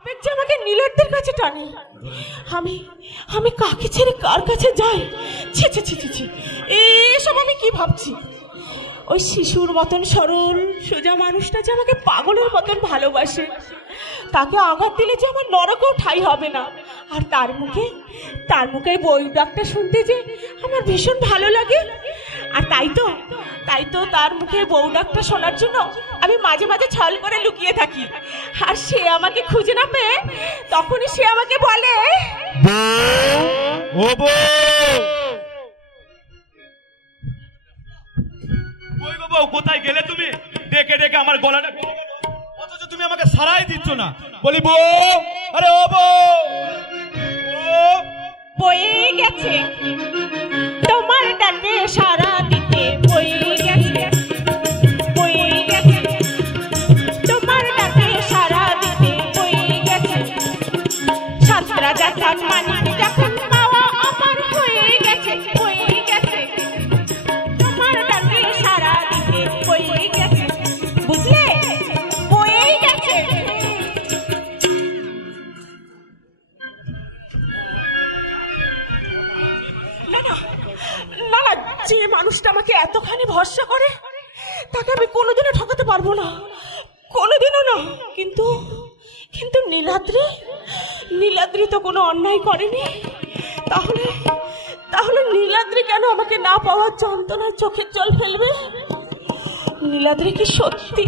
আবেগ যে আমাকে নীলাদ্রির কাছে টানে, আমি আমি কাকে ছেড়ে কার কাছে যাই? ছি ছি ছি ছি, এসব আমি কি ভাবছি? ওই শিশুর মতন সরল সোজা মানুষটা যে আমাকে পাগলের মতন ভালোবাসে, তাকে আঘাত দিলে যে আমার নরকেও ঠাঁই হবে না। আর তার মুখে বই ডাকটা শুনতে যে আমার ভীষণ ভালো লাগে। আর তাই তো তার মুখে বউ ডাকটা শোনার জন্য আমি মাঝে মাঝে ছল করে লুকিয়ে থাকি। আর সে আমাকে খুঁজে না পেয়ে তখনই সে আমাকে বলে, কোথায় গেলে তুমি? ডেকে ডেকে আমার গলাটা ভেঙে গেল, অথচ তুমি আমাকে সারাই দিচ্ছ না। বলি বউ, আরে ও বউ, বয়ে গেছে তোমার ডাকে সারা দিতে, বয়ে গেছে তোমার ডাকে সারা দিতে, বয়ে গেছে সাতরা যাত্রা মানি যখন পাওয়া আমার হয়ে গেছে, বয়ে গেছে তোমার ডাকে সারা দিতে, বয়ে গেছে, বুঝলে? বয়ে গেছে। না, যে মানুষটা আমাকে এতখানি ভরসা করে তাকে আমি কোনোদিনও ঠকাতে পারবো না, কোনোদিনও না। কিন্তু নীলাদ্রি তো কোনো অন্যায় করেনি। তাহলে নীলাদ্রি কেন আমাকে না পাওয়ার যন্ত্রণায় চোখের জল ফেলবে? নীলাদ্রি কি সত্যি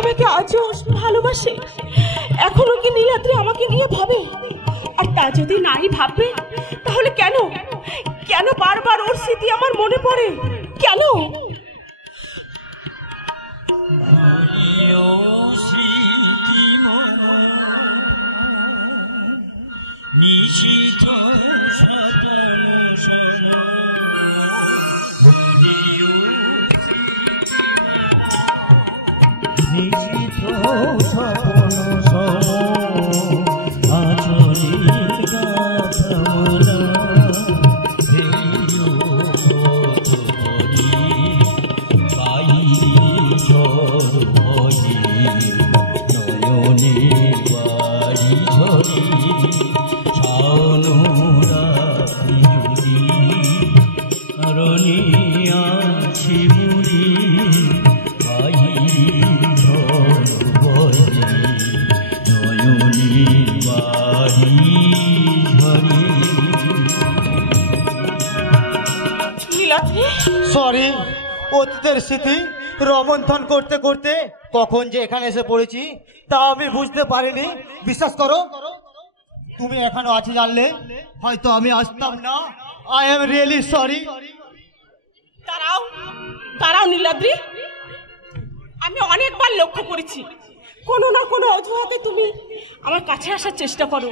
আমাকে আজও ভালোবাসে? এখনো কি নীলাদ্রি আমাকে নিয়ে ভাবে? আর তা যদি নাই ভাববে, তাহলে কেন বারবার ওর স্মৃতি আমার মনে পড়ে? কেন? নিশিত স্বপন শোন, নিশিত স্বপন শোন, আচরিত গাথা সরি, অতীতের স্মৃতি রোমন্থন করতে করতে কখন যে এখানে এসে পড়েছি তা আমি বুঝতে পারিনি। বিশ্বাস করো, তুমি এখনো আছি জানলে হয়তো আমি আসতাম না। I am really sorry. দাঁড়াও নীলাদ্রি, আমি অনেকবার লক্ষ্য করেছি কোনো না কোনো অজুহাতে তুমি আমার কাছে আসার চেষ্টা করো,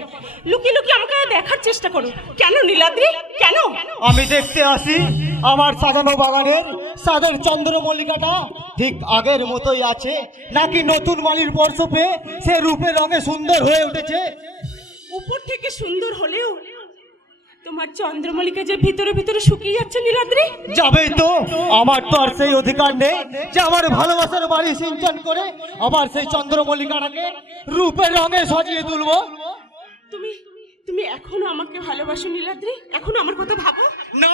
লুকিয়ে আমাকে দেখার চেষ্টা করো। কেন নীলাদ্রি, কেন? আমি দেখতে আসি আমার সাজানো বাগানের সাদের চন্দ্রমল্লিকাটা ঠিক আগের মতোই আছে, নাকি নতুন মালির স্পর্শ পেয়ে সে রূপে রঙে সুন্দর হয়ে উঠেছে? উপর থেকে সুন্দর হলেও তোমার চন্দ্রমল্লিকা যে ভিতরে ভিতরে শুকিয়ে যাচ্ছে নীলাদ্রি। যাবেই তো, আমার তো আর সেই অধিকার নেই যে আমার ভালোবাসার বাড়ি সিঞ্চন করে আবার সেই চন্দ্রমল্লিকাটাকে রূপের রঙে সাজিয়ে তুলবো। তুমি এখনো আমাকে ভালোবাসো নীলাদ্রি? এখনো আমার কথা ভাবো? না,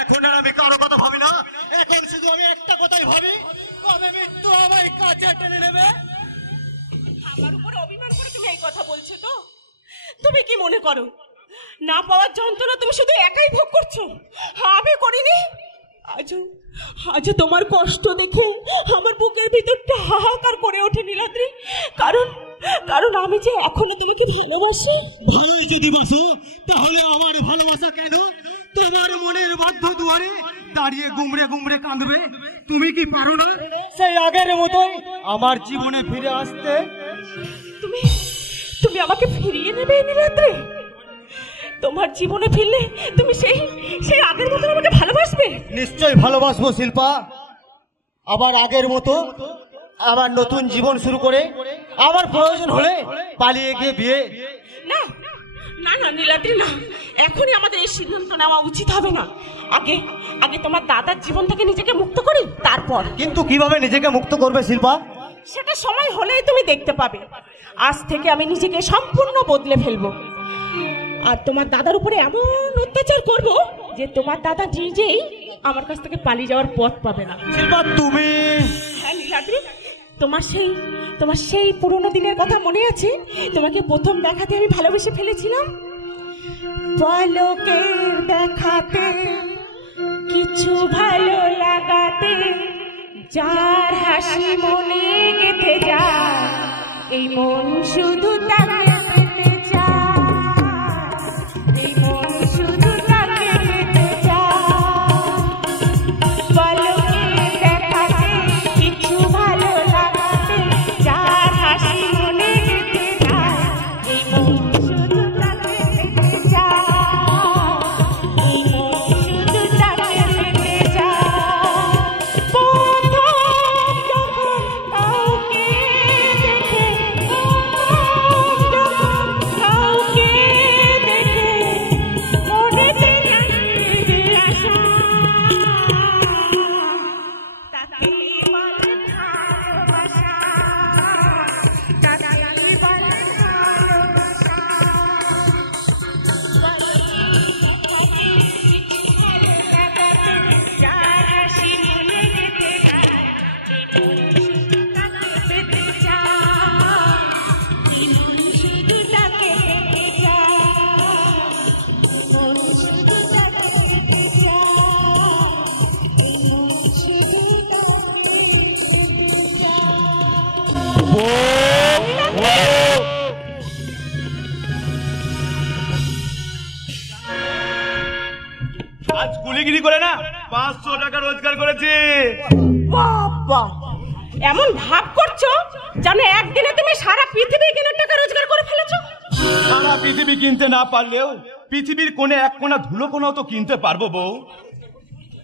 এখন আর আমি কারো কথা ভাবি না। এখন শুধু আমি একটা কথাই ভাবি, কবে মৃত্যু আমার কাছে টেনে নেবে। আমার উপর অভিমান করে তুমি এই কথা বলছো তো? তুমি কি মনে করো না পাওয়ার যন্ত্রণা তুমি শুধু একাই ভোগ করছো? আমি করিনি। আজও তোমার কষ্ট দেখে আমার বুকের ভিতরটা হাহাকার করে ওঠে নীলাদ্রি। কারণ আমি যে এখনো তোমাকে ভালোবাসি। ভালোই যদি বাসো, তাহলে আমার ভালোবাসা কেন তোমার মনের বাধ্য দুয়ারে দাঁড়িয়ে গুমড়ে গুমড়ে কাঁদবে? তুমি কি পারো না সেই আগের মতোই আমার জীবনে ফিরে আসতে? তুমি আমাকে ফিরিয়ে নেবে নীলাদ্রি? তোমার জীবনে ফিরলে তুমি সেই আগের মতো আমাকে ভালোবাসবে? নিশ্চয়ই ভালোবাসবো শিল্পা, আবার আগের মতো আবার নতুন জীবন শুরু করে আমার প্রয়োজন হলে পালিয়ে গিয়ে বিয়ে। না নীলাদ্রি, না, এখনই আমাদের এই সিদ্ধান্ত নেওয়া উচিত হবে না। আগে তোমার দাদার জীবন থেকে নিজেকে মুক্ত করি, তারপর। কিন্তু কিভাবে নিজেকে মুক্ত করবে শিল্পা? সেটা সময় হলেই তুমি দেখতে পাবে। আজ থেকে আমি নিজেকে সম্পূর্ণ বদলে ফেলবো, আর তোমার দাদার উপরে এমন অত্যাচার করব যে তোমার দাদা নিজেই আমার কাছ থেকে পালিয়ে যাওয়ার পথ পাবে না। শিল্পা তুমি? হ্যাঁ নীলাদ্রি, তোমার সেই পুরোনো দিনের কথা মনে আছে? তোমাকে প্রথম দেখাতে আমি ভালোবেসে ফেলেছিলাম। পলকের দেখাতে কিছু ভালো লাগাতে যার হাসি মনে গেঁথে যায়, এই মন শুধু তাকে পেতে চায়, এই মন শুধু তাকে পেতে চায়। পলকের দেখাতে কিছু ভালো লাগাতে যার হাসি মনে গেঁথে যায়, এই মন শুধু তাকে পেতে চায়, এই মন শুধু তাকে পেতে চায়। প্রথম যখন কাউকে দেখে, কাউকে দেখে মনেতে জাগে আশা, তাকে বলে ভালোবাসা, তাকে বলে ভালোবাসা। যার হাসি মনে গেঁথে যায়, পেতে চায়, শুধু তাকে পেতে চায়, মন শুধু তাকে পেতে চায়, মন শুধু আজ গুলিগিরি করে না 500 টাকা রোজগার করেছি। বাবা, এমন ভাব করছো যেন একদিনে তুমি সারা পৃথিবী কেনার টাকা রোজগার করে ফেলেছো। সারা পৃথিবী কিনতে না পারলেও পৃথিবীর কোণে এক কোণা ধুলো কোণাও তো কিনতে পারবো বউ।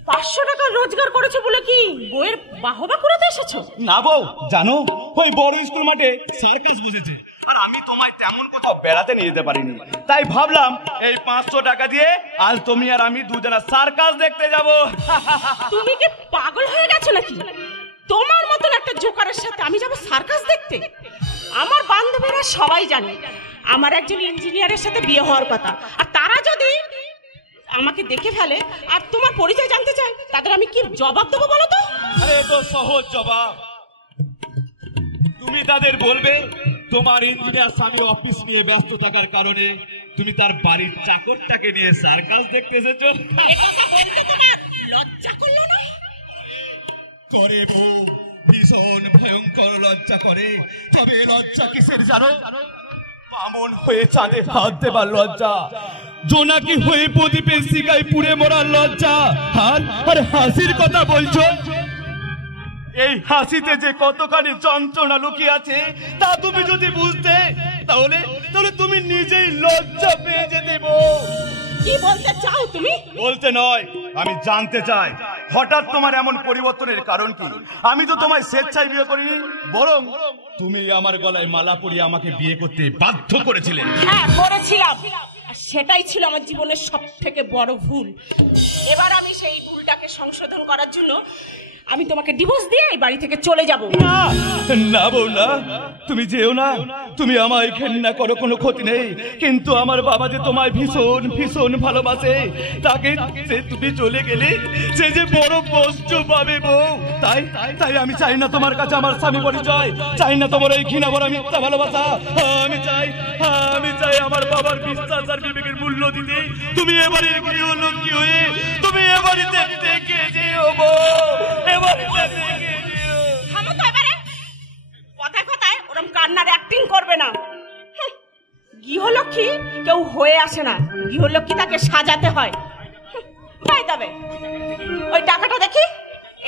500 টাকা রোজগার করেছো বলে কি বইয়ের বাহবা করতে এসেছো? না বউ, জানো ওই বড় স্কুল মাঠে সার্কাস বসেছে, আর আমি তোমায় তেমন কোথাও বেড়াতে নিয়ে যেতে পারিনি, তাই ভাবলাম এই 500 টাকা দিয়ে আজ তুমি আর আমি দুজনা সার্কাস দেখতে যাব। তুমি কি পাগল হয়ে গেছো নাকি? তোমার মতন একটা জোকারের সাথে আমি যাব সার্কাস দেখতে? আমার বান্ধবীরা সবাই জানে আমার একজন ইঞ্জিনিয়ারের সাথে বিয়ে হওয়ার কথা, আর তারা যদি আমাকে দেখে ফেলে আর তোমার পরিচয় জানতে চায়, তাদের আমি কি জবাব দেবো বলো তো? আরে তো সহজ জবাব, তুমি তাদের বলবে তোমার ইঞ্জিনিয়ার স্বামী অফিস নিয়ে ব্যস্ত থাকার কারণে তুমি তার বাড়ির চাকরটাকে নিয়ে সার্কাস দেখতে এসেছো। এ কথা বলতে তোমার লজ্জা করলো না? করে বউ, ভীষণ ভয়ঙ্কর লজ্জা করে। তবে লজ্জা কিসের জানো? বামন হয়ে চাঁদে হাত দেবার লজ্জা, জোনাকি হয়ে প্রদীপের শিখায় পুড়ে মরার লজ্জা। আর হাসির কথা বলছো, এই হাসিতে যে কতখানি যন্ত্রণা লুকিয়ে আছে তা তুমি যদি বুঝতে, তাহলে তুমি নিজেই লজ্জা পেয়ে যেতে। কি বলতে চাও তুমি? বলতে নয়, আমি জানতে চাই হঠাৎ তোমার এমন পরিবর্তনের কারণ কি? আমি তো তোমায় স্বেচ্ছায় বিয়ে করিনি, বরং তুমি আমার গলায় মালা পরিয়ে আমাকে বিয়ে করতে বাধ্য করেছিলে। হ্যাঁ, করেছিলাম, আর সেটাই ছিল আমার জীবনের সবথেকে বড় ভুল। এবার আমি সেই ভুলটাকে সংশোধন করার জন্য আমি তোমাকে ডিভোর্স দিয়ে এই বাড়ি থেকে চলে যাব। না বউ না, তুমি যেও না। তুমি আমায় ঘেন্না করো, কোনো ক্ষতি নেই, কিন্তু আমার বাবা যে তোমায় ভীষণ ভীষণ ভালোবাসে, তাকে তুমি চলে গেলে সে যে বড় কষ্ট পাবে বউ। তাই আমি চাই না তোমার কাছে আমার স্বামী পরিচয়, চাই না তোমার এই ঘৃণা ভরা মিথ্যা ভালোবাসা। আমি চাই আমার বাবার বিশ্বাস আর বিবেকের মূল্য দিতে তুমি এবারে গৃহলক্ষ্মী হয়ে তুমি এবারিতে থেকে যেও বউ। কথায় কথায় ওরম কান্নার অ্যাক্টিং করবে না। গৃহলক্ষ্মী কেউ হয়ে আসে না, গৃহলক্ষ্মী তাকে সাজাতে হয়। তাই তবে ওই টাকাটা দেখি,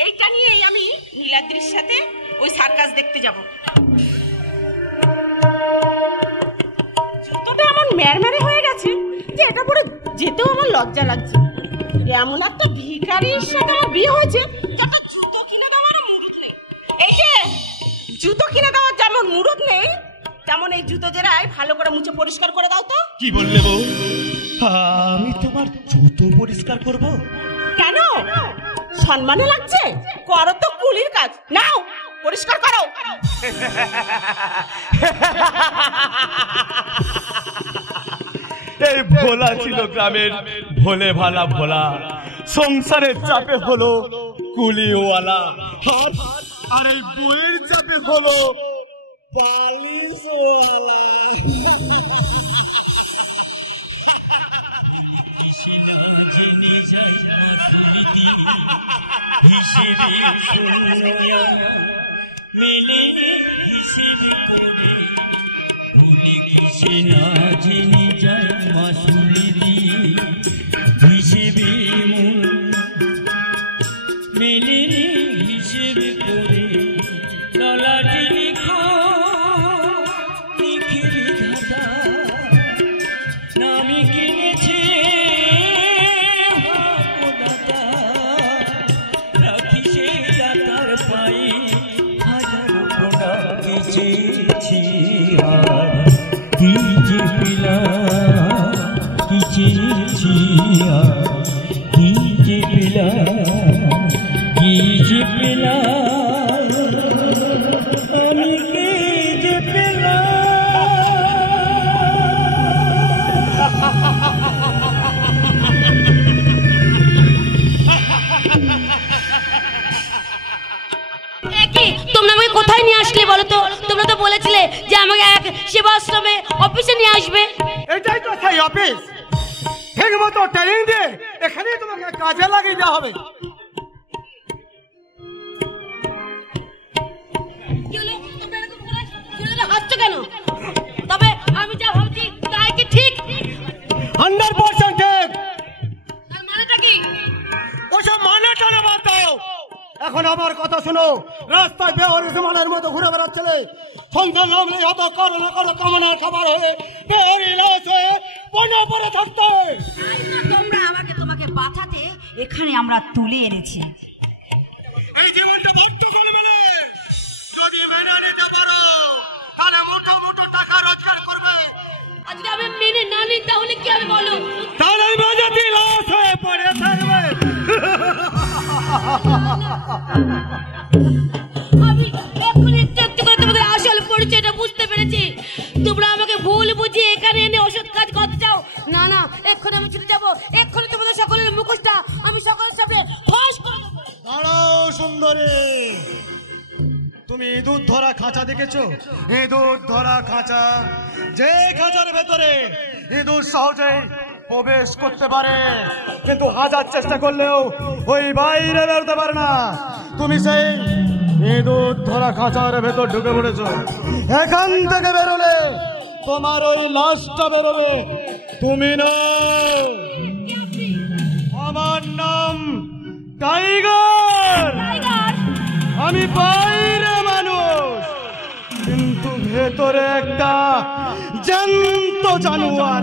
এইটা নিয়ে আমি নীলাদ্রির সাথে ওই সার্কাস দেখতে যাব। জুতোটা এমন ম্যারম্যারে হয়ে গেছে যে এটা পরে যেতেও আমার লজ্জা লাগছে। এমন একটা ভিখারির সাথে আমার বিয়ে হয়েছে, জুতো কিনে দেওয়ার যেমন মুরত নেই, তেমন এই জুতো জেরাই ভালো করে মুছে পরিষ্কার করে দাও তো। কি বললে বউ? আমি তোমার জুতো পরিষ্কার করব? কেন, সম্মানে লাগছে? করো তো কুলির কাজ। নাও পরিষ্কার করো। এই ভোলা ছিল গ্রামের ভোলে ভালা ভোলা, সংসারের চাপে হলো কুলিওয়ালা, আর এই বইয়ের চাপে হলো পালিশওয়ালা। জেনে যাই মাসুলি দিয়ে হিসেবে মেলে হিসেব করে ভুলে কিসে না জেনে যাই মাসুলি দিয়ে হিসেবে মেলে হিসেব করে ললাটি লিখো লিখে ধাতা নামি কিনেছে রাখি সে দাতার পায়ে হাজারো প্রণাম চেয়েছি আর কি যে পেলাম কি চেয়েছি আর কি যে পেলাম কি যে পেলাম আমি কি যে পেলাম। তোমরা আমাকে কোথায় নিয়ে আসলে বলো তো? তোমরা তো বলেছিলে যে আমাকে এক সেবাশ্রমে অফিসে নিয়ে আসবে। এটাই তো সেই অফিস, ঠিক মতো ট্রেনিং দিয়ে এখানেই তোমাকে কাজে লাগিয়ে দেওয়া হবে। হাসছো কেন? তবে আমি যা ভাবছি তাই কি ঠিক? 100% ঠিক। তার মানেটা কি? ওসব মানেটা না বাদ দাও, এখন আমার কথা শোনো। রাস্তায় বেহরিসমানের মতো ঘুরে বেড়াচ্ছিলে, সন্তান নামলেই হতো কারো না কারো কামনার খাবার হয়ে বেহরি লাশ হয়ে বনে পড়ে থাকতে। তোমরা আমাকে তোমাকে বাঁচাতে এখানে আমরা তুলে এনেছি। এই জীবনটা ভাবতে চলবে না, যদি মেনে নিতে পারো তাহলে মোটা মোটা টাকা রোজগার করবে। আর যদি আমি মেনে না নিই তাহলে কি হবে বলো? তাহলে বাজাতি লাশ হয়ে পড়ে থাকবে। আমি এখন একটু একটু করে তোমাদের আসল পরিচয়টা বুঝতে পেরেছি। তোমরা আমাকে ভুল বুঝিয়ে এখানে এনে ওষুধ কাজ করতে চাও। না না, এক্ষুনি আমি ছুটে যাবো। এক্ষুনি তোমাদের সকলের মুখোশটা আমি সকলের সামনে ফাঁস করে দেবো। দাঁড়াও সুন্দরী, তুমি ইঁদুর ধরা খাঁচা দেখেছো? ইঁদুর ধরা খাঁচা, যে খাঁচার ভেতরে ইঁদুর সহজেই প্রবেশ করতে পারে, কিন্তু হাজার চেষ্টা করলেও ওই বাইরে বেরোতে পারে না। তুমি সেই ইঁদুর ধরা খাঁচার ভেতর ঢুকে পড়েছো। এখান থেকে বেরোলে তোমার ওই লাশটা বেরোবে, তুমি না। আমার নাম টাইগার। আমি বাইরে মানুষ, কিন্তু ভেতরে একটা জ্যান্ত জানোয়ার।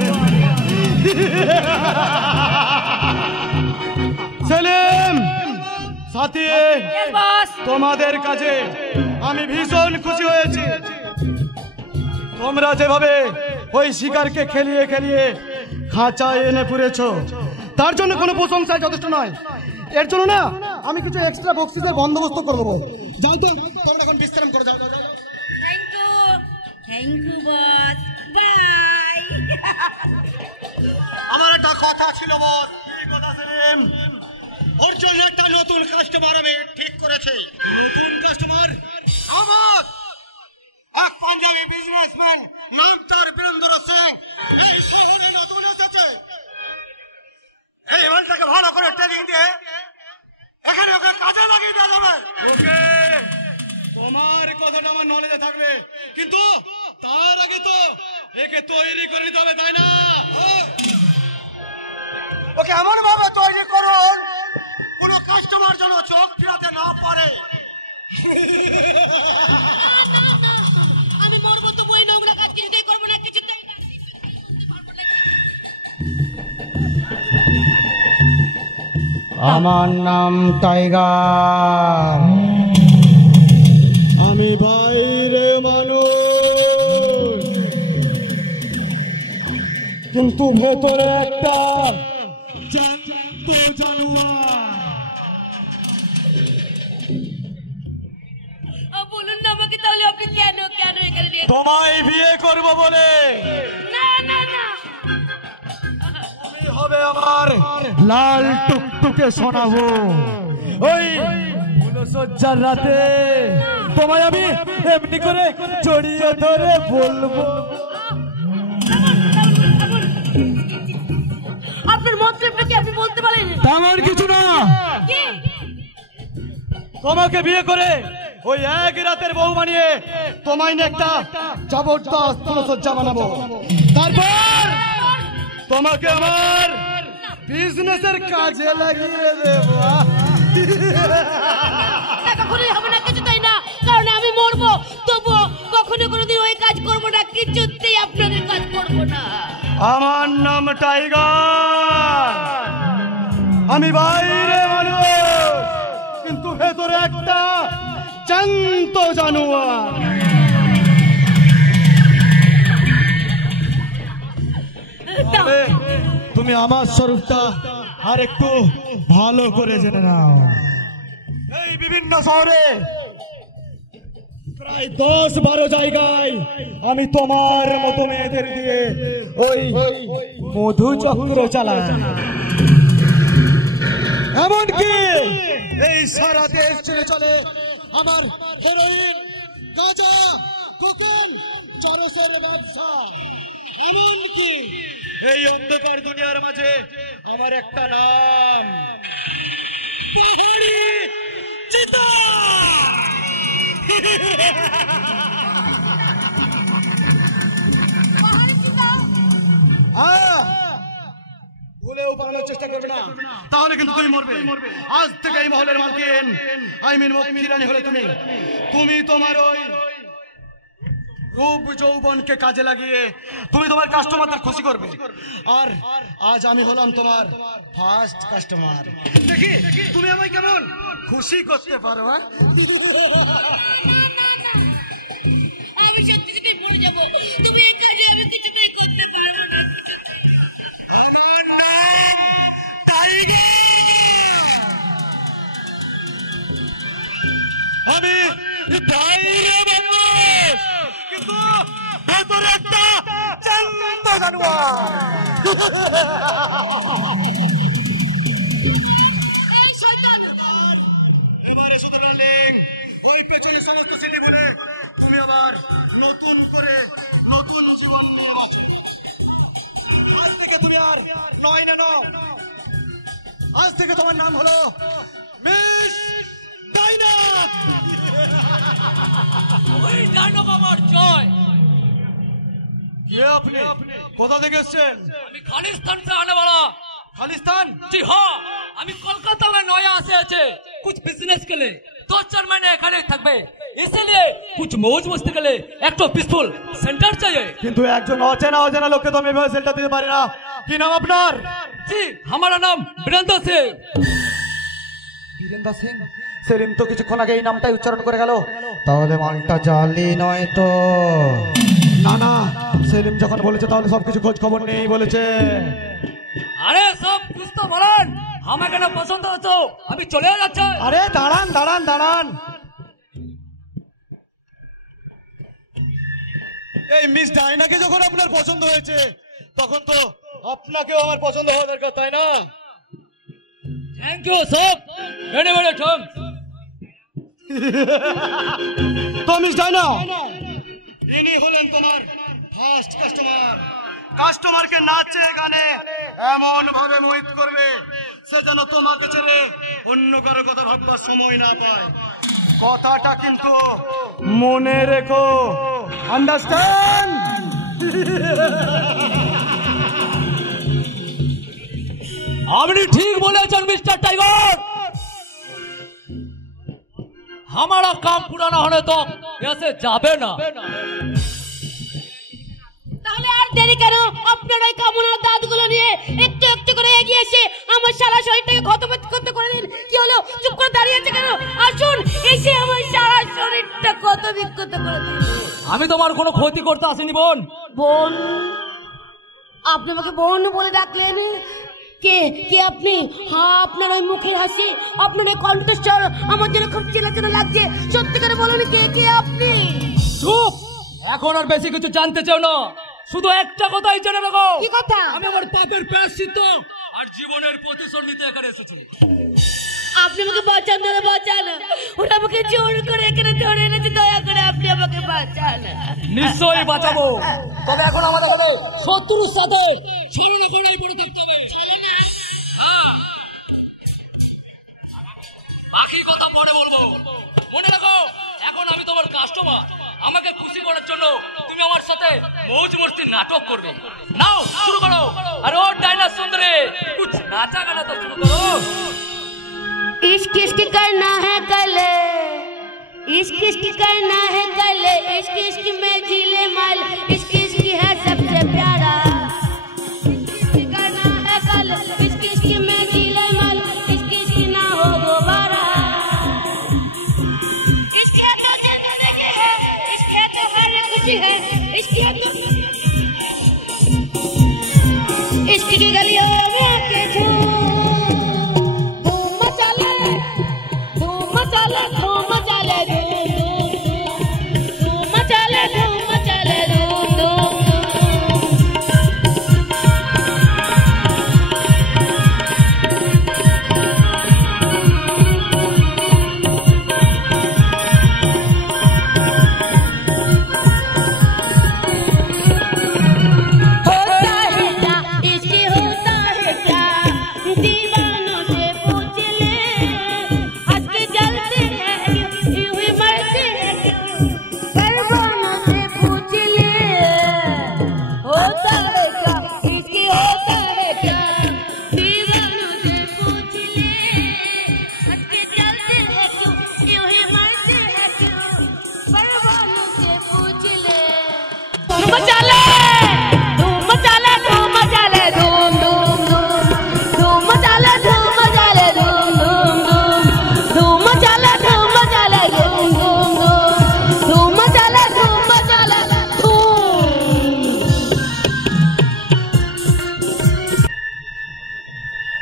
সেলিম, সাথী, তোমাদের কাছে আমি ভীষণ খুশি হয়েছি। তোমরা যেভাবে ওই শিকারকে খেলিয়ে খেলিয়ে খাঁচায় এনে পুরেছো, তার জন্য কোনো প্রশংসা যথেষ্ট নয়। এর জন্য না আমি কিছু এক্সট্রা বক্সিসের বন্দোবস্ত করে দেবো। যাও তো, তোমরা এখন বিশ্রাম করে যাও। Thank you boss, bye. আমার একটা কথা ছিল বস। কি কথা সেলিম? ওর জন্য একটা নতুন কাস্টমার আমি ঠিক করেছি। নতুন কাস্টমার? আমার এক পাঞ্জাবি বিজনেসম্যান, নাম তার বীরেন্দ্র সিং, এই শহরে নতুন এসেছে। এই মালটাকে ভালো করে ট্রেনিং দিয়ে এখানে ওকে কাজে লাগিয়ে দেওয়া যাবে। ওকে, তোমার কথাটা আমার নলেজে থাকবে, কিন্তু তার আগে তো একে তৈরি করে নিতে হবে, তাই না? ওকে এমন ভাবে তৈরি করুন কোন কাস্টমার যেন চোখ ফিরাতে না পারে। আমি মরবো তো বই নোংরা কাজ কিছুতেই করবো না, কিছুতেই না। আমার নাম টাইগার, আমি বাইরে মানুষ, কিন্তু ভেতরে একটা জ্যান্ত জানোয়ার। তোমায় বিয়ে করব বলে না না না, তুমি হবে আমার লাল টুকটুকে শোনাবো। ওই ফুলসজ্জার রাতে তোমায় আমি এমনি করে জড়িয়ে ধরে বলবো, আপনার মতলবটা কি আপনি বলতে পারেন? তেমন কিছু না। কি? তোমাকে বিয়ে করে ওই এক রাতের বউ বানিয়ে তোমায় নিয়ে একটা জবরদস্ত ফুলসজ্জা বানাবো। তারপর তোমাকে আমার বিজনেসের কাজে লাগিয়ে দেবো। কখনোই হবে না, কিছু তাই না, কারণ আমি মরবো, তবুও কখনো কোনোদিন ওই কাজ করবো না, কিছুতেই আপনাদের কাজ করবো না। আমার নাম টাইগার, আমি বাইরে মানুষ কিন্তু ভেতরে একটা জ্যান্ত জানোয়ার। তবে তুমি আমার স্বরূপটা আর একটু ভালো করে জেনে নাও। এই বিভিন্ন শহরে প্রায় 10-12 জায়গায় আমি তোমার মতো মেয়েদের দিয়ে ওই মধু চক্র চালাই। এমনকি এই সারা দেশ ছেড়ে চলে আমার হেরোইন, গাঁজা, কোকেন, চরসের ব্যবসা। এমনকি এই অন্ধকার দুনিয়ার মাঝে আমার একটা নাম, পাহাড়ি চিতা। ভুলেও পালানোর চেষ্টা করবে না, তাহলে কিন্তু তুমি মরবে। আজ থেকে এই মহলের মালকিন মক্ষী হলে তুমি তোমার ওই রূপ যৌবনকে কাজে লাগিয়ে তুমি তোমার কাস্টমারদের খুশি করবে। আর আজ আমি হলাম তোমার ফার্স্ট কাস্টমার। দেখি তুমি আমায় কেমন খুশি করতে পারো। আমি সত্যি সত্যি মরে যাবো, তুমি এই কাজে আমি কিছুতেই করতে পারবো না। আমি বাইরে মানুষ কিন্তু ভেতরে একটা জ্যান্ত জানোয়ার। এবারে শুধু ডার্লিং ওই পেছনে সমস্ত সিটি বলে তুমি আবার নতুন করে নতুন জীবন নিয়ে বাঁচো। আজ থেকে তুমি আর নয় না নও, আজ থেকে তোমার নাম হলো মিস ডাইনা। ওই ডায়নক আমার জয়। কে আপনি? কোথা থেকে এসেছেন? আমি खालिस्तान से आने वाला। खालिस्तान? जी हाँ, আমি কলকাতা में नया से আছে कुछ बिजनेस के लिए 2-4 महीने এখানে থাকবে, इसलिए कुछ मौज मस्ती के लिए एक तो पीसफुल सेंटर चाहिए। কিন্তু একজন অজানা লোককে তো আমি এভাবে সেন্টার দিতে পারি না। কি নাম আপনার? जी हमारा नाम वीरेंद्र सिंह। বীরেন্দ্র সিং? সেলিম তো কিছুক্ষণ আগে এই নামটাই উচ্চারণ করে গেল, তাহলে মালটা জালি নয় তো? না না, সেলিম যখন বলেছে তাহলে সবকিছু খোঁজ খবর নেই বলেছে। আরে সব कुछ तो বলেন, আমাকে না পছন্দ হতো, আমি চলে যাচ্ছি। আরে দাঁড়ান দাঁড়ান দাঁড়ান, এই মিস ডাইনাকে যখন আপনার পছন্দ হয়েছে তখন তো আপনাকেও আমার পছন্দ হওয়া দরকার, তাই না? थैंक यू सब, बड़े बड़े थैंक्स। তো মিস ডাইনা, ইনি হলেন তোমার ফার্স্ট কাস্টমার। কাস্টমারকে নাচে গানে এমন ভাবে মোহিত করবে সে যেন তোমাকে ছেড়ে অন্য কারো কথা ভাববার সময় না পায়। কথাটা কিন্তু মনে রেখো, আন্ডারস্ট্যান্ড? আপনি ঠিক বলেছেন মিস্টার টাইগার, हमारा काम पूरा ना होने तो ऐसे जाबे ना। তাহলে আর দেরি কেন, আপনার ওই কামনার দাঁতগুলো নিয়ে একটু একটু করে এগিয়ে এসে আমার সারা শরীরটাকে ক্ষত করে দিন। কি হলো, চুপ করে দাঁড়িয়ে আছে কেন? আসুন, এসে আমার সারা শরীরটা ক্ষত বিক্ষত করে দিন। আমি তোমার কোনো ক্ষতি করতে আসিনি বোন। বোন? আপনি আমাকে বোন বলে ডাকলেন? কে কে আপনি? হ্যাঁ, আপনার ওই মুখের হাসি, আপনার ওই কণ্ঠস্বর আমার যেন খুব চেনা চেনা লাগছে। সত্যি করে বলুন, কে কে আপনি? চুপ, এখন আর বেশি কিছু জানতে চাও না, শুধু একটা কথাই জেনে রাখো। কি কথা? আমি আমার পাপের প্রায়শ্চিত্ত আর জীবনের প্রতিশোধ নিতে এখানে এসেছি। আপনি আমাকে বাঁচান, ধরে বাঁচান। ওরা আমাকে জোর করে এখানে ধরে এনেছে, দয়া করে আপনি আমাকে বাঁচান। নিশ্চয়ই বাঁচাবো, তবে এখন আমাদের এখানে শত্রুর সাথে বাকি কথা পরে বলবো। মনে রাখো, এখন আমি তোমার কাস্টমার। আমাকে খুশি করার জন্য তুমি আমার সাথে মৌজ মস্তির নাটক করবে। নাও শুরু করো। আর ও ডাইনা সুন্দরী, কুছ নাচা গানা তো শুরু করো। इश्क इश्क करना है कल, इश्क इश्क करना है कल, इश्क इश्क में झीले माल, इश्क इश्क है सबसे प्यारा। इश्क करना है कल, इश्क इश्क में झीले माल, इश्क इश्क ना हो दोबारा। इश्क है तो जिंदगी है, इश्क है तो हर खुशी है, इश्क है तो इश्क की गलियों में आके झूम मचाले, धूम मचाले, धूम मचाले, धूम मचाले, धूम मचाले, धूम धूम। होता है क्या इश्क, होता है क्या, दीवानों से पूछ ले, हंस के जलते हैं यूं ही मरते हैं क्यों, दीवानों से पूछ ले। होता है क्या इश्क, होता है क्या, दीवानों से पूछ ले, हंस के जलते हैं क्यों, यूं ही मरते हैं क्यों, दीवानों से पूछ ले। धूम मचाले, धूम मचाले, धूम मचाले, धूम धूम धूम, धूम मचाले, धूम मचाले, धूम धूम धूम, धूम मचाले, धूम मचाले, धूम धूम धूम, धूम मचाले, धूम मचाले, धूम।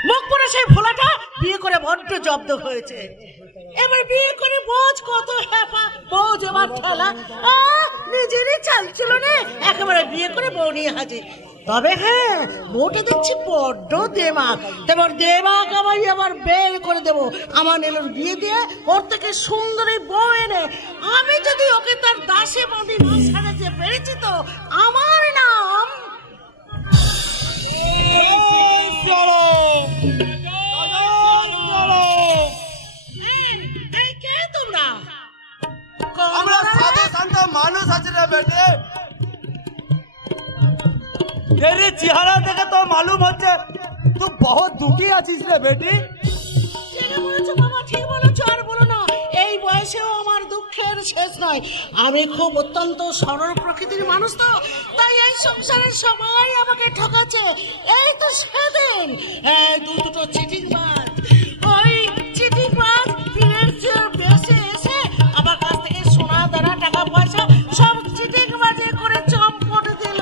মুখ পড়ে সেই ভোলাটা বিয়ে করে বড্ড জব্দ হয়েছে। এবার বিয়ে করে বোঝ কত হ্যাপা, বোঝ এবার ঠেলা। নিজেরই চাল ছিল না, একেবারে বিয়ে করে বউ নিয়ে হাজির। তবে হ্যাঁ, বউটা দেখছি বড্ড দেমাক। এবার দেমাক আমি আবার বের করে দেবো। আমার নেলুর বিয়ে দিয়ে ওর থেকে সুন্দরী বউ এনে আমি যদি ওকে তার দাসে বাঁধি না সাজাতে পেরেছি তো আমার নাম কে তোমরা? আমরা সাধু সন্ত মানুষ আছি রে বেটে। तेरे চেহারা দেখে তো মালুম হচ্ছে তুই বহুত দুঃখী আছিস রে বেটি। ঠিকই বলেছো বাবা, ঠিক বলেছো। আর বলো না, এই বয়সেও আমার দুঃখের শেষ নয়। আমি খুব অত্যন্ত সরল প্রকৃতির মানুষ তো, তাই এই সংসারের সবাই আমাকে ঠকাচ্ছে। এই তো সেদিন দুটো চিটিংবাজ, ওই চিটিংবাজ ফিনান্সিয়াল বেসে এসে আমার কাছ থেকে সোনা দানা টাকা পয়সা সব চিটিংবাজে করে চম্পট দিল।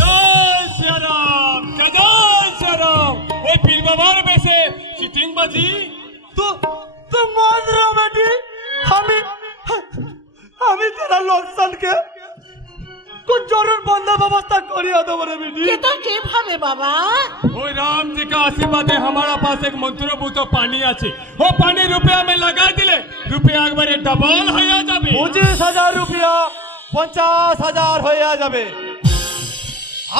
জয় শ্রীরাম, জয় শ্রীরাম। ওই পীর বাবার বেশে চিটিংবাজি তো মান রে বেটি। আমি তেরা লোকসানকে कुछ जरूर बंदा व्यवस्था करिए दो रे बेटी। এটা কিভাবে বাবা? ওই राम जी का आशीर्वाद है। हमारा पास एक मंत्रभूत पानी আছে, वो पानी रुपया में लगा दिले रुपया একবারে डबल হয়ে যাবে। 25,000 रुपया 50,000 হয়ে যাবে,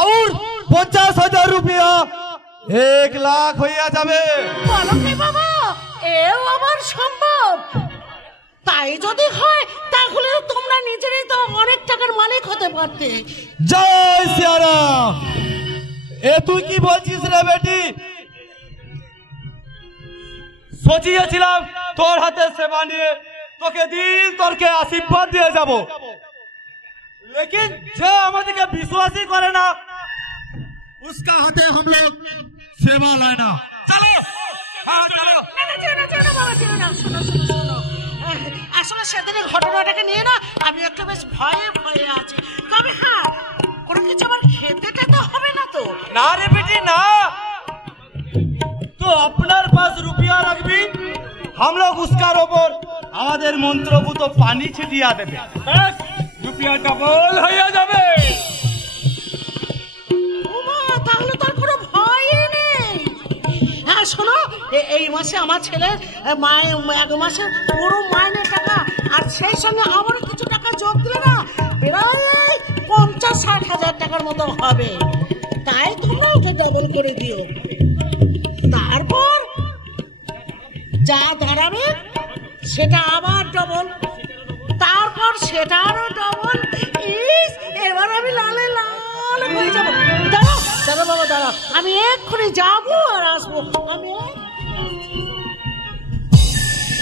और 50,000 रुपया 1 लाख হয়ে যাবে। বলো কি বাবা, এও আমার সম্ভব? তাই যদি হয় তাহলে তো তোমরা নিজেরাই তো অনেক টাকার মালিক হতে পারতে। জয় শ্রীরাম। এ তুই কি বলছিস রে বেটি? সোচিয়েছিলাম তোর হাতে সেবা নিয়ে তোকে দিল তোরকে আশীর্বাদ দিয়ে যাব, लेकिन যে আমাদেরকে বিশ্বাসই করে না उसका हाथे हम लोग सेवा लेना। चलो আসলে সেদিনের ঘটনাটাকে নিয়ে না আমি একটু বেশ ভয়ে ভয়ে আছি। তবে হ্যাঁ, কোনো কিছু আমার খেতে টেতে হবে না তো? ना रे बेटी ना, तो अपनार पास रुपया रखबी, हम लोग उसका ऊपर আমাদের মন্ত্রভূত পানি ছিটিয়ে দেবে। রুপিয়া ডবল হয়ে যাবে। তাহলে তার কোনো ভয়ই নেই। হ্যাঁ শোনো, এই মাসে আমার ছেলের এক মাসের পুরো মাইনের টাকা আর সেই সঙ্গে আবারও কিছু টাকা যোগ দিলে না প্রায় 50-60 হাজার টাকার মতো হবে। তাই তোমরা ওটা ডবল করে দিও। তারপর যা দাঁড়াবে সেটা আবার ডবল, তারপর সেটা আরো ডবল। এবার আমি লালে লাল হয়ে যাবো। দাঁড়াও দাঁড়া বাবা দাঁড়া, আমি এক্ষুনি যাবো আর আসবো। আমি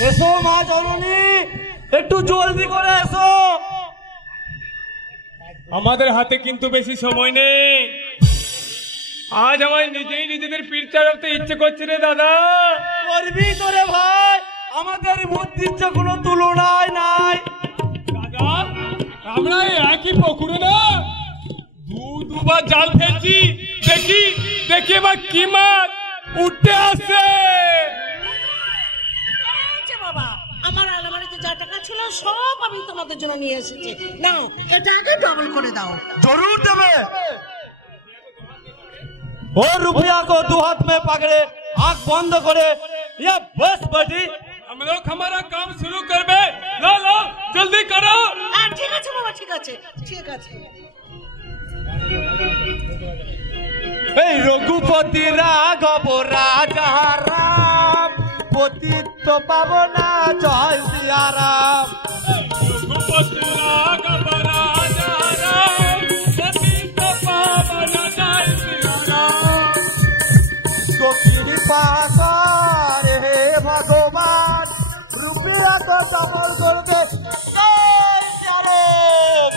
এসো মা জননী, একটু জলদি করে এসো। আমাদের হাতে কিন্তু বেশি সময় নেই। আজ আমার নিজেই নিজেদের পিঠ চালাতে ইচ্ছে করছে রে দাদা। করবি তোরে ভাই, আমাদের বুদ্ধির যে কোনো তুলনায় নাই। দাদা আমরা একই পুকুরে না দুবার জাল ফেলছি, দেখি এবার কি মাছ উঠতে আসছে। বাবা আমার আলমারিতে যা টাকা ছিল সব আমি তোমাদের জন্য নিয়ে এসেছি। নাও এটা আগে ডবল করে দাও। जरूर देवे। और रुपया को 2 हाथ में पकड़े, आंख बंद करे, ये बस बड़ी। हम लोग हमारा काम शुरू करबे। लो लो जल्दी करो। ঠিক আছে বাবা, ঠিক আছে ঠিক আছে। এই রঘুপতি রাঘব রাজা রাম, পতিত পাবনা জয় সিয়া রাম। रघुपति राघव राजा राम, पतित पावन जय सिया राम। तो कृपा कर हे भगवान, रुपया को डबल कर दे। जय सिया राम।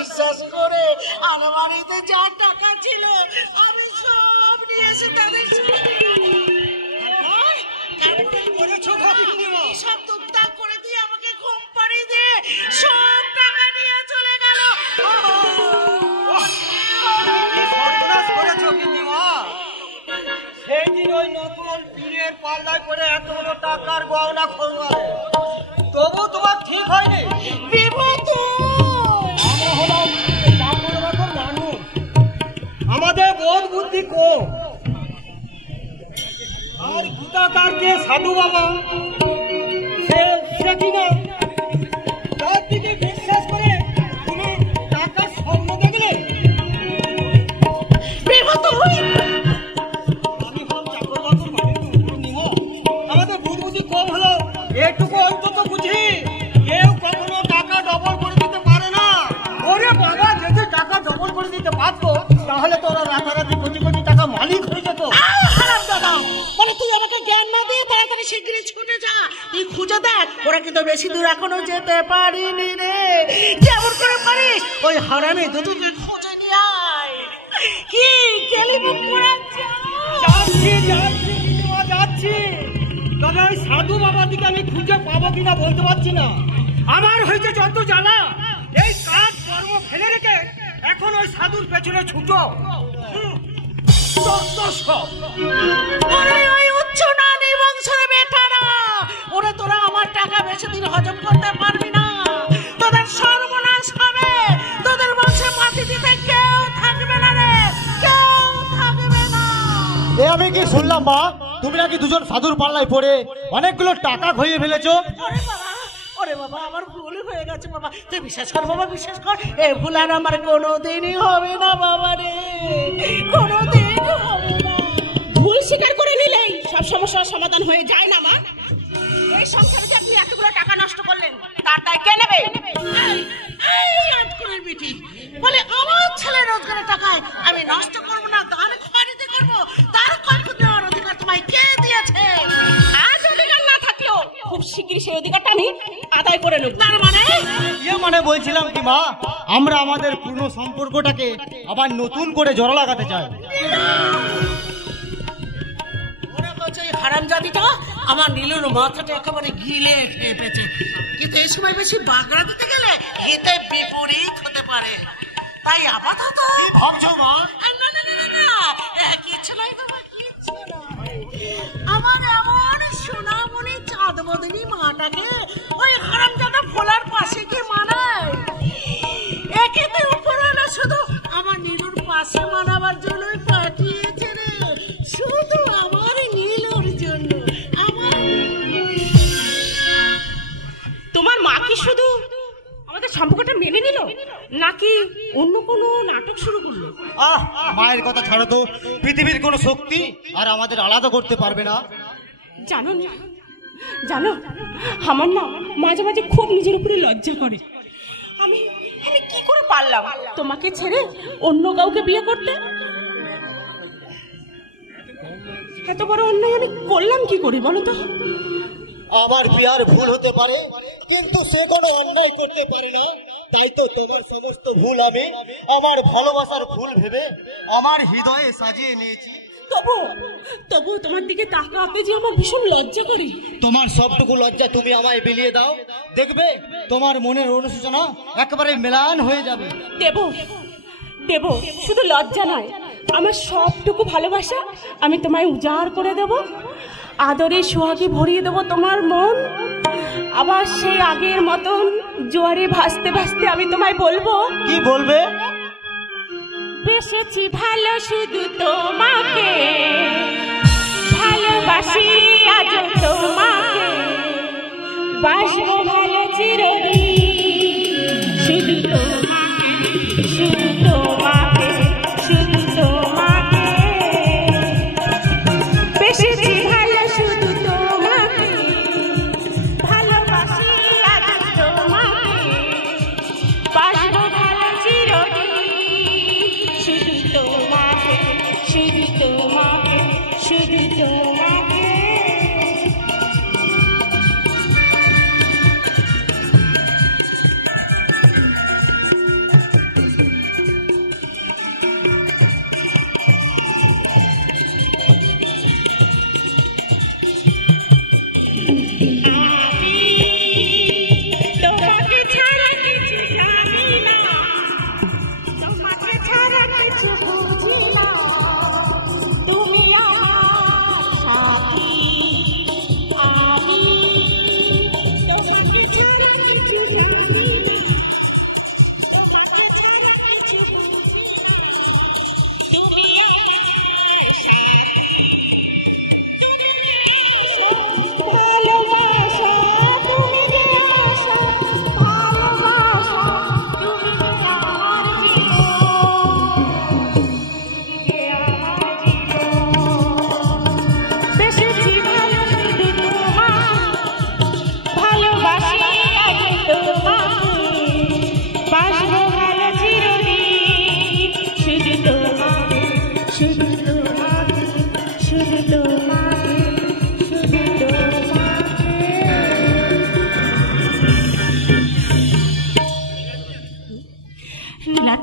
বিশ্বাস করে আলমারিতে যা টাকা ছিল আমি সব নিয়ে এসে তাদের সব টুকটাক করে দিয়ে আমাকে ঘুম পাড়িয়ে দিয়ে সব টাকা নিয়ে চলে গেল। সেই দিন ওই নকল পীরের পাল্লায় পরে এত বড় টাকার গহনা খোঁজে, তবু তোমার ঠিক হয়নি। বিভূত আমরা হলাম মানুষ, বুদ্ধি কম। আর গীতাকার যে সাধু বাবা সে কিনা তার দিকে বিশ্বাস করে তুমি টাকার স্বপ্ন দেখলে। আমাদের বুদ্ধি কম হলো, এটুকু অন্তত বুঝি কেউ কখনো টাকা ডবল করে দিতে পারে না। ওরে বাবা, যদি টাকা ডবল করে দিতে পারতো তাহলে তোরা রাতারাতি কোটি কোটি টাকা মালিক হয়ে যেত। বলে তুই আমাকে জ্ঞান না দিয়ে তাড়াতাড়ি শিগগিরই ছুটে যা, তুই খুঁজে দেখ। ওরা কিন্তু বেশি দূর এখনো যেতে পারিনি রে। যেমন করে পারিস ওই হারামি দুটোকে খুঁজে নিয়ে আয়। কি কেলি মুখ পড়াচ্ছে? যাচ্ছি তবে ওই সাধু বাবার দিকে আমি খুঁজে পাবো কিনা বলতে পারছি না। আমার হয়েছে যত জ্বালা, এই কাজ কর্ম ফেলে রেখে এখন ওই সাধুর পেছনে ছুটো। ওই উচ্চ না নিবংশের বেটারা, ওরে তোরা আমার টাকা বেশি দিন হজম করতে পারবি না। তোদের সর্বনাশ হবে, তোদের বংশে মাটি দিতে কেউ থাকবে না রে, কেউ থাকবে না। এ আমি কি শুনলাম মা, তুমি নাকি দুজন সাধুর পাল্লায় পড়ে অনেকগুলো টাকা খইয়ে ফেলেছো? ওরে বাবা, আমার ভুল হয়ে গেছে বাবা, তুই বিশ্বাস কর বাবা, বিশ্বাস কর। এ ভুল আর আমার কোনোদিনই হবে না বাবা রে, কোনোদিন হবে না। ভুল স্বীকার করে নিলেই সব সমস্যার সমাধান হয়ে যায় না মা। এই সংসারে যে আপনি এতগুলো টাকা নষ্ট করলেন তার দায় কে নেবে? এই আটকুরের বিটি বলে আমার ছেলে রোজগারের টাকায় আমি নষ্ট করবো না, দান খরিদে করবো, তার কল্প দেওয়ার অধিকার তোমায় কে দিয়েছে? আজ অধিকার না থাকলেও খুব শিগগিরই সেই অধিকারটা আমি আদায় করে নেব। তার মানে মানে বলছিলাম কি মা, আমরা আমাদের পুরনো সম্পর্কটাকে আবার নতুন করে জোড়া লাগাতে চাই। হারামজাদিটা আমার নীলুর মাথাটা একেবারে গিলে ফেপেছে, কিন্তু এই সময় বেশি বাগড়া দিতে গেলে হিতে বিপরীত হতে পারে। তাই আপাতত ভাবছো মা? না না না না, কিচ্ছু নাই বাবা, কিচ্ছু নাই। আমার এমন সোনামণি চাঁদমণি মাটাকে ওই হারামজাদা ভোলার পাশে কি মানায়? একেতে উপরওয়ালা শুধু আমার নীলুর পাশে মানাবার জন্যই পাঠিয়েছে রে, শুধু আমার নীলুর জন্য। আমার তোমার মা কি শুধু আমাদের সম্পর্কটা মেনে নিল নাকি অন্য কোনো নাটক শুরু করলো? মায়ের কথা ছাড়ো তো, পৃথিবীর কোনো শক্তি আর আমাদের আলাদা করতে পারবে না। জানো না, জানো আমার না মাঝে মাঝে খুব নিজের উপরে লজ্জা করে। আমি আমি কি করে পারলাম তোমাকে ছেড়ে অন্য কাউকে বিয়ে করতে? এত বড় অন্যায় আমি করলাম কি করে বলো তো? আমার বিয়ার ভুল হতে পারে, কিন্তু সে কোনো অন্যায় করতে পারে না। তাই তো তোমার সমস্ত ভুল আমি আমার ভালোবাসার ভুল ভেবে আমার হৃদয়ে সাজিয়ে নিয়েছি। তবু তবু তোমার দিকে তাকাতে যে আমার ভীষণ লজ্জা করে। তোমার সবটুকু লজ্জা তুমি আমায় বিলিয়ে দাও, দেখবে তোমার মনের অনুশোচনা একেবারে মেলান হয়ে যাবে। দেব দেব, শুধু লজ্জা নয়, আমার সবটুকু ভালোবাসা আমি তোমায় উজাড় করে দেব। আদরে সোহাগে ভরিয়ে দেব তোমার মন। আবার সেই আগের মতন জোয়ারে ভাসতে ভাসতে আমি তোমায় বলবো। কি বলবে? বেসেছি ভালো শুধু তোমাকে, ভালোবাসি আজ তোমাকে, বাসবো ভালো চিরদিন শুধু তোমাকে, শুধু তোমাকে, শুধু তোমাকে। বেসেছি ভালো শুধু তোমাকে, ভালোবাসি আজ তোমাকে, বাসবো ভালো চিরদিন শুধু তোমাকে, শুধু তোমাকে, শুধু তোমাকে।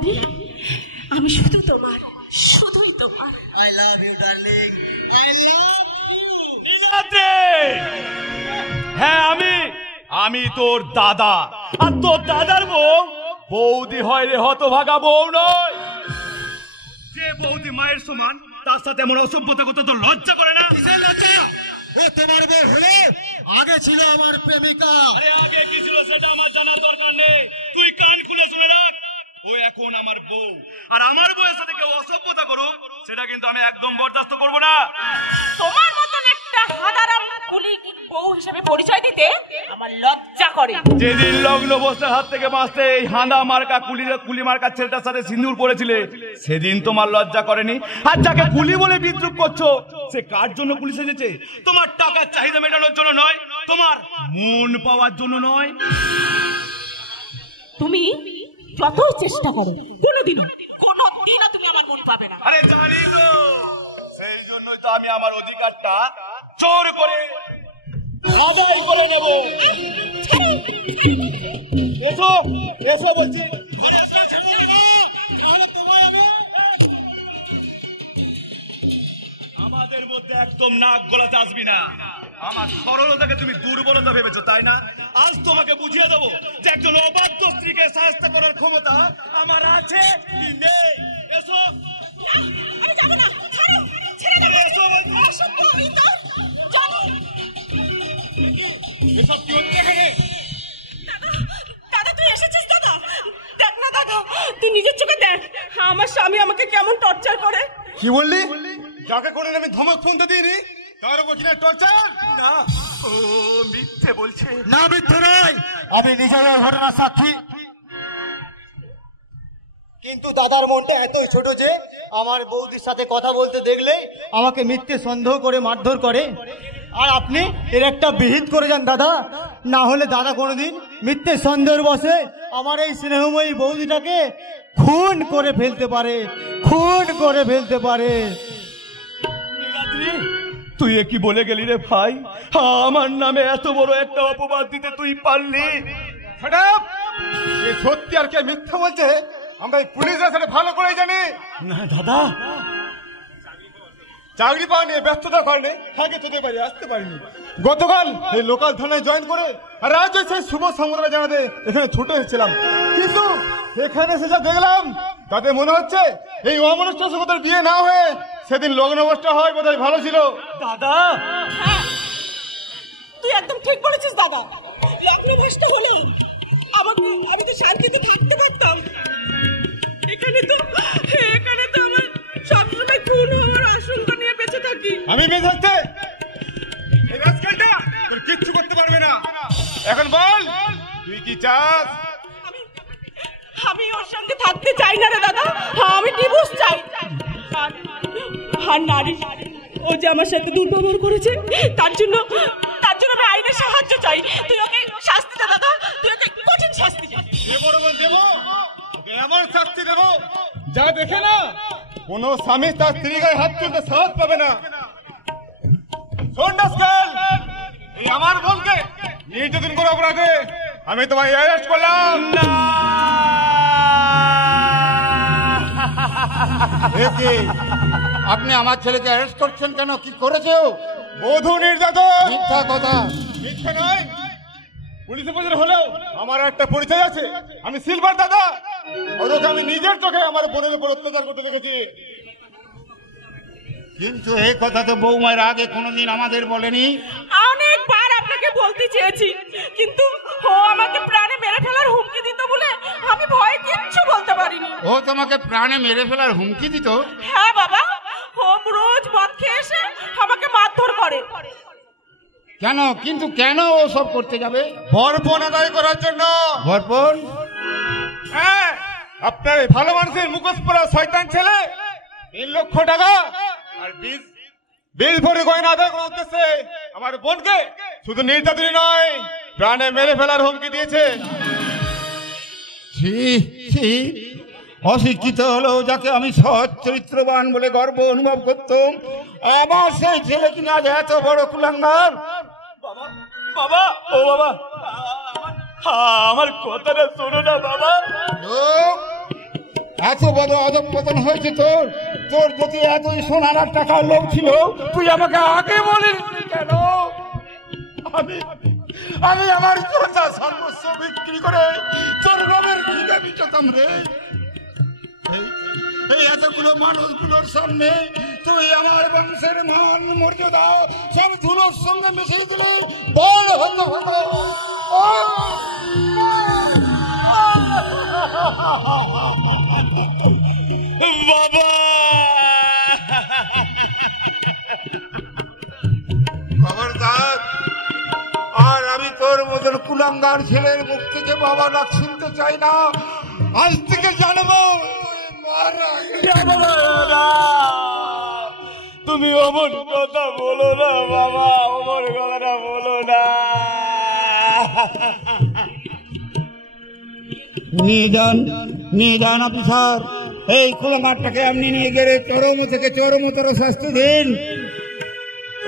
নীলাদ্রি, আমি শুধু তোমার, শুধুই তোমার। I love you darling, I love হ্যাঁ আমি তোর দাদা, আর তোর দাদার বউ বৌদি হয় রে, হতভাগা বউ নয়। যে বৌদি মায়ের সমান, তার সাথে এমন অসভ্যতা করতে তোর লজ্জা করে না? ও তোমার বউ হলে আগে ছিল আমার প্রেমিকা। আরে আগে কি ছিল সেটা আমার জানার দরকার নেই, তুই কান খুলে শুনে রাখ। ও এখন আমার বউ, আর আমার বউয়ের সাথে কেউ অসভ্যতা করুক সেটা কিন্তু আমি একদম বরদাস্ত করবো না। তোমার মতন একটা হাদারাম কুলি বউ হিসেবে পরিচয় দিতে আমার লজ্জা করে। যেদিন লগ্ন বস্তার হাত থেকে বাঁচতে এই হাঁদা মার্কা কুলি মার্কা ছেলেটার সাথে সিঁদুর পড়েছিলে, সেদিন তোমার লজ্জা করেনি? আর যাকে কুলি বলে বিদ্রুপ করছো, সে কার জন্য কুলি সেজেছে? তোমার টাকার চাহিদা মেটানোর জন্য নয়, তোমার মন পাওয়ার জন্য নয়। তুমি যতই চেষ্টা করো, কোনোদিনও তুমি আমার মন পাবে না। আরে জানি তো, সেই জন্যই তো আমি আমার অধিকারটা জোর করে আদায় করে নেব। এসো এসো বলছি। আমাদের মধ্যে একদম নাক গলাতে আসবি না। আমার সরলতাকে তুমি দুর্বলতা ভেবেছো, তাই না? আজ তোমাকে বুঝিয়ে দেবো যে একজন অবাধ্য স্ত্রীকে শাস্তি করার ক্ষমতা আমার আছে কি নেই। এসো। আমি যাব না, ছাড়ো, ছেড়ে দাও। এসো অসভ্য আমি তো যাবো। এসব কি হচ্ছে এখানে? দাদা তুই এসেছিস? দাদা দেখ না, দাদা তুই নিজের চোখে দেখ আমার স্বামী আমাকে কেমন টর্চার করে। কি বললি? যাকে করে আমি ধমক ফোনতে দিইনি, তার উপর কিনা টর্চার? না, ও মিথ্যে বলছে। না, মিথ্যে নয়, আমি নিজের ঘটনা সাক্ষী। কিন্তু দাদার মনটা এতই ছোট যে আমার বৌদির সাথে কথা বলতে দেখলে আমাকে মিথ্যে সন্দেহ করে মারধর করে। আর আপনি এর একটা বিহিত করে যান দাদা, না হলে দাদা কোনোদিন মিথ্যে সন্দেহের বসে আমার এই স্নেহময়ী বৌদিটাকে খুন করে ফেলতে পারে, খুন করে ফেলতে পারে। তুই কি বলে গেলি রে ভাই? আমার নামে এত বড় একটা অপবাদ দিতে তুই পারলি? সত্যি আর কে মিথ্যা বলছে আমরা এই পুলিশের সাথে ভালো করে জানি। না দাদা, চাকরি পাওয়া ব্যস্ততার কারণে আগে তোদের বাড়ি আসতে পারিনি। গতকাল এই লোকাল থানায় জয়েন করে আর আজ সেই শুভ সংবাদ জানাতে এখানে ছুটে এসেছিলাম, কিন্তু এখানে এসে যা দেখলাম তাতে মনে হচ্ছে এই অমনুষ্ঠ সুখদের বিয়ে না হয়ে সেদিন লগ্ন অবস্থা হয় বোধহয় ভালো ছিল। দাদা হ্যাঁ, তুই একদম ঠিক বলেছিস দাদা। লগ্ন ভ্রষ্ট হলেও আমি তো শান্তিতে থাকতে পারতাম। এখানে তো আমার সবসময় খুন হওয়ার আশঙ্কা নিয়ে বেঁচে থাকি। আমি বেঁচে থাকতে এই রাজকালটা তোর কিচ্ছু করতে পারবে না। এখন বল তুই কি চাস? আমি ওর সঙ্গে থাকতে চাই না রে দাদা, আমি ডিভোর্স চাই। আর নারী ও যে আমার সাথে দুর্ব্যবহার করেছে, তার জন্য আমি আইনের সাহায্য চাই। তুই ওকে শাস্তি দে দাদা, তুই ওকে কঠিন শাস্তি দে। দেবো, এমন শাস্তি দেবো যা দেখে না কোন স্বামী তার স্ত্রী গায়ে হাত তুলতে সাহস পাবে না। এই আমার বোনকে নির্যাতন করে অপরাধে আমি তোমায় অ্যারেস্ট করলাম। না, আপনি আমার ছেলেকে অ্যারেস্ট করছেন কেন? কি করেছে ও? বধূ নির্যাতন। মিথ্যা কথা। মিথ্যা নয়, পুলিশে পরিচয় হলেও আমার একটা পরিচয় আছে, আমি সিলভার দাদা। ওদেরকে আমি নিজের চোখে আমার বোনের উপর অত্যাচার করতে দেখেছি। কিন্তু এই কথা তো বৌমার আগে কোনোদিন আমাদের বলেনি। অনেকবার আপনাকে বলতে চেয়েছি, কিন্তু ও আমাকে প্রাণে মেরে ফেলার হুমকি দিত বলে আমি ভয়ে কিচ্ছু বলতে পারিনি। ও তোমাকে প্রাণে মেরে ফেলার হুমকি দিত? হ্যাঁ বাবা, ও রোজ মদ খেয়ে এসে আমাকে মারধর করে। কেন? কিন্তু কেন ও সব করতে যাবে? বরপণ আদায় করার জন্য। বরপণ? হ্যাঁ, আপনার এই ভালো মানুষের মুখোশ পরা শয়তান ছেলে 3 লক্ষ টাকা আর বিল ভরে গয়না আদায় করার উদ্দেশ্যে আমার বোনকে শুধু নির্যাতনই নয়, প্রাণে মেরে ফেলার হুমকি দিয়েছে। অশিক্ষিত হলেও যাকে আমি সৎ চরিত্রবান বলে গর্ব অনুভব করতাম, আমার সেই ছেলে কিনা এত বড় কুলাঙ্গার। বাবা, ও বাবা, আমার কথাটা শোনো না বাবা। এত বড় অধঃপতন হয়েছে তোর। তোর যদি এতই সোনার আর টাকার লোভ ছিল তুই আমাকে আগে বলিস কেন? আমি আমার যথা সর্বস্ব বিক্রি করে তোর রবের দিকে বিচতাম রে। এই এতগুলো মানুষগুলোর সামনে তুই আমার বংশের মান মর্যাদা সব ধুলোর সঙ্গে মিশিয়ে দিলে বড় হতো হতো। বাবা খবরদার, আর আমি তোর মতন কুলাঙ্গার ছেলের মুখ থেকে বাবা ডাক শুনতে চাই না। আজ থেকে জানবো তুমি অমন কথা বলো না বাবা, অমন কথাটা বলো না। নিয়ে যান অফিসার, এই কুলাঙ্গারটাকে আপনি নিয়ে গেলে চরম থেকে চরমতর শাস্তি দিন।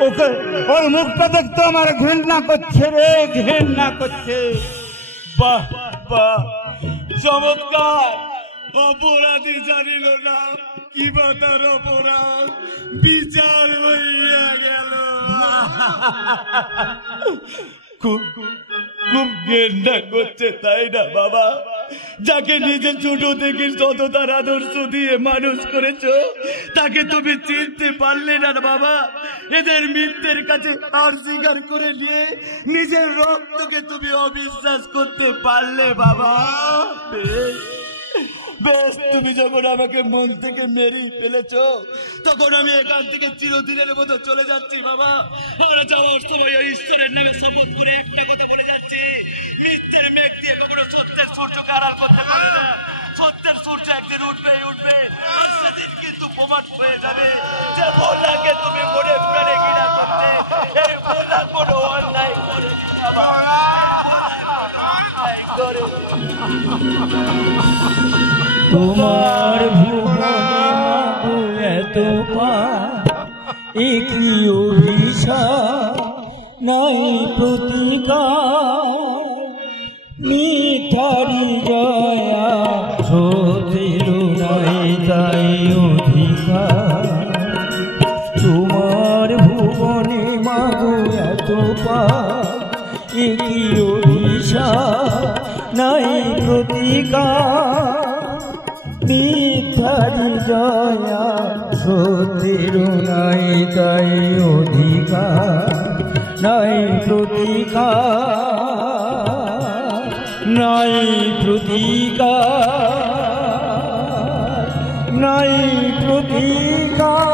ওকে ওই মুখটা দেখতে আমার ঘৃণা করছে রে, ঘৃণা করছে। বাহ বাহ, চমৎকার। অপরাধী জানিল না কিবা তার অপরাধ, বিচার হইয়া গেল। খুব ঘেন্না করছে তাই না বাবা? যাকে নিজে ছোট থেকে যত তার আদর্শ দিয়ে মানুষ করেছো তাকে তুমি চিনতে পারলে না বাবা। এদের মিথ্যের কাছে হার স্বীকার করে নিয়ে নিজের রক্তকে তুমি অবিশ্বাস করতে পারলে বাবা। বেশ, তুমি যখন আমাকে মন থেকে মেরেই ফেলেছো তখন আমি এখান থেকে চিরদিনের মতো চলে যাচ্ছি বাবা। আর যাওয়ার সময় ঈশ্বরের নামে শপথ করে একটা কথা বলে যাচ্ছি, মিথ্যের মেঘ দিয়ে কখনো সত্যের সূর্যকে আড়াল করতে পারে না। সত্যের সূর্য একদিন উঠবে উঠবে, আর সেদিন কিন্তু প্রমাণ হয়ে যাবে যে ভোলাকে তুমি মনে প্রাণে ঘৃণা করতে। এই ভোলা কোনো অন্যায় করে তোমার ভুবনে মাগো এত একই অভিশাপ নাই প্রতিকার, মিঠারি জয়া সত্যের নাই তাই অধিকার। তোমার ভুবনে মাগো এত একই অভিশাপ নাই প্রতিকার, মিথ্যারি জয়া সত্যের নাই তাই অধিকার, নাই প্রতিকার, নাই প্রতিকার, নাই প্রতিকার।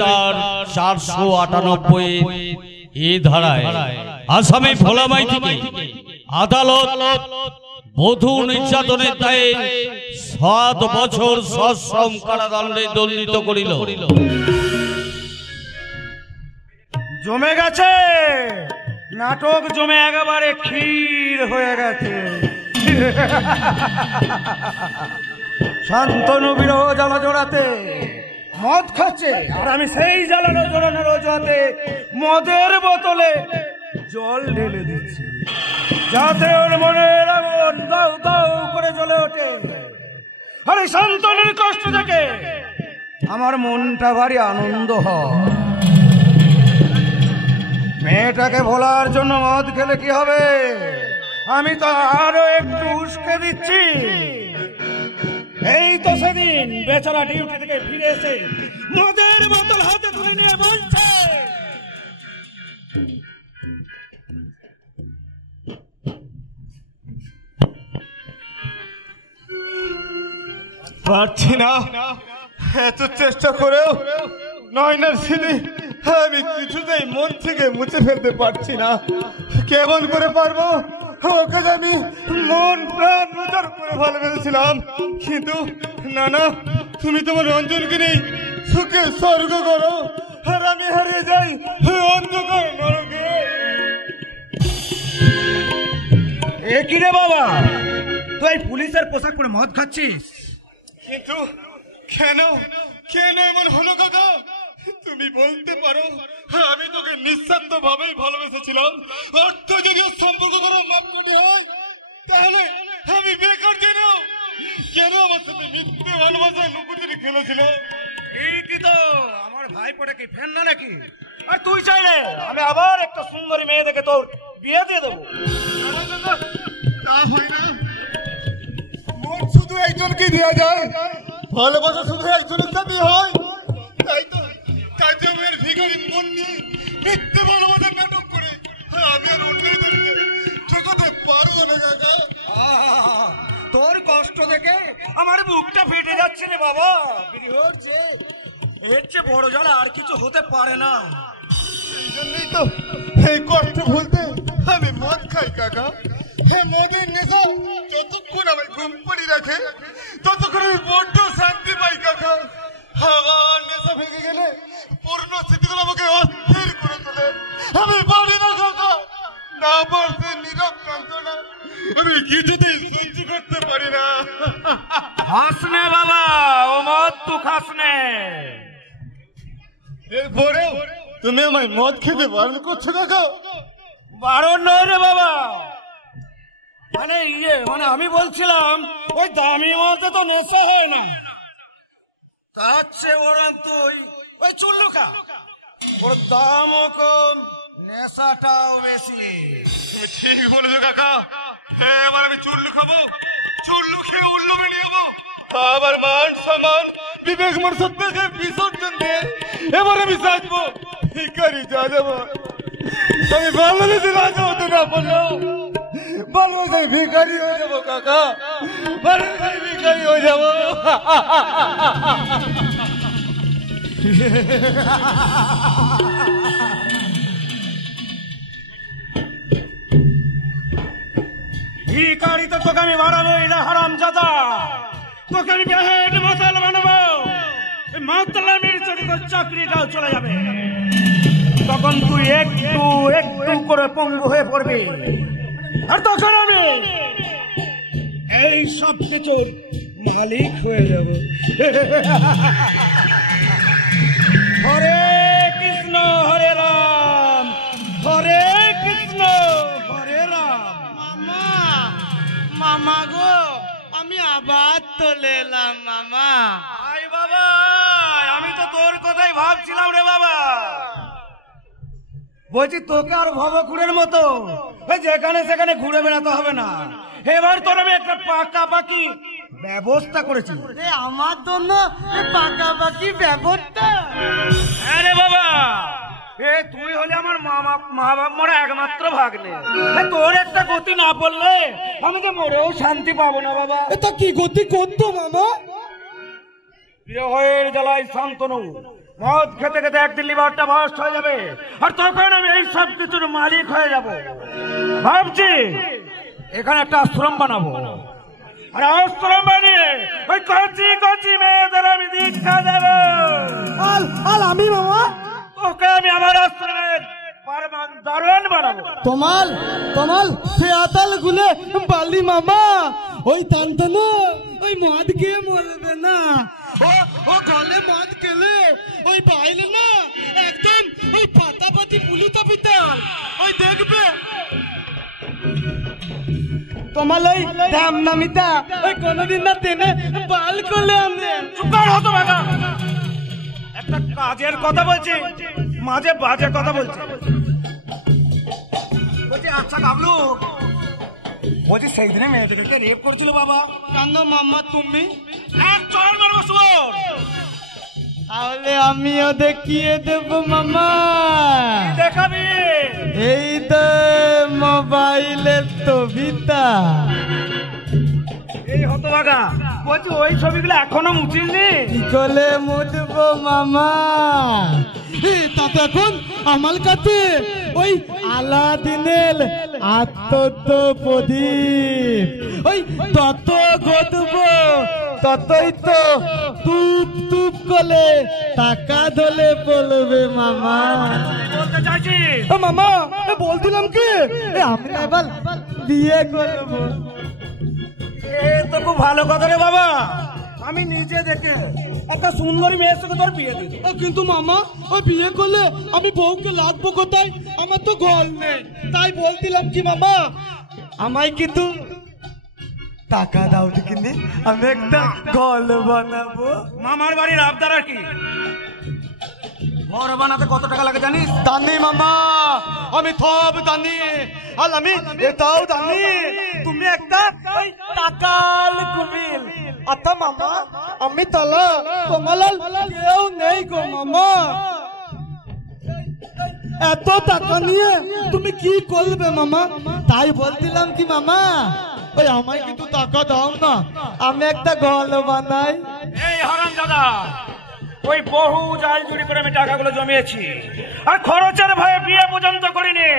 তার 498 এই ধারায় আসামি ভোলা মাইতিকে আদালত বধূ নির্যাতনের দায়ে 7 বছর সশ্রম কারাদণ্ডে দণ্ডিত করিল। জমে গেছে নাটক, জমে একেবারে ক্ষীর হয়ে গেছে। শান্তনু বিরহ জ্বালা জোড়াতে মদ খাচ্ছে, আর আমি সেই জ্বালানো জোড়ানোর অজুহাতে মদের বোতলে জল ঢেলে দিচ্ছি, যাতে ওর মনের এমন দাউ দাউ করে জ্বলে ওঠে। আর এই শান্তনুর কষ্ট থেকে আমার মনটা ভারী আনন্দ হয়। মেয়েটাকে ভোলার জন্য মদ খেলে কি হবে, আমি তো আরো একটু উস্কে দিচ্ছি। এই তো সেদিন বেচারা ডিউটি থেকে ফিরে এসে মদের বোতল হাতে তুলে নিয়ে বলছে, পারছি না, এত চেষ্টা করেও নয়নার স্মৃতি আমি কিছুতেই মন থেকে মুছে ফেলতে পারছি না। কেমন করে পারবো? ওকে আমি মন প্রাণ উজার করে ভালোবেসেছিলাম, কিন্তু না না, তুমি তোমার রঞ্জনকে নেই সুখে স্বর্গ করো, আর আমি হারিয়ে যাই অন্ধকার নরকে। এ কি রে বাবা, তুই পুলিশের পোশাক পরে মদ খাচ্ছিস? কিন্তু কেন কেন এমন হলো কাকা? তুমি বলতে পারো আমি তোকে নিঃস্বার্থ ভাবেই ভালোবেসেছিলাম। অর্থ যদি সম্পর্ক করা মাপকাঠি হয় তাহলে আমি বেকার কেন আমার সাথে মিথ্যে ভালোবাসায় লুকোচুরি খেলেছিল? ঠিকই তো, আমার ভাইপোটা কি ফেন না নাকি? আর তুই চাইলে আমি আবার একটা সুন্দরী মেয়ে দেখে তোর বিয়ে দিয়ে দেবো। তা হয় না, মোট শুধু একজনকে দেওয়া যায়, ভালোবাসা শুধু একজনের সাথে হয়। তাই তো কাজমের ভিখারি মন নিয়ে মিথ্যে ভালোবাসার নাটক করে আমি আর অন্যজনকে ঠকাতে পারবো না কাকা। তোর কষ্ট দেখে আমার বুকটা ফেটে যাচ্ছে রে বাবা। এর চেয়ে বড় জ্বালা আর কিছু হতে পারে না। এই জন্যই তো এই কষ্ট ভুলতে আমি মদ খাই কাকা। মদের নেশা যতক্ষণ আমার ঘুম পাড়ি রাখে ততক্ষণ আমি বড্ড শান্তি পাই কাকা। আমার নেশা ভেঙে গেলে পুরনো স্মৃতিগুলো আমাকে অস্থির করে তোলে। আমি পারি না কাকা, না পারতে নীরব যন্ত্রণা আমি কিছুতেই সহ্য করতে পারি না। হাসনে বাবা, ও মদ তু খাসনে। এরপরেও তুমি আমায় মদ খেতে বারণ করছো কাকা? বারণ নয় রে বাবা, মানে আমি বলছিলাম ওই দামি মদে তো নেশা হয় না, তার চেয়ে বরং তুই ওই চুল্লু খা, ওর দামও কম নেশাটাও বেশি। ঠিক বলেছো কাকা। এবার আমি চুল্লু খাবো, চুল্লু খেয়ে উল্লু বেরিয়ে যাবো, আবার মান সম্মান বিবেক মনুষ্যত্বকে বিসর্জন দিয়ে এবার আমি সাজবো ভিখারি যা যাবো। আমি ভালোবেসে রাজা হতে না পারলেও ভালোবেসে ভিখারি হয়ে যাবো কাকা, ভালোবেসে ভিখারি হয়ে যাবো। ভিখারি তো তোকে আমি বাড়াবোই না হারাম জাদা, তোকে আমি হেড মাতাল বানাবো। মাতালামির চোখে তোর চাকরিটাও চলে যাবে, তখন তুই একটু একটু করে পঙ্গু হয়ে পড়বি, আর তখন আমি এই সব কিছুর মালিক হয়ে যাবে। হরে কৃষ্ণ হরে রাম, হরে কৃষ্ণ হরে রাম। মামা, মামা গো, আমি আবার চলে এলাম মামা। আই বাবা, আমি তো তোর কথাই ভাবছিলাম রে বাবা। বলছি তোকে আর ভবকুড়ের মতো যেখানে সেখানে ঘুরে বেড়াতে হবে না। এবার তোর আমি একটা পাকাপাকি ব্যবস্থা করেছি। আমার জন্য পাকাপাকি ব্যবস্থা? হ্যাঁ রে বাবা, তুই হলে আমার মা বাপ মরা একমাত্র ভাগ্নে। তোর একটা গতি না পড়লে আমি তো মরেও শান্তি পাবো না বাবা। এটা কি গতি করতো মামা? বিরহের জ্বালায় শান্তনু, মদ খেতে খেতে একদিন লিভারটা বাস্ট হয়ে যাবে, আর তখন আমি এই সব কিছুর মালিক হয়ে যাব। ভাবছি এখানে একটা আশ্রম বানাবো, আর আশ্রম বানিয়ে ওই কচি কচি মেয়েদের আমি দীক্ষা দেব। আর আমি মামা ওকে আমি আমার আশ্রমের দারোয়ান বানাবো। তোমাল তোমাল সে আতাল গুলে বালি মামা, ওই তান্তনু ওই মদ খেয়ে মরবে না। ও গলে মদ খেলে ওই বাইলে না একদম ওই পাতাপাতি পুলুতা পিতাল, ওই দেখবে তোমার ওই ধাম নামিতা ওই কোনদিন না তেনে বাল করলে আনবে। হতো বাবা, একটা কাজের কথা বলছি, মাঝে বাজে কথা বলছি। বলছি আচ্ছা গাবলু, বলছি সেই দিনে মেয়েদেরকে রেপ করেছিল বাবা। কেন মামা তুমি? এক চড় মারবো শুয়োর। তাহলে আমিও দেখিয়ে দেব মামা। দেখাবি? এই তো মোবাইলের ছবিটা। এই হতভাগা, বলছি ওই ছবিগুলো এখনো মুছিসনি? কি করে মুছবো মামা? তা তো এখন আমার কাছে ওই আলাদিনের আত্মত প্রদীপ, ওই তত গদব ততই তো টুপ টুপ করে টাকা ধরে বলবে মামা। বলতে চাইছিস? ও মামা বলছিলাম কি আমি এবার বিয়ে করবো। এ তো খুব ভালো কথা রে বাবা, আমি নিজে দেখে একটা সুন্দরী মেয়ের সঙ্গে তোর বিয়ে দিই। কিন্তু মামা ওই বিয়ে করলে আমি বউকে লাগবো কোথায়? আমার তো ঘর নেই। তাই বলছিলাম কি মামা, আমায় কিন্তু টাকা দাও দেখিনি, আমি একটা ঘর বানাবো। মামার বাড়ির আবদার আর কি? ঘর বানাতে কত টাকা লাগে জানিস? জানি মামা, আমি সব জানি, আর আমি এটাও জানি তুমি একটা টাকাল কুমিল। আচ্ছা মামা, আমি তালা তোমার কেউ নেই গো মামা। এত টাকা নিয়ে তুমি কি করবে মামা? তাই বলছিলাম কি মামা, ওই আমায় কিন্তু টাকা দাও না, আমি একটা ঘর বানাই। এই হারামজাদা, ওই বহু জাল জুড়ি করে আমি টাকাগুলো জমিয়েছি, আর খরচের ভয়ে বিয়ে পর্যন্ত করিনি।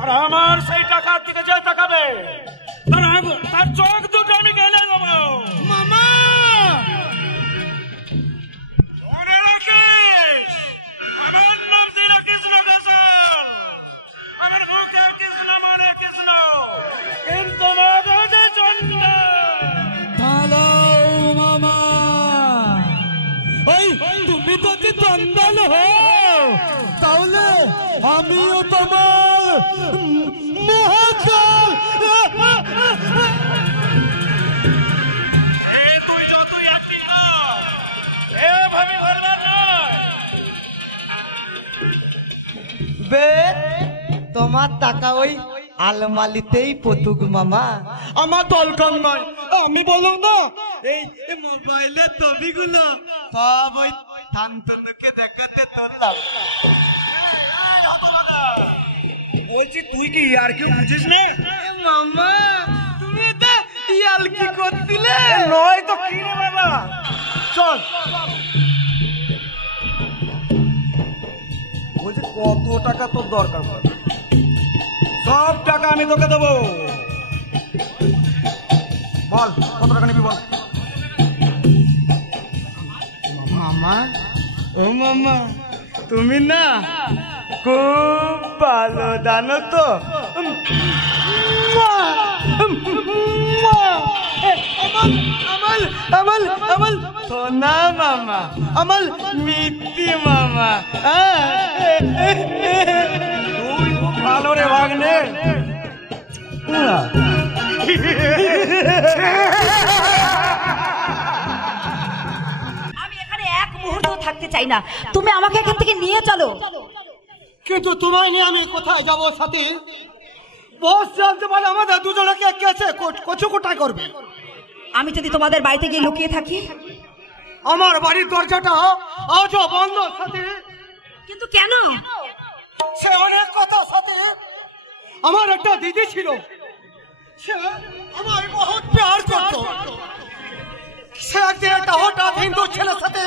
আর আমার সেই টাকার দিকে যে তাকাবে তার চোখ দুটো আমি গেলে দেবো। মামা মনে রাখিস, আমার নাম ছিল কৃষ্ণ গোসাল, আমার মুখে কৃষ্ণ মানে কৃষ্ণ, কিন্তু মাধবে চন্দ্র। মামা ওই তুমি যদি চন্দন হো, তাহলে আমিও তোমার মহাকাল। তোমার টাকা ওই আলমালিতেই পতুক মামা, আমার দরকার নয়। আমি বললাম না, এই মোবাইলের ছবিগুলো সব ওই শান্তনুকে দেখাতে তোলাম। বলছি তুই কি আর কেউ বুঝিস না? মামা তুমি এটা ইয়াল কি করছিলে? নয় তো কি রে বাবা, চল। বলছি কত টাকা তোর দরকার? সব টাকা আমি তোকে দেবো। বল কত টাকা নিবি বল। মামা, ও মামা, তুমি না খুব ভালো জানো তো। আমার সোনা মামা, আমার মিত্তি মামা। তুই খুব ভালো রে ভাগ্নে। আমি এখানে এক মুহূর্ত থাকতে চাই না, তুমি আমাকে এখান থেকে নিয়ে চলো। কিন্তু তোমায় নিয়ে আমি কোথায় যাবো সাথী? বস জানতে পারে আমাদের দুজনকে কেসে কচু কোটায় করবে। আমি যদি তোমাদের বাড়িতে গিয়ে লুকিয়ে থাকি? আমার বাড়ির দরজাটা আজও বন্ধ সাথী। কিন্তু কেন? সে অনেক কথা সাথী। আমার একটা দিদি ছিল, সে আমার বহুত প্যার করত। সে একদিন একটা হঠাৎ হিন্দু ছেলের সাথে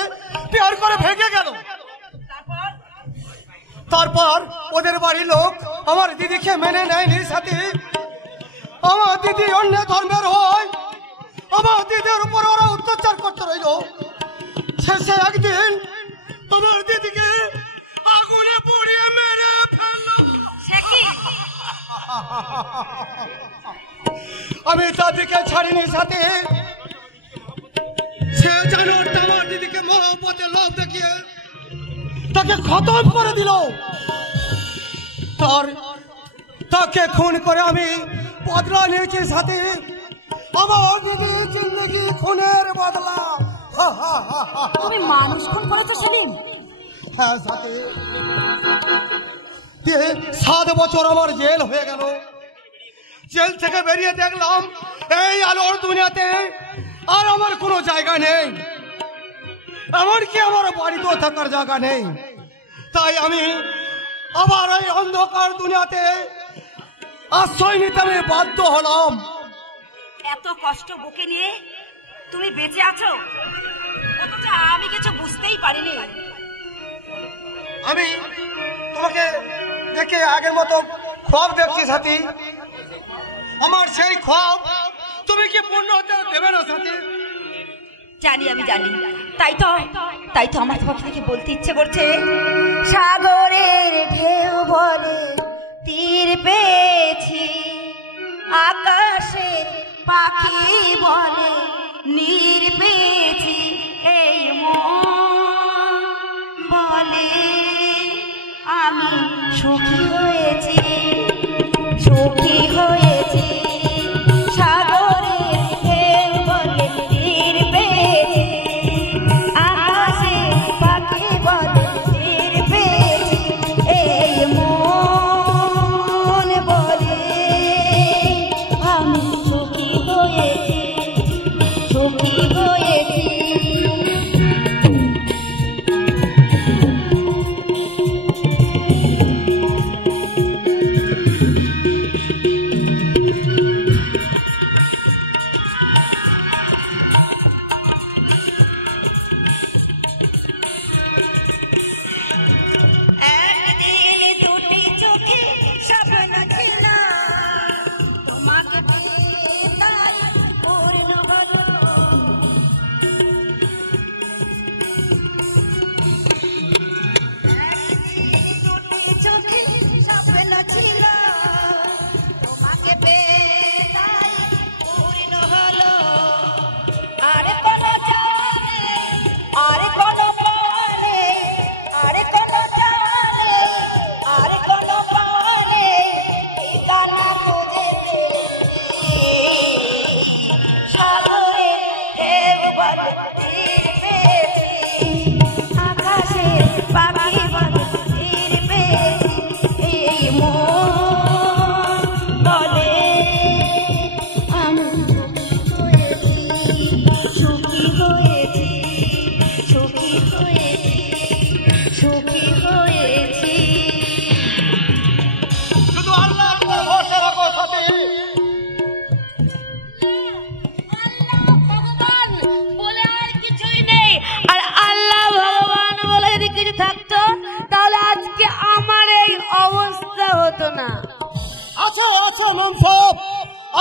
প্যার করে ভেঙে গেল। তারপর ওদের বাড়ির লোক আমার দিদিকে মেনে নেয়নি সাথী। আমার দিদি অন্য ধর্মের হয়, আমার দিদির উপর ওরা অত্যাচার করতে রইল। শেষে একদিন তোমার দিদিকে আগুনে পুড়িয়ে মেরে ফেললো। আমি দাদিকে ছাড়িনি সাথে। সে জানো আমার দিদিকে মহব্বতে লোভ দেখিয়ে তাকে খতম করে দিল। তাকে খুন করে আমি বদলা নিয়েছি সাথে। আমার দিদির জিন্দগি খুনের বদলা। তুমি মানুষ খুন করেছো সেদিন? হ্যাঁ সাথে, 7 বছর আমার জেল হয়ে গেল। জেল থেকে বেরিয়ে দেখলাম এই আলোর দুনিয়াতে আর আমার কোনো জায়গা নেই, এমনকি আমার বাড়িতেও থাকার জায়গা নেই। তাই আমি আবার এই অন্ধকার দুনিয়াতে আশ্রয় নিতে আমি বাধ্য হলাম। এত কষ্ট বুকে নিয়ে তুমি বেঁচে আছো, অথচ আমি কিছু বুঝতেই পারিনি। আমি তোমাকে দেখে আগের মতো খোয়াব দেখছি সাথী। আমার সেই খোয়াব তুমি কি পূর্ণ হতে দেবে না সাথী? জানি, আমি জানি। তাই তো আমার তোমাকে দেখে বলতে ইচ্ছে করছে, সাগরের ঢেউ বলে তীর পেয়েছি, আকাশের পাখি বলে নীর পেয়েছি। সুখী হয়েছি, সুখী হয়েছি। সাগরের ঢেউ বলে তীর পেয়েছি, আকাশে পাখি বলে তীর পেয়েছি। এই মন বলে আমি সুখী হয়েছি, সুখী হয়েছি।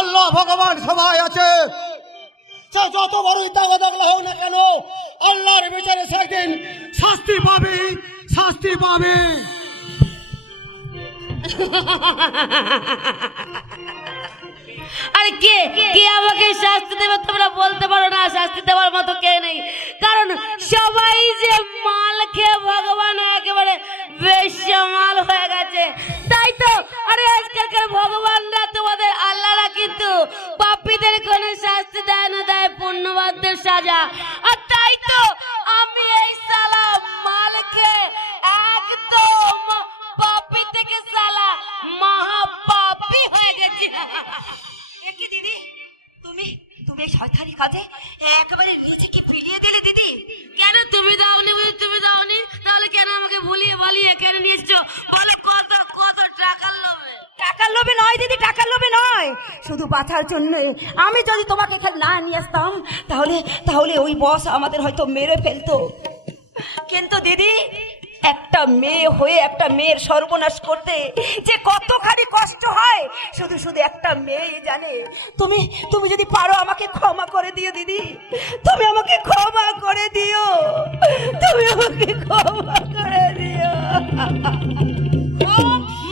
আল্লাহ ভগবান সবাই আছে, সে যত বড়ই তাগদা হোক না কেন আল্লাহর বিচারে সেদিন শাস্তি পাবে, শাস্তি পাবে। আরে কে কে আমাকে শাস্তি দেবে তোমরা বলতে পারো না? শাস্তি দেওয়ার মতো কে নেই, কারণ সবাই যে মাল খেয়ে ভগবান একেবারে বেশমাল হয়ে গেছে, তাই তো। আরে আজকালকার ভগবানরা তোমাদের আল্লাহরা কিন্তু পাপীদের কোনো শাস্তি দেয় না, দেয় পুণ্যবানদের সাজা। আর তাই তো আমি এই সালা মাল খেয়ে একদম পাপী থেকে সালা মহাপাপী হয়ে গেছি। কি দিদি তুমি তুমি শয়তানি কাজে একেবারে নিজেকে বিলিয়ে দিলে দিদি। কেন তুমি দাওনি? তুমি দাওনি তাহলে কেন আমাকে ভুলিয়ে ভালিয়ে কেন নিয়ে এসছো? বলে কত কত টাকার লোভে। টাকার লোভে নয় দিদি, টাকার লোভে নয়, শুধু বাঁচার জন্য। আমি যদি তোমাকে এখানে না নিয়ে আসতাম তাহলে তাহলে ওই বস আমাদের হয়তো মেরে ফেলতো। কিন্তু দিদি একটা মেয়ে হয়ে একটা মেয়ের সর্বনাশ করতে যে কতখানি কষ্ট হয় শুধু শুধু একটা মেয়ে জানে। তুমি তুমি যদি পারো আমাকে ক্ষমা করে দিও দিদি, তুমি আমাকে ক্ষমা করে দিও, তুমি আমাকে ক্ষমা করে দিও।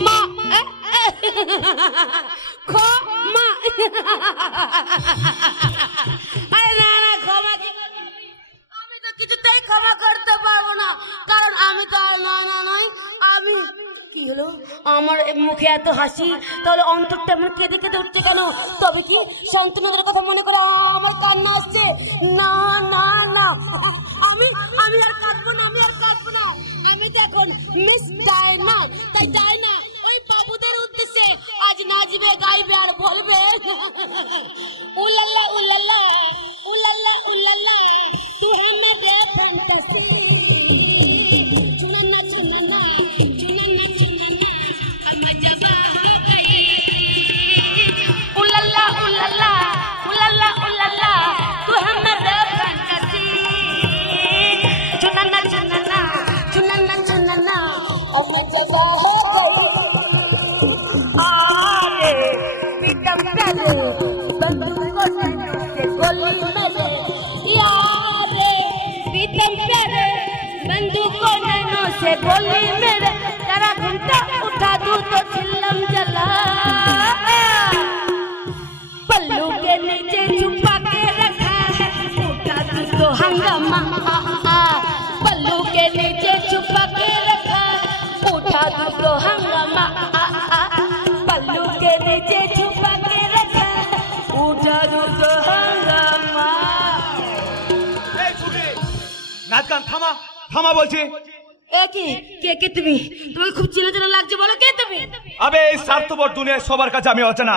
মা ক্ষমা, আরে না না ক্ষমা, আমি তো কিছুতেই ক্ষমা করতে পারবো না, কারণ আমি তো আর নয়। আমি কি হলো আমার মুখে এত হাসি, তাহলে অন্তরটা আমার কেঁদে কেঁদে উঠছে কেন? তবে কি সন্তানদের কথা মনে করে আমার কান্না আসছে? না না না, আমি আমি আর কাঁদবো না, আমি আর কাঁদবো না। আমি তো এখন মিস ডায়না, তাই ডায়না ওই বাবুদের উদ্দেশ্যে আজ নাচবে, গাইবে আর বলবে উল্লাল্লাহ উল্লাল্লাহ উল্লাল্লাহ উল্লাল্লাহ তুই না গে ফ্যান্টাসি চুনানা চুনানা চুনানা চুনানা আমি জবা হো গই উল্লাল্লাহ উল্লাল্লাহ উল্লাল্লাহ উল্লাল্লাহ তুই না গে ফ্যান্টাসি চুনানা চুনানা চুনানা চুনানা আমি জবা হো গই থামা থামা বলছি। এ কি কে কে তুমি? তোমার খুব চেনা চেনা লাগছে, বলো কে তুমি? আবে এই স্বার্থপর দুনিয়ায় সবার কাছে আমি অচেনা।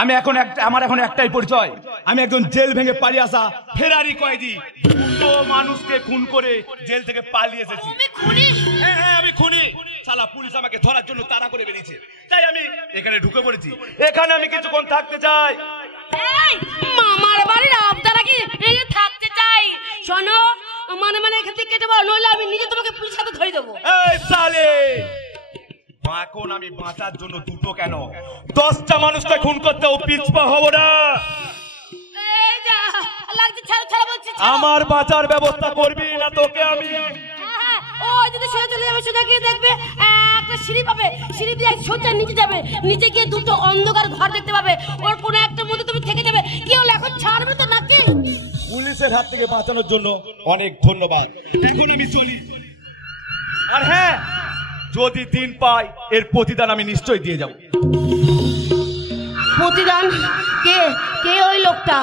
আমি এখন আমার এখন একটাই পরিচয়, আমি একজন জেল ভেঙে পালিয়ে আসা ফেরারি কয়েদি। দুটো মানুষকে খুন করে জেল থেকে পালিয়ে এসেছি। তুমি খুনি? হ্যাঁ আমি খুনি। শালা পুলিশ আমাকে ধরার জন্য তাড়া করে বেরিয়েছে, তাই আমি এখানে ঢুকে পড়েছি। এখানে আমি কিছুক্ষণ থাকতে চাই। এই মামার বাড়ির আবদারা কি এই থাকতে চাই? শোনো, মানে এখান থেকে কেটে বলো, নইলে আমি নিজে তোমাকে পুলিশের সাথে ধরে দেবো। এই সালে, এখন আমি বাঁচার জন্য দুটো কেন 10টা মানুষকে খুন করতেও পিছপা হব না। এই যা লাগছে, ছাড়ো ছাড়ো বলছি। আমার বাঁচার ব্যবস্থা করবি না তোকে আমি। হ্যাঁ, ও যদি সোজা চলে যাবে, সোজা গিয়ে দেখবে একটা সিঁড়ি পাবে, সিঁড়ি দিয়ে সোজা নিচে যাবে, নিচে গিয়ে দুটো অন্ধকার ঘর দেখতে পাবে, ওর কোনো একটার মধ্যে তুমি থেকে যাবে। কি হলো, এখন ছাড়বে তো নাকি? পুলিশের হাত থেকে বাঁচানোর জন্য অনেক ধন্যবাদ, এখন আমি চলি। আর হ্যাঁ, যদি দিন পাই এর প্রতিদান আমি নিশ্চয়ই দিয়ে যাব। প্রতিদান? কে কে ওই লোকটা?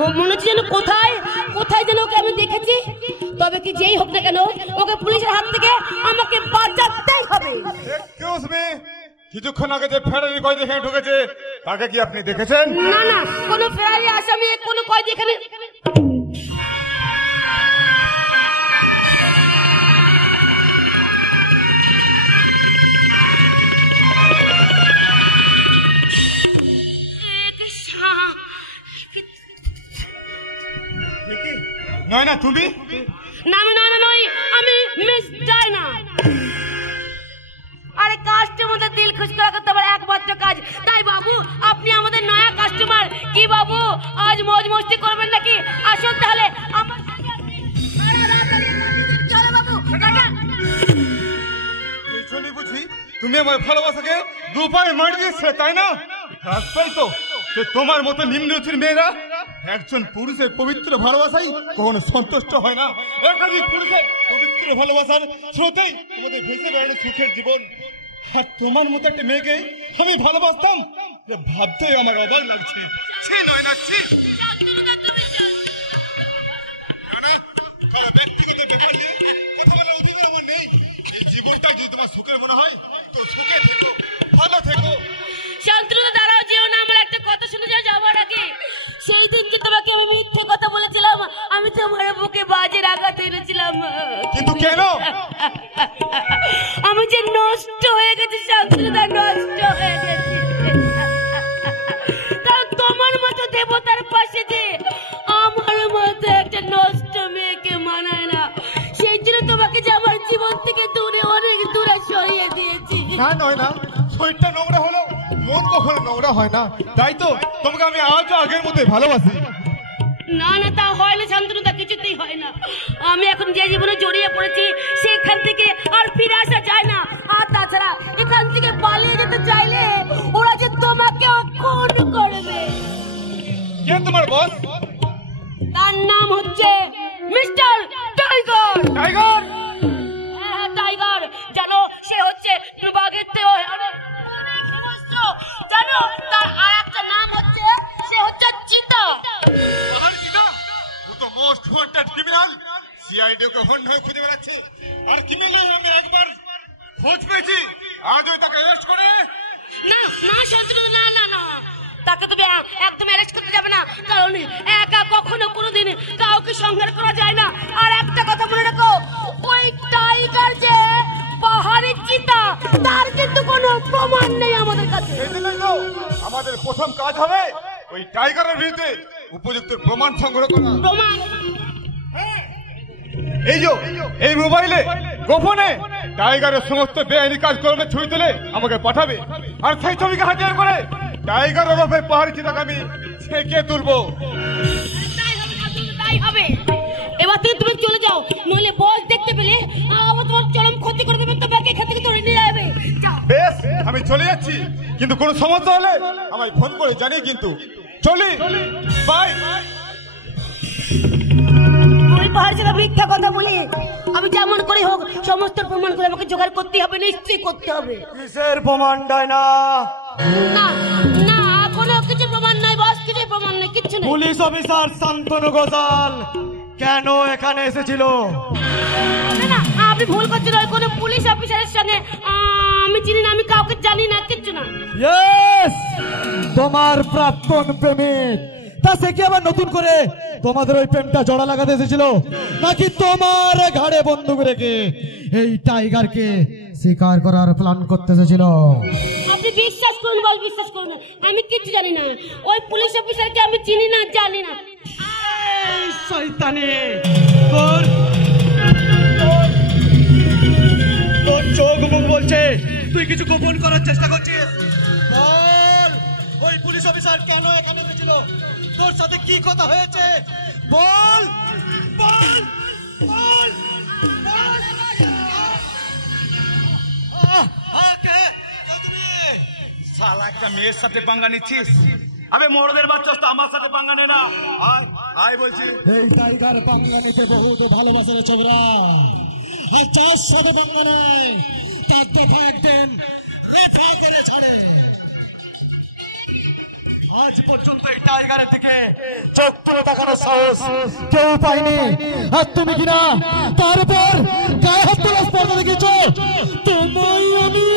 ও মনে হচ্ছে যেন কোথায় কোথায় যেন ওকে আমি দেখেছি। তবে কি যেই হোক না কেন, ওকে পুলিশের হাত থেকে আমাকে বাঁচাতেই হবে। এক্সকিউজ মি, কিছুক্ষণ আগে যে ফেরারি কয়েদি এখানে ঢুকেছে তাকে কি আপনি দেখেছেন? না না, কোনো ফেরারি আসামি, কোনো কয়েদি এখানে। নয় না তুমি? না আমি নয়, আমি মিস ডায়না। আরে কাস্টমারদের দিল খুশ করা করতে আমার একমাত্র কাজ। তাই বাবু, আপনি আমাদের নয়া কাস্টমার। কি বাবু, আজ মौज মস্তি করবেন নাকি? আসুন তাহলে আমার সাথে। চলো বাবু, পেছনে বুঝি তুমি আমার ভালোবাসাকে দুপায়ে মারি দিয়েছে, তাই না? রাস্তায় তো যে তোমার মতো নিম্নচির মেয়েরা একজন পুরুষের পবিত্র ভালোবাসাই কখনো সন্তুষ্ট হয় না। এখানে পুরুষের পবিত্র ভালোবাসার স্রোতেই তোমাদের ভেসে বেড়ানো সুখের জীবন। আর তোমার মতো একটা মেয়েকে আমি ভালোবাসতাম, ভাবতেই আমার অবাক লাগছে। ব্যক্তিগত ব্যাপার নিয়ে কথা বলার অধিকার আমার নেই। এই জীবনটা যদি তোমার সুখের মনে হয় তো সুখে থেকো, ভালো থেকো। শান্তনুদা দাঁড়াও, যেও না। আমার একটা কথা শুনে যাও যাবার আগে। সেই দিন যে তোমাকে আমি মিথ্যে কথা বলেছিলাম, আমি তোমার বুকে বাজের আঘাত এনেছিলাম। কিন্তু কেন? আমি যে নষ্ট হয়ে গেছি শান্তনুদা, নষ্ট হয়ে গেছি। কারণ তোমার মতো দেবতার পাশে যে আমার মতো একটা নষ্ট মেয়েকে মানায় না, সেই জন্য তোমাকে যে আমার জীবন থেকে দূরে, অনেক দূরে সরিয়ে দিয়েছি। না নয় না, শরীরটা নোংরা হলো, মন কখনো নোংরা হয় না। তাই তো তোমাকে আমি আজও আগের মতোই ভালোবাসি। না না, তা হয় না শান্তনুদা, কিছুতেই হয় না। আমি এখন যে জীবনে জড়িয়ে পড়েছি সেখান থেকে আর ফিরে আসা যায় না। আর তাছাড়া এখান থেকে পালিয়ে যেতে চাইলে ওরা যে তোমাকে খুন করবে। কে তোমার বস? তার নাম হচ্ছে মিস্টার টাইগার। টাইগার? হ্যাঁ টাইগার। জানো, সে হচ্ছে দুর্ভাগের চেয়েও অনেক হিংস্র। জানো, তার আর একটা নাম হচ্ছে, সে হচ্ছে চিতা। ও তো মোস্ট ওয়ান্টেড ক্রিমিনাল। সিআইডি ওকে হন্ড হয়ে খুঁজে বেড়াচ্ছে। আর ক্রিমিনাল আমি একবার খোঁজ পেয়েছি, আজও তাকে অ্যারেস্ট করে। না না শান্তনু, না না না, তাকে তুমি একদম অ্যারেস্ট করতে যাবে না। কারণ একা কখনো কোনোদিন কাউকে সংহার করা যায় না। আর একটা কথা মনে রাখো, ওই টাইগার যে পাহাড়ি চিতা, তার কিন্তু কোনো প্রমাণ নেই আমাদের কাছে। এই জন্যই তো আমাদের প্রথম কাজ হবে ওই টাইগারের বিরুদ্ধে উপযুক্ত প্রমাণ সংগ্রহ করা। প্রমাণ? এই যে এই মোবাইলে গোপনে টাইগারের সমস্ত বেআইনি কাজকর্মের ছবি তুলে আমাকে পাঠাবে, আর সেই ছবিকে হাতিয়ার করে টাইগার ওরফে পাহাড়ি চিতাকে আমি ছেঁকে তুলবো। তাই হবে। এবার থেকে তুমি চলে যাও, নইলে বস দেখতে পেলে আবার তোমার চরম ক্ষতি করে দেবেন। তোমাকে এখান থেকে ধরে নিয়ে যাবে। বেশ, আমি চলে যাচ্ছি, কিন্তু কোনো সমস্যা হলে আমায় ফোন করে জানিয়ে কিন্তু চলি। বাই। ওই পাহাড় জায়গা মিথ্যা কথা বলি। আমি যেমন করে হোক সমস্ত প্রমাণ করে আমাকে জোগাড় করতে হবে, নিশ্চয়ই করতে হবে। কিসের প্রমাণ ডায়না? না না, কোনো কিছু প্রমাণ নাই বস, কিছু প্রমাণ নাই, কিচ্ছু নেই। পুলিশ অফিসার শান্তনু ঘোষাল, কেন এখানে এসেছিল? না না, আপনি ভুল করছেন। ওই কোনো পুলিশ অফিসারের সঙ্গে আমি চিনি না, আমি কাউকে জানি না, কিচ্ছু না। ইয়েস, তোমার প্রাক্তন প্রেমিক। তা সে কি আবার নতুন করে তোমাদের ওই প্রেমটা জোড়া লাগাতে এসেছিল, নাকি তোমার ঘাড়ে বন্দুক রেখে এই টাইগারকে শিকার করার প্ল্যান করতে এসেছিল? আপনি বিশ্বাস করুন বল, বিশ্বাস করুন, আমি কিচ্ছু জানি না। ওই পুলিশ অফিসারকে আমি চিনি না, জানি না। শয়তানি, তোর চোখ মুখ বলছে তুই কিছু গোপন করার চেষ্টা করছিস। বল, ওই পুলিশ অফিসার কেন এখানে এসেছিল? তোর সাথে কি কথা হয়েছে? বল বল বল বল। শালা একটা মেয়ের সাথে পাঙ্গা নিচ্ছিস? আবে মোরদের বাচ্চা তো আমার সাথে পাঙ্গা নে না। আয় আয় বলছি। এই টাইগার পাঙ্গা নিতে বহুত ভালোবাসার ছোকরা, আর চার সাথে পাঙ্গা নেয় তার দফা একদিন রেফা করে ছাড়ে। আজ পর্যন্ত এই টাইগারের থেকে চোখ তুলে তাকানোর সাহস কেউ পায়নি, আর তুমি কিনা তার উপর গায়ে হাত তোলার স্পর্ধা দেখিয়েছ। তোমায় আমি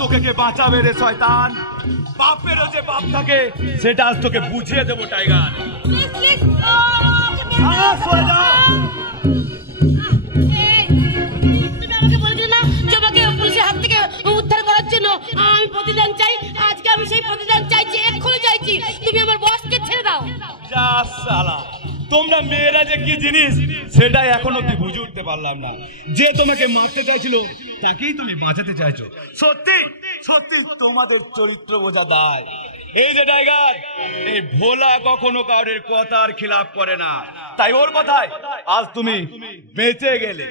তোকে কে বাঁচাবে রে শয়তান? বাপেরও যে বাপ থাকে সেটা আজ তোকে বুঝিয়ে দেবো টাইগার। উদ্ধার করার জন্য আমি প্রতিদান চাই। আজকে আমি সেই প্রতিদান চাইছি, এক্ষুনি চাইছি। তুমি আমার বসকে ছেড়ে দাও। যা শালা, তোমরা মেয়েরা যে কি জিনিস সেটাই এখন অব্দি বুঝে উঠতে পারলাম না। যে তোমাকে মারতে চাইছিল তাকেই তুমি বাঁচাতে চাইছো। সত্যি সত্যি তোমাদের চরিত্র বোঝা দায়। এই যে টাইগার, এই ভোলা কখনো কাউরের কথার খিলাফ করে না, তাই ওর কথায় আজ তুমি বেঁচে গেলে।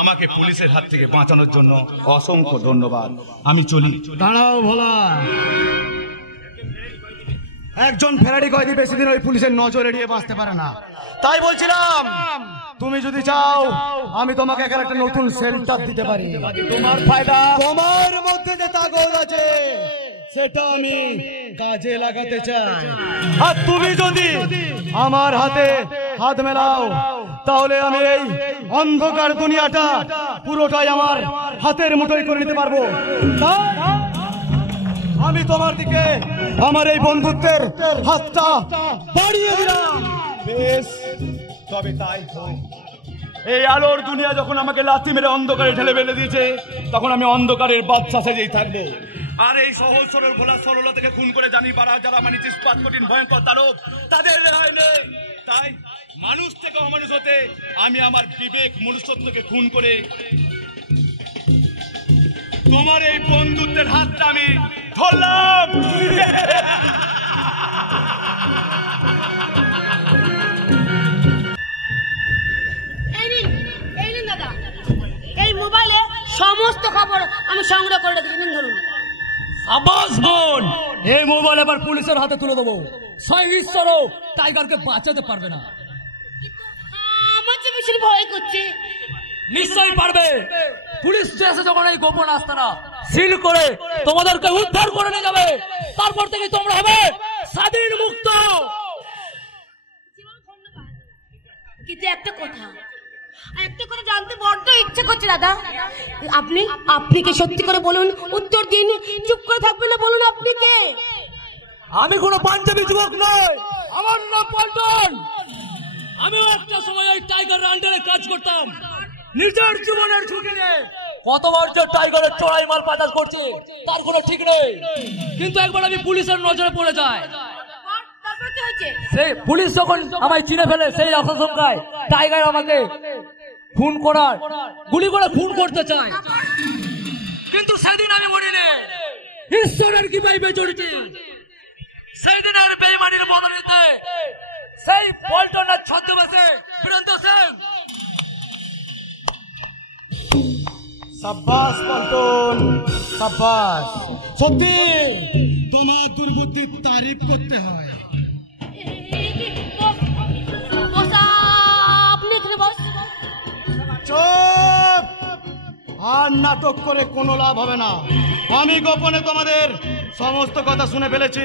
আমাকে পুলিশের হাত থেকে বাঁচানোর জন্য অসংখ্য ধন্যবাদ। আমি চলি। দাঁড়াও ভোলা, একজন ফেরারি কয়েদি বেশি দিন ওই পুলিশের নজর এড়িয়ে বাঁচতে পারে না। তাই বলছিলাম, তুমি যদি চাও আমি তোমাকে এখানে একটা নতুন শেল্টার দিতে পারি। তোমার ফায়দা, তোমার মধ্যে যে তাগদ আছে সেটা আমি কাজে লাগাতে চাই। আর তুমি যদি আমার হাতে হাত মেলাও তাহলে আমি এই অন্ধকার দুনিয়াটা পুরোটাই আমার হাতের মুঠোয় করে নিতে পারবো। আমি তোমার দিকে আমার এই বন্ধুত্বের হাতটা বাড়িয়ে দিলাম। বেশ, তবে তাই হোক। এই আলোর দুনিয়া যখন আমাকে লাথি মেরে অন্ধকারে ঠেলে ফেলে দিয়েছে, তখন আমি অন্ধকারের বাদশা সেজেই থাকবো। আর এই সহজ সরল ভোলা সরলতাকে খুন করে জানি পারা যারা মানিস ইস্পাত কঠিন ভয়ঙ্কর দানব, তাদের রেহাই নেই। তাই মানুষ থেকে অমানুষ হতে আমি আমার বিবেক মনুষ্যত্বকে খুন করে তোমার এই বন্ধুত্বের হাতটা আমি ধরলাম। এই নিন দাদা, এই মোবাইলে সমস্ত খবর আমি সংগ্রহ করে রেখেছি, ধরুন। আবাস বোন, এই মোবাইল এবার পুলিশের হাতে তুলে দেবো। সেই ঈশ্বরও টাইগারকে বাঁচাতে পারবে না। আমার যে ভীষণ ভয় করছে। নিশ্চয়ই পারবে। পুলিশ এসে যখন এই গোপন আস্তানা সিল করে তোমাদেরকে উদ্ধার করে নিয়ে যাবে, তারপর থেকে তোমরা হবে স্বাধীন মুক্ত। কিন্তু একটা কথা জানতে বড্ড ইচ্ছে করছে দাদা। আপনি কি সত্যি করে বলুন, উত্তর দিন, চুপ করে থাকবেন না, বলুন আপনি কে? আমি কোনো পাঞ্জাবি যুবক নই, আমার নাম পল্টন। আমিও একটা সময় এই টাইগার আন্ডারে কাজ করতাম, নিজের জীবনের ঝুঁকি নিয়ে। কতবার যে টাইগারের চড়াই মাল পাচার করছে তার কোনো ঠিক নেই। কিন্তু একবার আমি পুলিশের নজরে পড়ে যায়। সেই পুলিশ যখন আমায় চিনে ফেলে, সেই আশঙ্কায় টাইগার আমাকে খুন করার গুলি করে খুন করতে চায়। কিন্তু সেদিন আমি মরিনি, ঈশ্বরের কি পাইবে জড়িতে। সেই দিনের বেইমানির বদলিতে সেই পল্টনের ছদ্মবেশে বীরেন্দ্র সিং। সাব্বাস পল্টন, সাব্বাস। সত্যি তোমার দুর্বুদ্ধির তারিফ করতে হয়। আপনি এখানে বস। চুপ! আর নাটক করে কোনো লাভ হবে না। আমি গোপনে তোমাদের সমস্ত কথা শুনে ফেলেছি।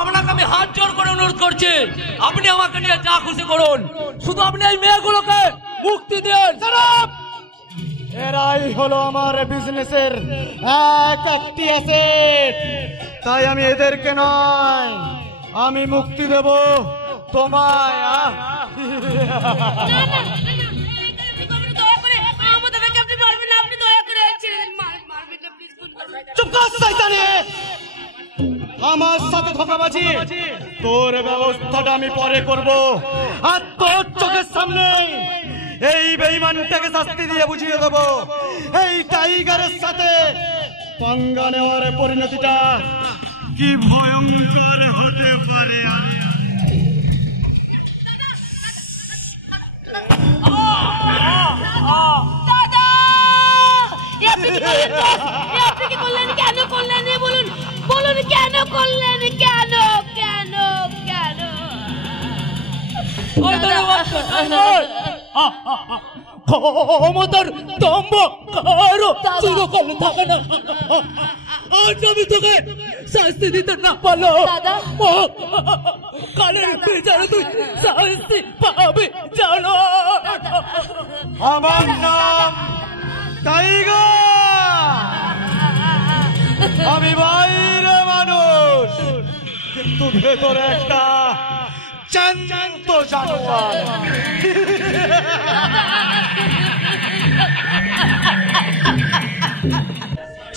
আপনাকে আমি হাত জোর করে অনুরোধ করছি, আপনি আমাকে নিয়ে যা খুশি করুন, শুধু আপনি এই মেয়েগুলোকে মুক্তি দিন। এরাই হলো আমার বিজনেসের একটি অ্যাসেট, তাই আমি এদেরকে নয়, আমি মুক্তি দেব তোমায়। চুপ কর শয়তানি! আমার সাথে ধোঁকাবাজি, তোর ব্যবস্থাটা আমি পরে করব, আর তোর চোখের সামনে এই বেঈমানটাকে শাস্তি দিয়ে বুঝিয়ে দেবো এই টাইগারের সাথে পাঙ্গা নেওয়ার পরিণতিটা কি ভয়ঙ্কর হতে পারে। আপনি কি করলেন? কেন করলেন? বলুন বলুন, কেন করলেন? কেন কেন কেন? ক্ষমতার দম্ভ কারো চিরকাল থাকে না। আজ আমি তোকে শাস্তি দিতে না পারলো, কালের বিচারে তুই শাস্তি পাবি জানো। আমার নাম টাইগার, আমি বাইরে মানুষ, কিন্তু ভেতরে একটা জ্যান্ত জানোয়ার।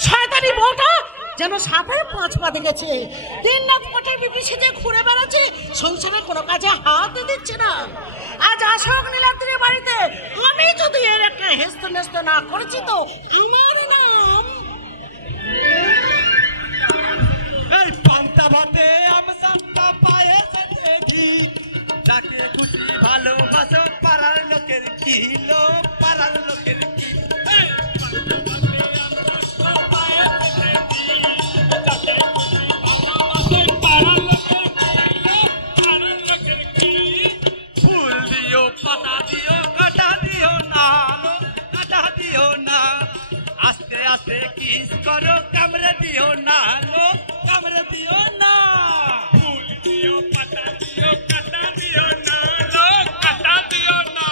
শয়তানি বউটা যেন সাপের 5 পা দেখেছে, 3 লাখ পটের বিপি সেজে ঘুরে বেড়াচ্ছে, সংসারে কোনো কাজে হাত দিচ্ছে না। আজ আসক নীলাদ্রির বাড়িতে আমি যদি এর একটা হেস্ত নেস্ত না করেছি তো আমার নাম এই পান্তা ভাতে আমসাটা পায়ে দেখি, যাকে খুশি ভালোবাসো পাড়ার লোকের কিলো, পাড়ার লোকের কিলো। ফুল দিও, পাতা দিও, কাটা দিও না, কাটা দিও না, আস্তে আস্তে কিস করো, কামড়ে দিও না, কামড়ে দিও না। ফুল দিও, পাতা দিও, কাটা দিও না, কাটা দিও না,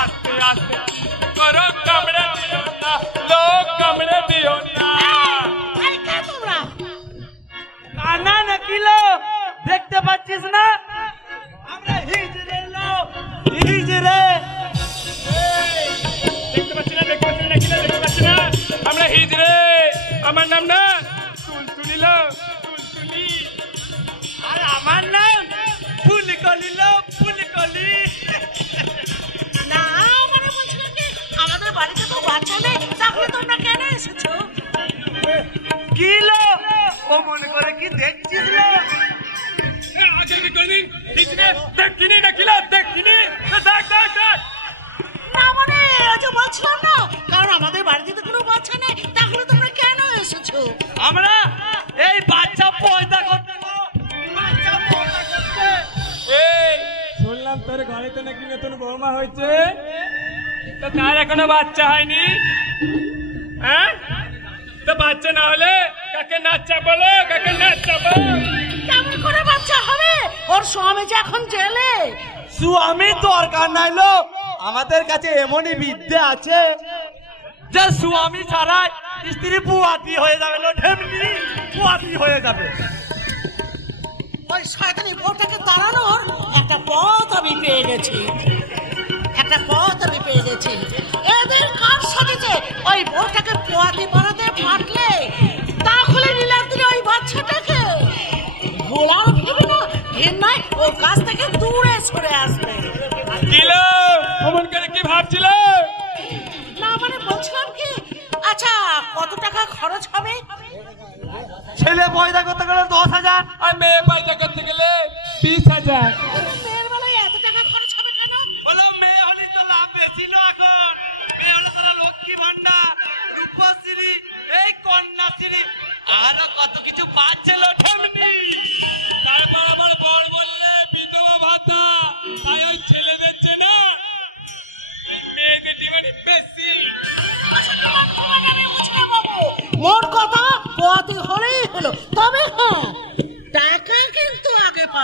আস্তে আস্তে কিস করো, কামড়ে দিও না, কামড়ে দিও না। তোমরা কানা নাকিলো, দেখতে পাচ্ছিস না আমরা হিজড়ে লোক, হিজড়ে। দেখতে পাচ্ছি না, দেখতে পাচ্ছি না, কিনা দেখতে পাচ্ছি না, আমরা হিজড়ে। আমার নাম না টুলটুলি লো, টুলটুলি। আর আমার নাম ফুলকলি লো, ফুলকলি। না মানে বলছিলাম কি আমাদের বাড়িতে তো বাচ্চা নেই, তাহলে তোমরা কেন এসেছো? কি লো, ও মনে করে কি দেখছিস লো? আগে কি করদিন হিজড়ে দেখিনি না, কিলা দেখিনি, দেখ দেখ দেখ। না মানে ওই যে বলছিলাম না, কারণ আমাদের বাড়িতে তো কোনো বাচ্চা নেই, তাহলে তোমরা কেন এসেছো? আমরা এই বাচ্চা পয়দা করতে গো, বাচ্চা পয়দা করতে। এই শুনলাম তোর ঘরেতে নাকি নতুন বৌমা হয়েছে, তো তার এখনো বাচ্চা হয়নি? হ্যাঁ, তো বাচ্চা না হলে কাকে নাচা বলো, কাকে নাচা বলো। কেমন করে বাচ্চা হবে? ওর স্বামী যে এখন জেলে। স্বামী দরকার নাই লো, আমাদের কাছে এমনই বিদ্যা আছে যে স্বামী ছাড়া স্ত্রী বুয়াতি হয়ে যাবে লো, ঢেমনি বুয়াতি হয়ে যাবে। ওই শয়তানি বউটাকে তাড়ানোর একটা পথ আমি পেয়ে গেছি, একটা পথ আমি পেয়ে গেছি। এদের কার সাথে ওই বউটাকে পোয়াতি বানাতে পারলে তাহলে নীলাদ্রি ওই বাচ্চাটাকে গোলাও ভেবে না এর নয় ওর কাছ থেকে দূরে সরে আসবে। কিলো অমন করে কি ভাবছিল? না মানে বলছিলাম কি, আচ্ছা কত টাকা খরচ হবে? ছেলে পয়দা করতে গেলে 10,000, আর মেয়ে পয়দা করতে গেলে 20,000। মেয়ের বেলায় এত টাকা খরচ হবে কেন? বলো মেয়ে হলে তো লাভ বেশি লো। এখন মেয়ে হলে তারা লক্ষ্মী ভান্ডার, রূপশ্রী, এই কন্যাশ্রী, আরো কত কিছু পাচ্ছে লো, ঢেমনি। তারপর আমার বর বললে বিধবা ভাতা, তাই ওই ছেলেদের জন্য মেয়েদের ডিমান্ড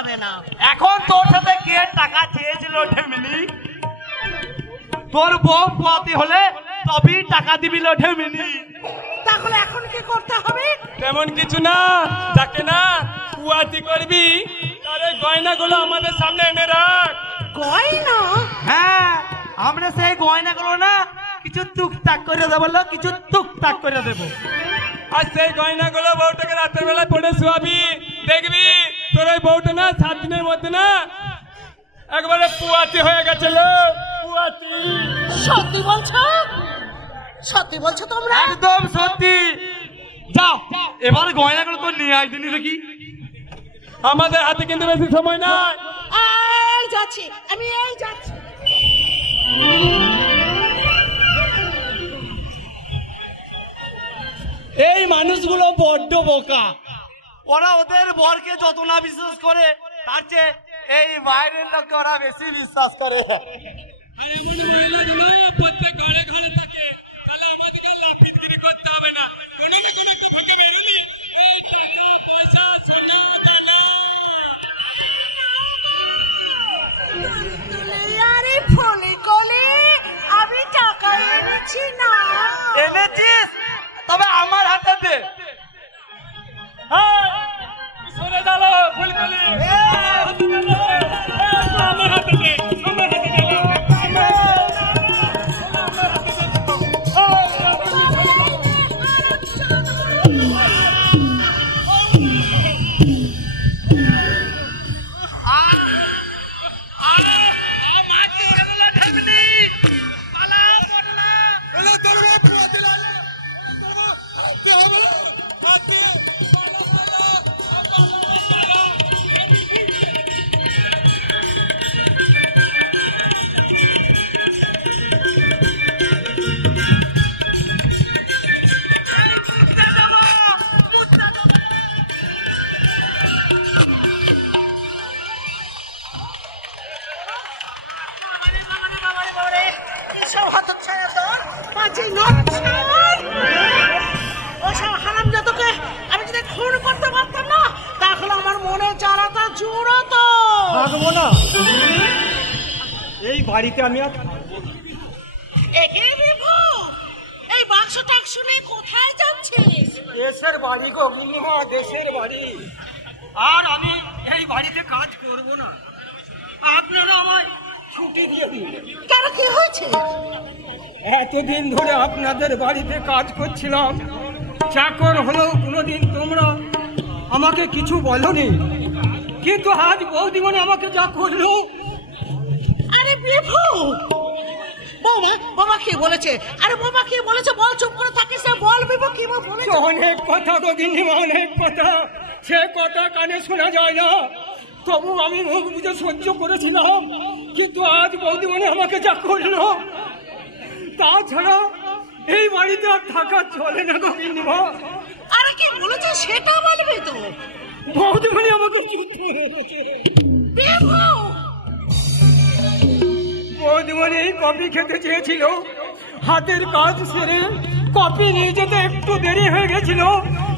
হবে না। এখন তোর সাথে কে টাকা চেয়েছিল ঢেমিনি? তোর বউ পোয়াতি হলে তবেই টাকা দিবি ঢেমিনি। তাহলে এখন কি করতে হবে? তেমন কিছু না, যাকে না কুয়াতি করবি তার এই গয়নাগুলো আমাদের সামনে এনে রাখ। গয়না? হ্যাঁ, আমরা সেই গয়নাগুলো না কিছু টুকটাক করে দেবো, কিছু টুকটাক করে দেবো। আর সেই গয়নাগুলো বউটাকে রাতের বেলা পড়ে শোয়াবি, দেখবি তোর ওই বউটা না 7 দিনের মধ্যে না একবারে পুয়াতি হয়ে গেছিল। পুয়াতি। সত্যি বলছো? সত্যি বলছো তোমরা? একদম সত্যি। যাও এবার গয়নাগুলো তো নিয়ে আয় দিনি দেখি। আমাদের হাতে কিন্তু বেশি সময় নাই। এই যাচ্ছি আমি, এই যাচ্ছি। এই মানুষগুলো বড্ড বোকা। ওরা ওদের বরকে যত না বিশ্বাস করে তার চেয়ে এই বাইরের লোককে ওরা বেশি বিশ্বাস করে। প্রত্যেক ঘরে ঘরে থাকে, তাহলে আমাদেরকে লাফিতগিরি করতে হবে না। কোনো না কোনো একটা ভোগে বেরোলি এই টাকা পয়সা সোনা দানা। আরে ফলে কলে আমি টাকা এনেছি না। এনেছিস? তবে আমার হাতে দে। সরে দাঁড়ো ফুলকলি, আমার হাতে দে, আমার হাতে দে। আমি যদি খুন করতে পারতাম না তাহলে আমার মনে চারাটা জুড়াতো। থাকবো না এই বাড়িতে আমি আর। এই বাক্সটা শুনে কোথায় যাচ্ছিস? দেশের বাড়ি গো গুরুমা, দেশের বাড়ি। আর আমি এই বাড়িতে কাজ করব না, আপনারা আমায় ছুটি দিয়ে দিন। কেন, কি হয়েছে? এতদিন ধরে আপনাদের বাড়িতে কাজ করছিলাম, চাকর হলেও কোনোদিন তোমরা আমাকে কিছু বলনি, কিন্তু আজ বৌদিমণি আমাকে যা করলো। আরে বিভু, বাবা কি বলেছে? আরে বাবা কি বলেছে বল, চুপ করে থাকিস না, বল বিভু কি বলেছে? অনেক কথা গো গিন্নিমা, অনেক কথা, সে কথা কানে শোনা যায় না, তবু আমি মুখ বুঝে সহ্য করেছিলাম, কিন্তু আজ বৌদিমণি আমাকে যা করলো, তাছাড়া এই বাড়িতে আর থাকা চলে না গো গিন্নিমা। আরে কি বলেছে সেটা বলবে তো। বৌদিমণি আমাকে যুদ্ধ করেছে। বৌদিমণি এই কফি খেতে চেয়েছিল, হাতের কাজ সেরে কফি নিয়ে যেতে একটু দেরি হয়ে গেছিল,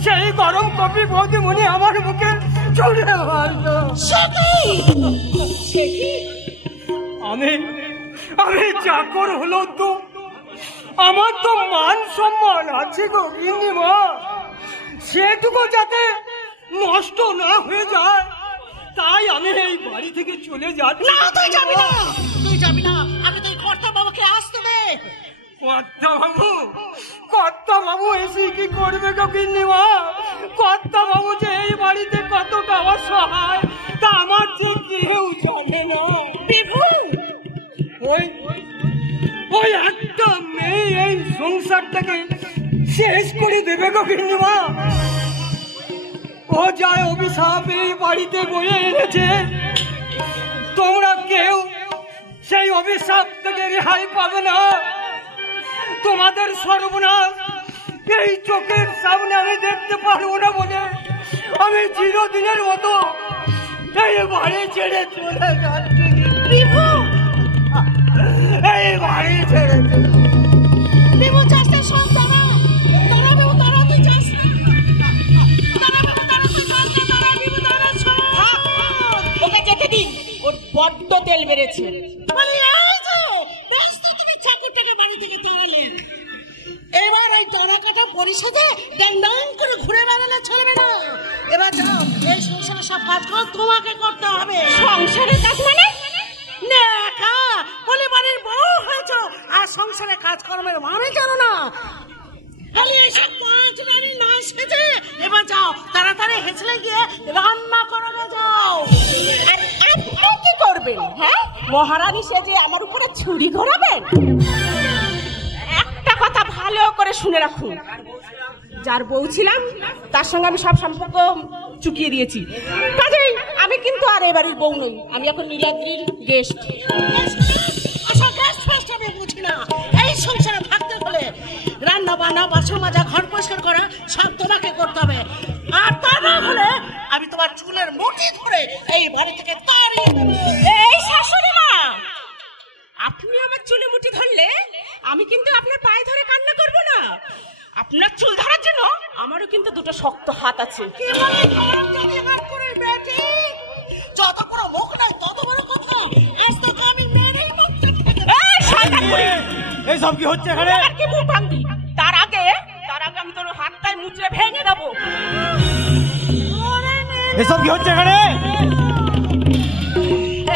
সেই গরম কফি বৌদিমণি আমার মুখে চলে মারলো। আমি চাকর হলো তো আমার তো মান সম্মান আছে গো গিন্নিমা, সেটুকু যাতে নষ্ট না হয়ে যায় তাই আমি এই বাড়ি থেকে চলে যাচ্ছি। না তুই যাবি না, তুই যাবি না, আমি তুই কর্তা বাবাকে আসতে দে। কর্তা বাবু এসে কি করবে গো গিন্নিমা? কর্তা বাবু যে এই বাড়িতে কতটা অসহায় তা আমার যে কেউ জানে না। ওই একটা মেয়ে এই সংসারটাকে শেষ করে দেবে গো গিন্নিমা। ও যায় অভিশাপ এই বাড়িতে বয়ে এনেছে, তোমরা কেউ সেই অভিশাপ থেকে রেহাই পাবে না। তোমাদের সর্বনাশ এই চোখের সামনে আমি দেখতে পারবো না বলে আমি চিরদিনের মতো এই বাড়ি ছেড়ে চলে যাচ্ছি। এই বাড়ি ছেড়ে বড্ড তেল বেড়েছে। বলি এই যে বেশ তো তুমি চাকরটাকে বাড়ি থেকে তাড়ালে, এবার ওই টানা কাটা পরিষদে ড্যাং ড্যাং করে ঘুরে বেড়ালে চলবে না। এবার যাও, এই সংসারের সব কাজ তোমাকে করতে হবে। সংসারের কাজ মানে? নেকা বলে বাড়ির বউ হয়েছ আর সংসারে কাজকর্মের মানে জানো না। বলি এইসব পাঁচ রানী না সেজে এবার যাও তাড়াতাড়ি হেঁচলে গিয়ে রান্না করবে যাও। আর আপনি কি করবেন? হ্যাঁ, মহারানী সেজে আমার উপরে ছুরি ঘোরাবেন? একটা কথা ভালো করে শুনে রাখুন, যার বউ ছিলাম তার সঙ্গে আমি সব সম্পর্ক চুকিয়ে দিয়েছি। কাজেই আমি কিন্তু আর এ বাড়ির বউ নই, আমি এখন নীলাদ্রির গেস্ট। আমি বুঝি না, এই সংসারে থাকতে হলে রান্না বান্না বাসন মাজা ঘর পরিষ্কার করা সব তোমাকে করতে হবে। আর তা না হলে আমি তোমার চুলের মুঠি ধরে এই বাড়ি থেকে তাড়িয়ে দেব। এই শাশুড়ি মা, আপনি আমার চুলে মুঠি ধরলে আমি কিন্তু আপনার পায়ে ধরে কান্না করব না। আপনার চুল ধরার জন্য আমারও কিন্তু দুটো শক্ত হাত আছে। কি বলে করে বেটি, যত বড় মুখ নাই তত বড় কথা। আজ তো আমি মেরেই মুখটা ফেলে দেব। এই সব কি হচ্ছে এখানে? কি মুখ ভাঙবি? তার আগে আমি তোর হাতটাই মুচড়ে ভেঙে দেবো। এসব কি হচ্ছে এখানে?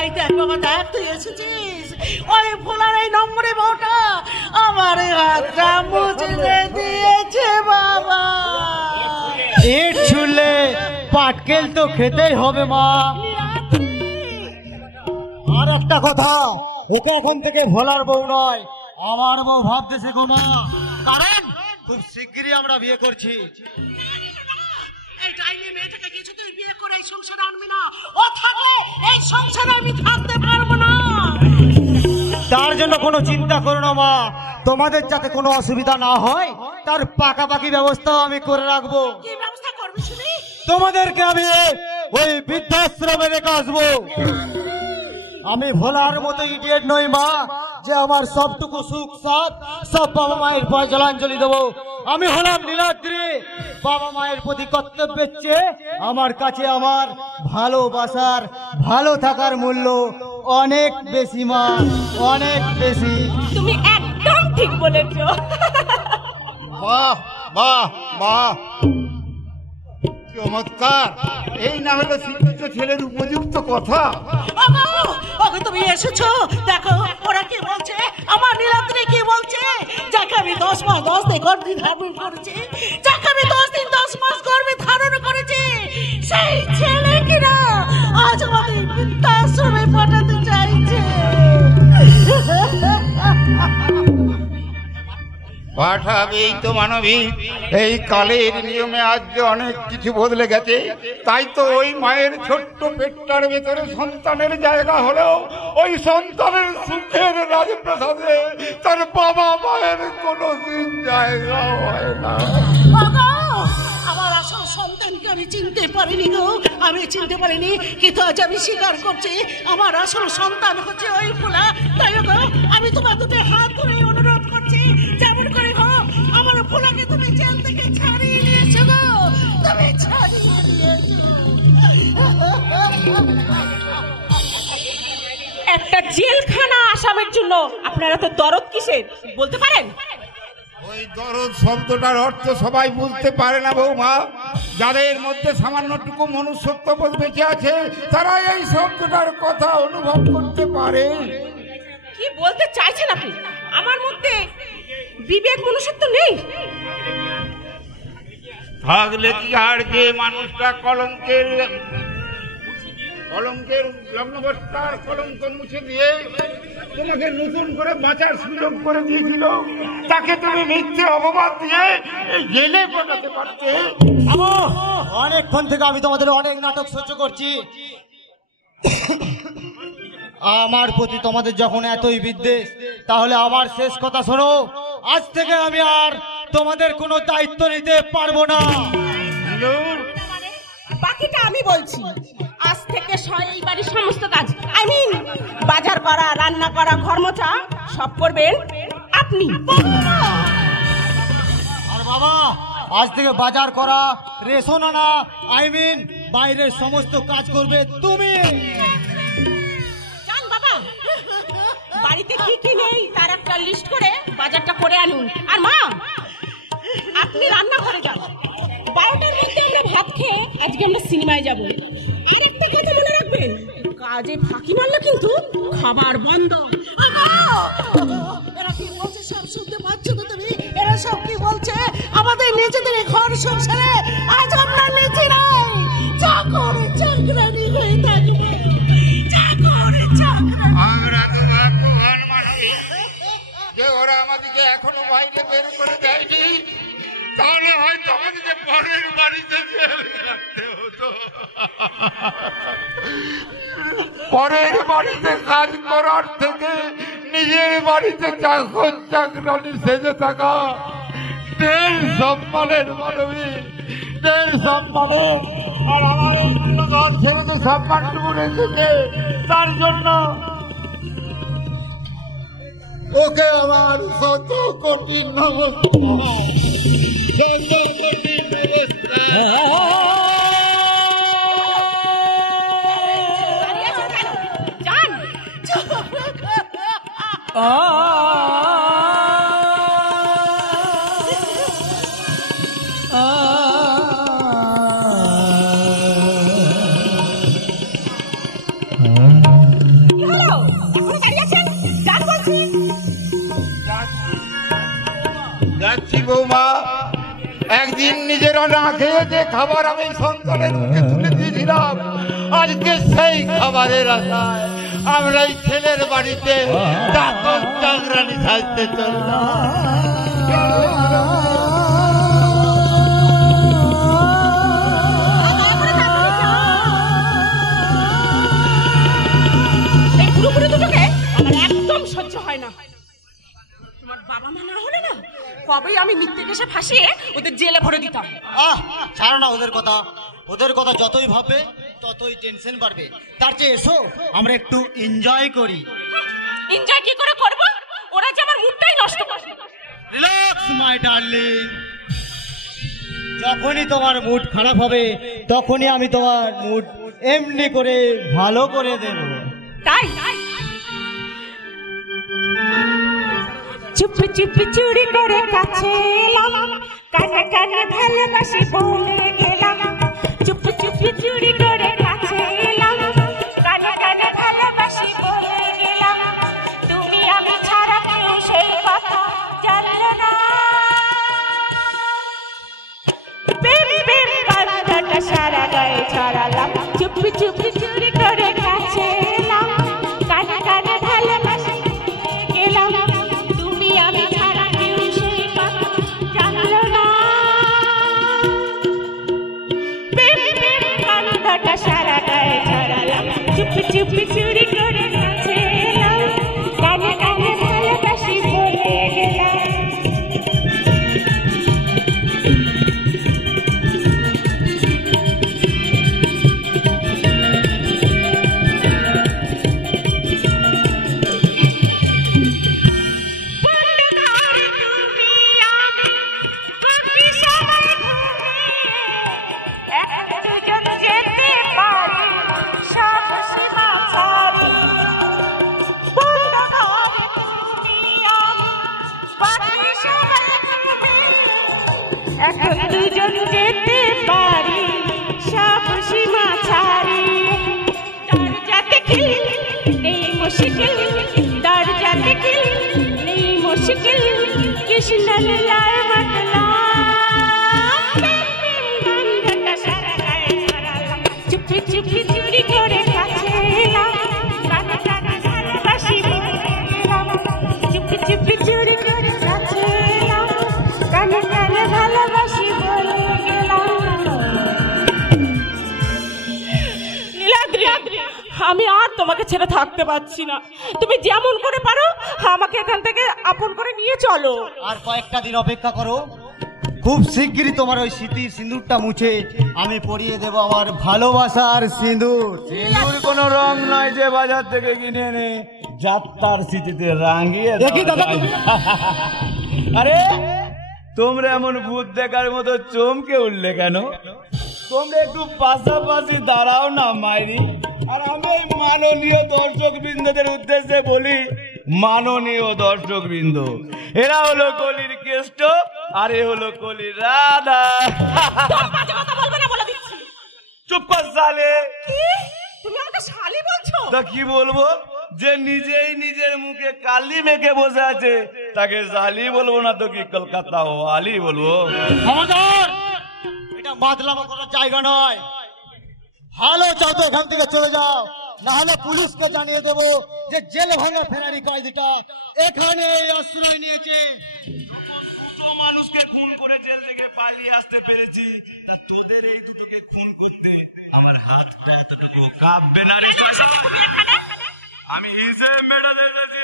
এই দেখ বাবা, দেখ তুই এসেছিস। ওই ভোলার এই নম্বরে বউটা আমার হাতটা মুচড়ে দিয়েছে বাবা। ইট ছুড়লে পাটকেল তো খেতেই হবে মা। আর একটা কথা, ওকে এখন থেকে ভোলার বউ নয়, আমার বউ ভাবতেছে গো মা। কারণ খুব শিগগিরই আমরা বিয়ে করছি। এই ডাইনি মেয়েটাকে কিছুতেই বিয়ে করে এই সংসারে আনবি না। ও থাকে এই সংসারে আমি থাকতে পারবো না। তার জন্য কোনো চিন্তা করো না মা, তোমাদের যাতে কোনো অসুবিধা না হয় তার পাকাপাকি ব্যবস্থাও আমি করে রাখবো। কি ব্যবস্থা করবি শুনি? তোমাদেরকে আমি ওই বৃদ্ধাশ্রমে রেখে আসবো। আমি ভোলার মতো ইডিয়েট নই মা, যে আমার সবটুকু সুখ সাথ সব বাবা মায়ের পয় জলাঞ্জলি দেবো। আমি হলাম নীলাদ্রি, বাবা মায়ের প্রতি কর্তব্যের চেয়ে আমার কাছে আমার ভালোবাসার ভালো থাকার মূল্য অনেক বেশি মা, অনেক বেশি। তুমি একদম ঠিক বলেছ। বাহ বাহ বাহ, চমৎকার। এই না হলো শিক্ষিত ছেলের উপযুক্ত কথা। ওকে তুমি এসেছো, দেখো ওরা কি বলছে, আমার নীলাদ্রি কি বলছে। যাকে আমি 10 মাস 10 দিন গর্ভে ধারণ করেছি, যাকে আমি 10 দিন 10 মাস গর্ভে ধারণ করেছি, সেই ছেলে কিনা আজ আমাকে বৃদ্ধাশ্রমে পাঠাতে চাইছে। পাঠাবেই তো মানবিক, এই কালের নিয়মে আজ যে অনেক কিছু বদলে গেছে। তাই তো ওই মায়ের ছোট্ট পেটটার ভেতরে সন্তানের জায়গা হলেও ওই সন্তানের সুখের রাজপ্রাসাদে তার বাবা মায়ের কোনো দিন জায়গা হয় না। আমার আসল সন্তানকে আমি চিনতে পারিনি গো, আমি চিনতে পারিনি, কিন্তু আজ আমি স্বীকার করছি আমার আসল সন্তান হচ্ছে ওই ফুলা। তাই গো আমি তোমার দুটো হাত ধরে অনুরোধ করছি, যেমন করে হোক আমার ফুলাকে তুমি জেল থেকে ছাড়িয়ে নিয়েছো গো, তুমি ছাড়িয়ে নিয়েছো। একটা জেলখানা আসামের জন্য আপনারা তো দরদ কিসের বলতে পারেন? ওই দরদ শব্দটার অর্থ সবাই বুঝতে পারে না বৌমা। যাদের মধ্যে সামান্যটুকু মনুষ্যত্ববোধ বেঁচে আছে তারা এই শব্দটার কথা অনুভব করতে পারে। কি বলতে চাইছেন আপনি? আমার মধ্যে বিবেক মনুষ্যত্ব নেই? থাকলে কি আর যে মানুষটা কলঙ্কের লগ্নবস্তার কলঙ্ক মুছে দিয়ে তোমাকে নতুন করে বাঁচার সুযোগ করে দিয়েছিল, তাকে তুমি মিথ্যে অপবাদ দিয়ে জেলে পাঠাতে পারতে। অনেকক্ষণ থেকে আমি তোমাদের অনেক নাটক সহ্য করছি। আমার প্রতি তোমাদের যখন এতই বিদ্বেষ, তাহলে আমার শেষ কথা শোনো। আজ থেকে আমি আর তোমাদের কোনো দায়িত্ব নিতে পারবো না। বাকিটা আমি বলছি। আজ থেকে এই বাড়ির সমস্ত কাজ, আই মিন বাজার করা, রান্না করা, ঘর মোছা সব করবেন আপনি। আর বাবা, আজ থেকে বাজার করা, রেশন আনা, আই মিন বাইরের সমস্ত কাজ করবে তুমি। বাড়িতে কি কি নেই তার একটা লিস্ট করে বাজারটা করে আনুন। আর মা, আপনি রান্নাঘরে যান, 12টার মধ্যে আমরা ভাত খেয়ে আজকে আমরা সিনেমায় যাব। আর একটা কথা মনে রাখবেন, কাজে ফাঁকি মারলে কিন্তু খাবার বন্ধ। এরা কি বলছে সব শুনতে পাচ্ছ তো তুমি? এরা সব কি বলছে? আমাদের নিজেদের ঘর সংসারে আজ আমরা নিচে নাই, চাকর চাকরানি হয়ে থাকবো, চাকর চাকরানি। আমরা তো ভাগ্যবান মানুষ যে ওরা আমাদেরকে এখনো বাইরে বের করে দেয়নি, তাহলে হয়তো আমাদেরকে পরের বাড়িতে থাকতে হতো। পরের বাড়িতে কাজ করার থেকে নিজের বাড়িতে চাকর চাকরানি সেজে থাকা ঢের সম্মানের মানবী, ঢের সম্মানের। আর আমার ঘর ছেড়ে যে সম্মানটুকু রেখেছে তার জন্য ওকে আমার শত কোটি নমস্কার, শত কোটি যাচ্ছি বৌমা। একদিন নিজেরা না খেয়ে যে খাবার আমি সন্তানের মুখে তুলে দিয়েছিলাম, আজকে সেই খাবারের আশায় আমরা এই ছেলের বাড়িতে চাকর চাকরানি সাজতে চললাম। এই পুরোপুরি দুটোকে আমার একদম সহ্য হয় না। তোমার বাবা মা না হলে না কবেই আমি মিথ্যে কেসে ফাঁসিয়ে ওদের জেলে ভরে দিতাম। ছাড়ো না ওদের কথা, ওদের কথা যতই ভাববে ততই টেনশন বাড়বে। তার চেয়ে এসো আমরা একটু এনজয় করি। এনজয় কি করে করব? ওরা যে আমার মুডটাই নষ্ট করে। রিল্যাক্স মাই ডার্লিং, যখনই তোমার মুড খারাপ হবে তখনই আমি তোমার মুড এমনি করে ভালো করে দেব। তাই চুপি চুপি চুরি করে কাছে এলাম, কানে কানে ভালোবাসি বলে গেলাম। চুপি চুপি চুরি করে কাছে এলাম, কানে কানে ভালোবাসি বলে গেলাম। তুমি আমি ছাড়া কেউ সেই কথা জানলে না। প্রেম প্রেম বান্ধাটা সারা গায়ে ছড়ালাম। চুপি চুপি চুরি করে কাছে এলাম, কানে কানে ভালোবাসি গেলাম। তুমি আমি ছাড়া কেউ সেই কথা জানলো না। প্রেম প্রেম বান্ধাটা সারা গায়ে ছড়ালাম। চুপি চুপি চুরি করে কাছে এলাম, কানে কানে ভালোবাসি বলে গেলাম। এখন দুজন যেতে পারি সব সীমা ছাড়ি। দরজাতে খিল নেই মুশকিল, দরজাতে খিল নেই মুশকিল। কৃষ্ণ লীলায় মাতলাম, বন্ধটা সারা গায়ে ছড়ালাম। চুপি চুপি চুরি করে কাছে এলাম, কানে কানে ভালোবাসি বলে গেলাম। চুপি চুপি চুরি করে কাছে এলাম, কানে কানে ভালোবাসি বলে গেলাম। নীলাদ্রি, আমি আর তোমাকে ছেড়ে থাকতে পারছি না। তুমি যেমন করে পারো আমাকে এখান থেকে আপন করে নিয়ে চলো। আর কয়েকটা দিন অপেক্ষা করো, খুব শিগগিরই তোমার ওই স্মৃতির সিঁদুরটা মুছে আমি পরিয়ে দেব আমার ভালোবাসার সিঁদুর। সিঁদুর কোনো রং নয় যে বাজার থেকে কিনে এনে যাত্রার স্মৃতিতে রাঙিয়ে দেখি দাদা তুমি। আরে তোমরা এমন ভূত দেখার মতো চমকে উঠলে কেন? তোমরা একটু পাশাপাশি দাঁড়াও না মাইরি। আর আমি মাননীয় দর্শক বৃন্দদের উদ্দেশ্যে বলি, মাননীয় দর্শক বৃন্দ, এরা হলো কলির কেষ্ট আর এ হলো কলির রাধা। চুপ কর সালে। তুমি আমাকে শালি বলছো? তা কি বলবো? যে নিজেই নিজের মুখে কালি মেখে বসে আছে তাকে জালি বলবো না তো কি কলকাতা ওয়ালি বলবো? এটা মাতলামো করার জায়গা নয়। ভালো চাও তো এখান থেকে চলে যাও, না হলে পুলিশকে জানিয়ে দেবো যে জেল ভাঙা ফেরারি কয়েদিটা এখানে আশ্রয় নিয়েছে। মানুষকে খুন করে জেল থেকে পালিয়ে আসতে পেরেছি, তা তোদের এই দুটোকে খুন করতে আমার হাতটা এতটুকু কাঁপবে না রে? আমি হিসেব মেটাতে এসেছি।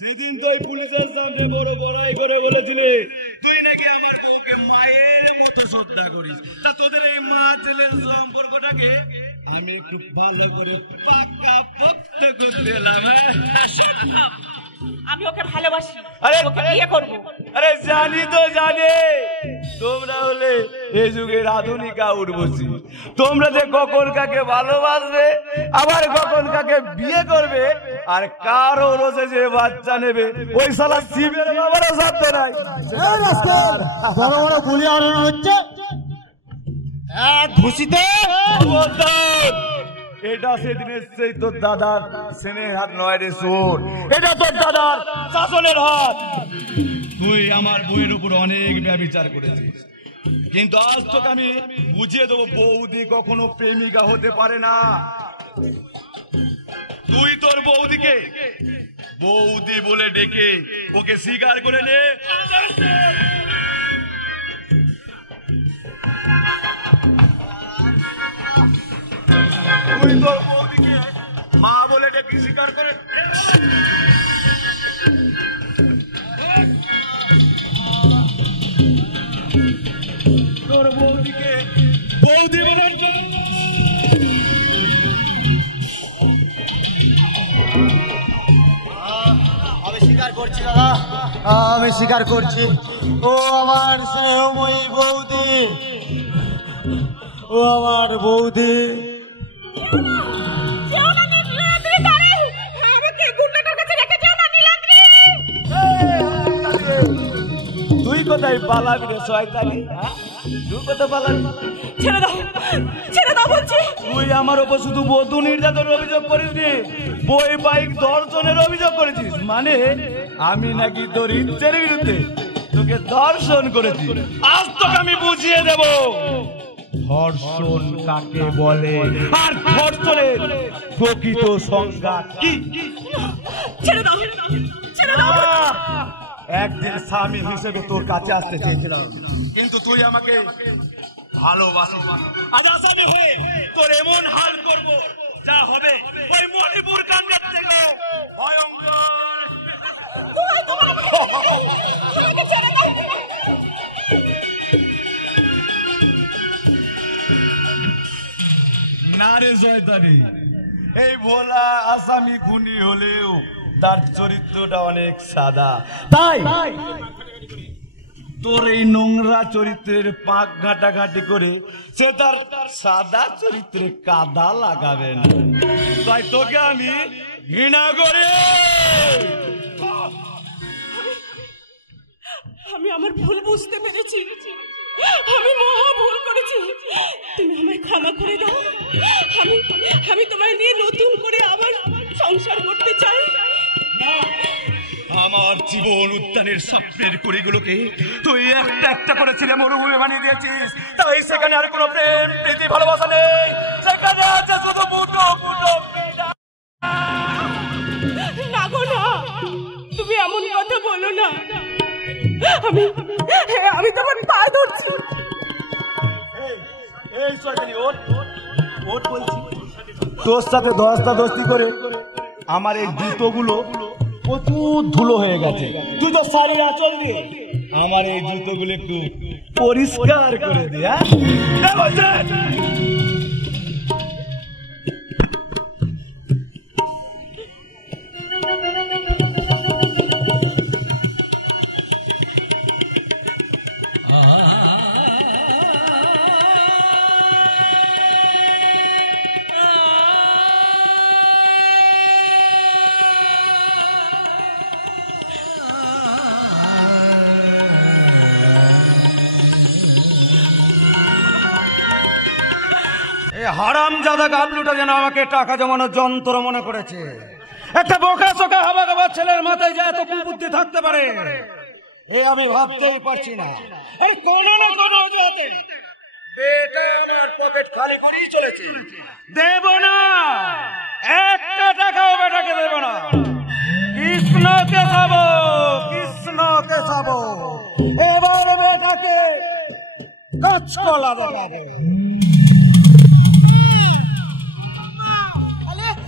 সেদিন তো পুলিশের সামনে বড় বড়াই করে বলেছিলি তুই নাকি আমার বউকে মায়ের মতো শ্রদ্ধা করিস। তা তোদের এই মা ছেলের সম্পর্কটাকে আমি একটু ভালো করে পাকা পোক্ত করতে এলাম। আমি ওকে ভালোবাসি, আরে ওকে বিয়ে করবো। আরে জানি তো জানি, তোমরা হলে এই যুগের আধুনিকা উর্বশী। তোমরা যে কখন কাকে ভালোবাসবে, আবার কখন কাকে বিয়ে করবে, আর কারো রোজে যে বাচ্চা নেবে ওই শালা শিবের বাবারও সাথে নাই। বড় বড় গুলি আরোহণ হচ্ছে এক ঘুষিতে। এটা সেদিনের সেই তোর দাদার স্নেহের হাত নয় রে শোন, এটা তোর দাদার শাসনের হাত। তুই আমার বউয়ের উপর অনেক ব্যভিচার করেছিস, কিন্তু আজ তোকে আমি বুঝিয়ে দেবো বৌদি কখনো প্রেমিকা হতে পারে না। তুই তোর বৌদিকে বৌদি বলে ডেকে ওকে স্বীকার করে নে। তুই তোর বৌদিকে মা বলে ডেকে স্বীকার করে তোর বৌদিকে বৌদি বলে আমি স্বীকার করছি দাদা, আমি স্বীকার করছি। ও আমার স্নেহময়ী বৌদি, ও আমার বৌদি। তুই কোথায় পালাবি রে শয়তানি? তুই কোথায় পালাবি? ছেড়ে দাও, ছেড়ে দাও বলছি। তুই আমার উপর শুধু বধূ নির্যাতনের অভিযোগ করিস নি, বই বাইক ধর্ষণের অভিযোগ করেছিস। মানে আমি নাকি তোর ইচ্ছের বিরুদ্ধে তোকে ধর্ষণ করেছি। আজ তোকে আমি বুঝিয়ে দেব ধর্ষণ কাকে বলে আর ধর্ষণের প্রকৃত সংজ্ঞা কি। ছেড়ে দাও, ছেড়ে দাও। একদিন স্বামী হিসেবে তোর কাছে আসতে চেয়েছিলাম, কিন্তু তুই আমাকে ভালোবাসিস। আজ আসামি হয়ে তোর এমন হাল করব যা হবে ওই মণিপুর কাণ্ডের থেকে ভয়ঙ্কর। না রে জয়তানি, এই ভোলা আসামি খুনি হলেও তার চরিত্রটা অনেক সাদা। তাই তোর এই নোংরা চরিত্রের পাক ঘাটাঘাটি করে সে তার সাদা চরিত্রে কাদা লাগাবে না। তাই তোকে আমি ঘৃণা করি। আমি আমার ভুল বুঝতে পেরেছি, আমি মহা ভুল করেছি। তুমি আমায় ক্ষমা করে দাও। আমি তোমায় নিয়ে নতুন করে আবার সংসার করতে চাই। আমার জীবন উদ্যানের স্বপ্নের কুড়িগুলোকে তুই একটা একটা করে ছেলে মরুভূমি বানিয়ে দিয়েছিস। তাই সেখানে আর কোনো প্রেম প্রীতি ভালোবাসা নেই, সেখানে আছে শুধু মুটো মুটো। না গো না, তুমি এমন কথা বলো না। আমি তোমার পা ধরছি। এই শয়তানি ওঠ ওঠ বলছি। তোর সাথে দস্তা দস্তি করে আমার এই জুতোগুলো প্রচুর ধুলো হয়ে গেছে। তুই তো শাড়ির আঁচল দিয়ে আমার এই জুতোগুলো একটু পরিষ্কার করে দে। এই হারামজাদা গাবলুটা যেন আমাকে টাকা জমানোর যন্ত্র মনে করেছে। একটা বোকা চোখা হাবা গাবার ছেলের মাথায় যে এত কুবুদ্ধি থাকতে পারে আমি ভাবতেই পারছি না। এই কোনো না কোনো অজুহাতে বেটা আমার পকেট খালি করেই চলেছে। দেব না, একটা টাকাও বেটাকে দেব না। কৃষ্ণকে খাবো, কৃষ্ণকে খাবো। এবার বেটাকে কাঁচকলা দেখাবো।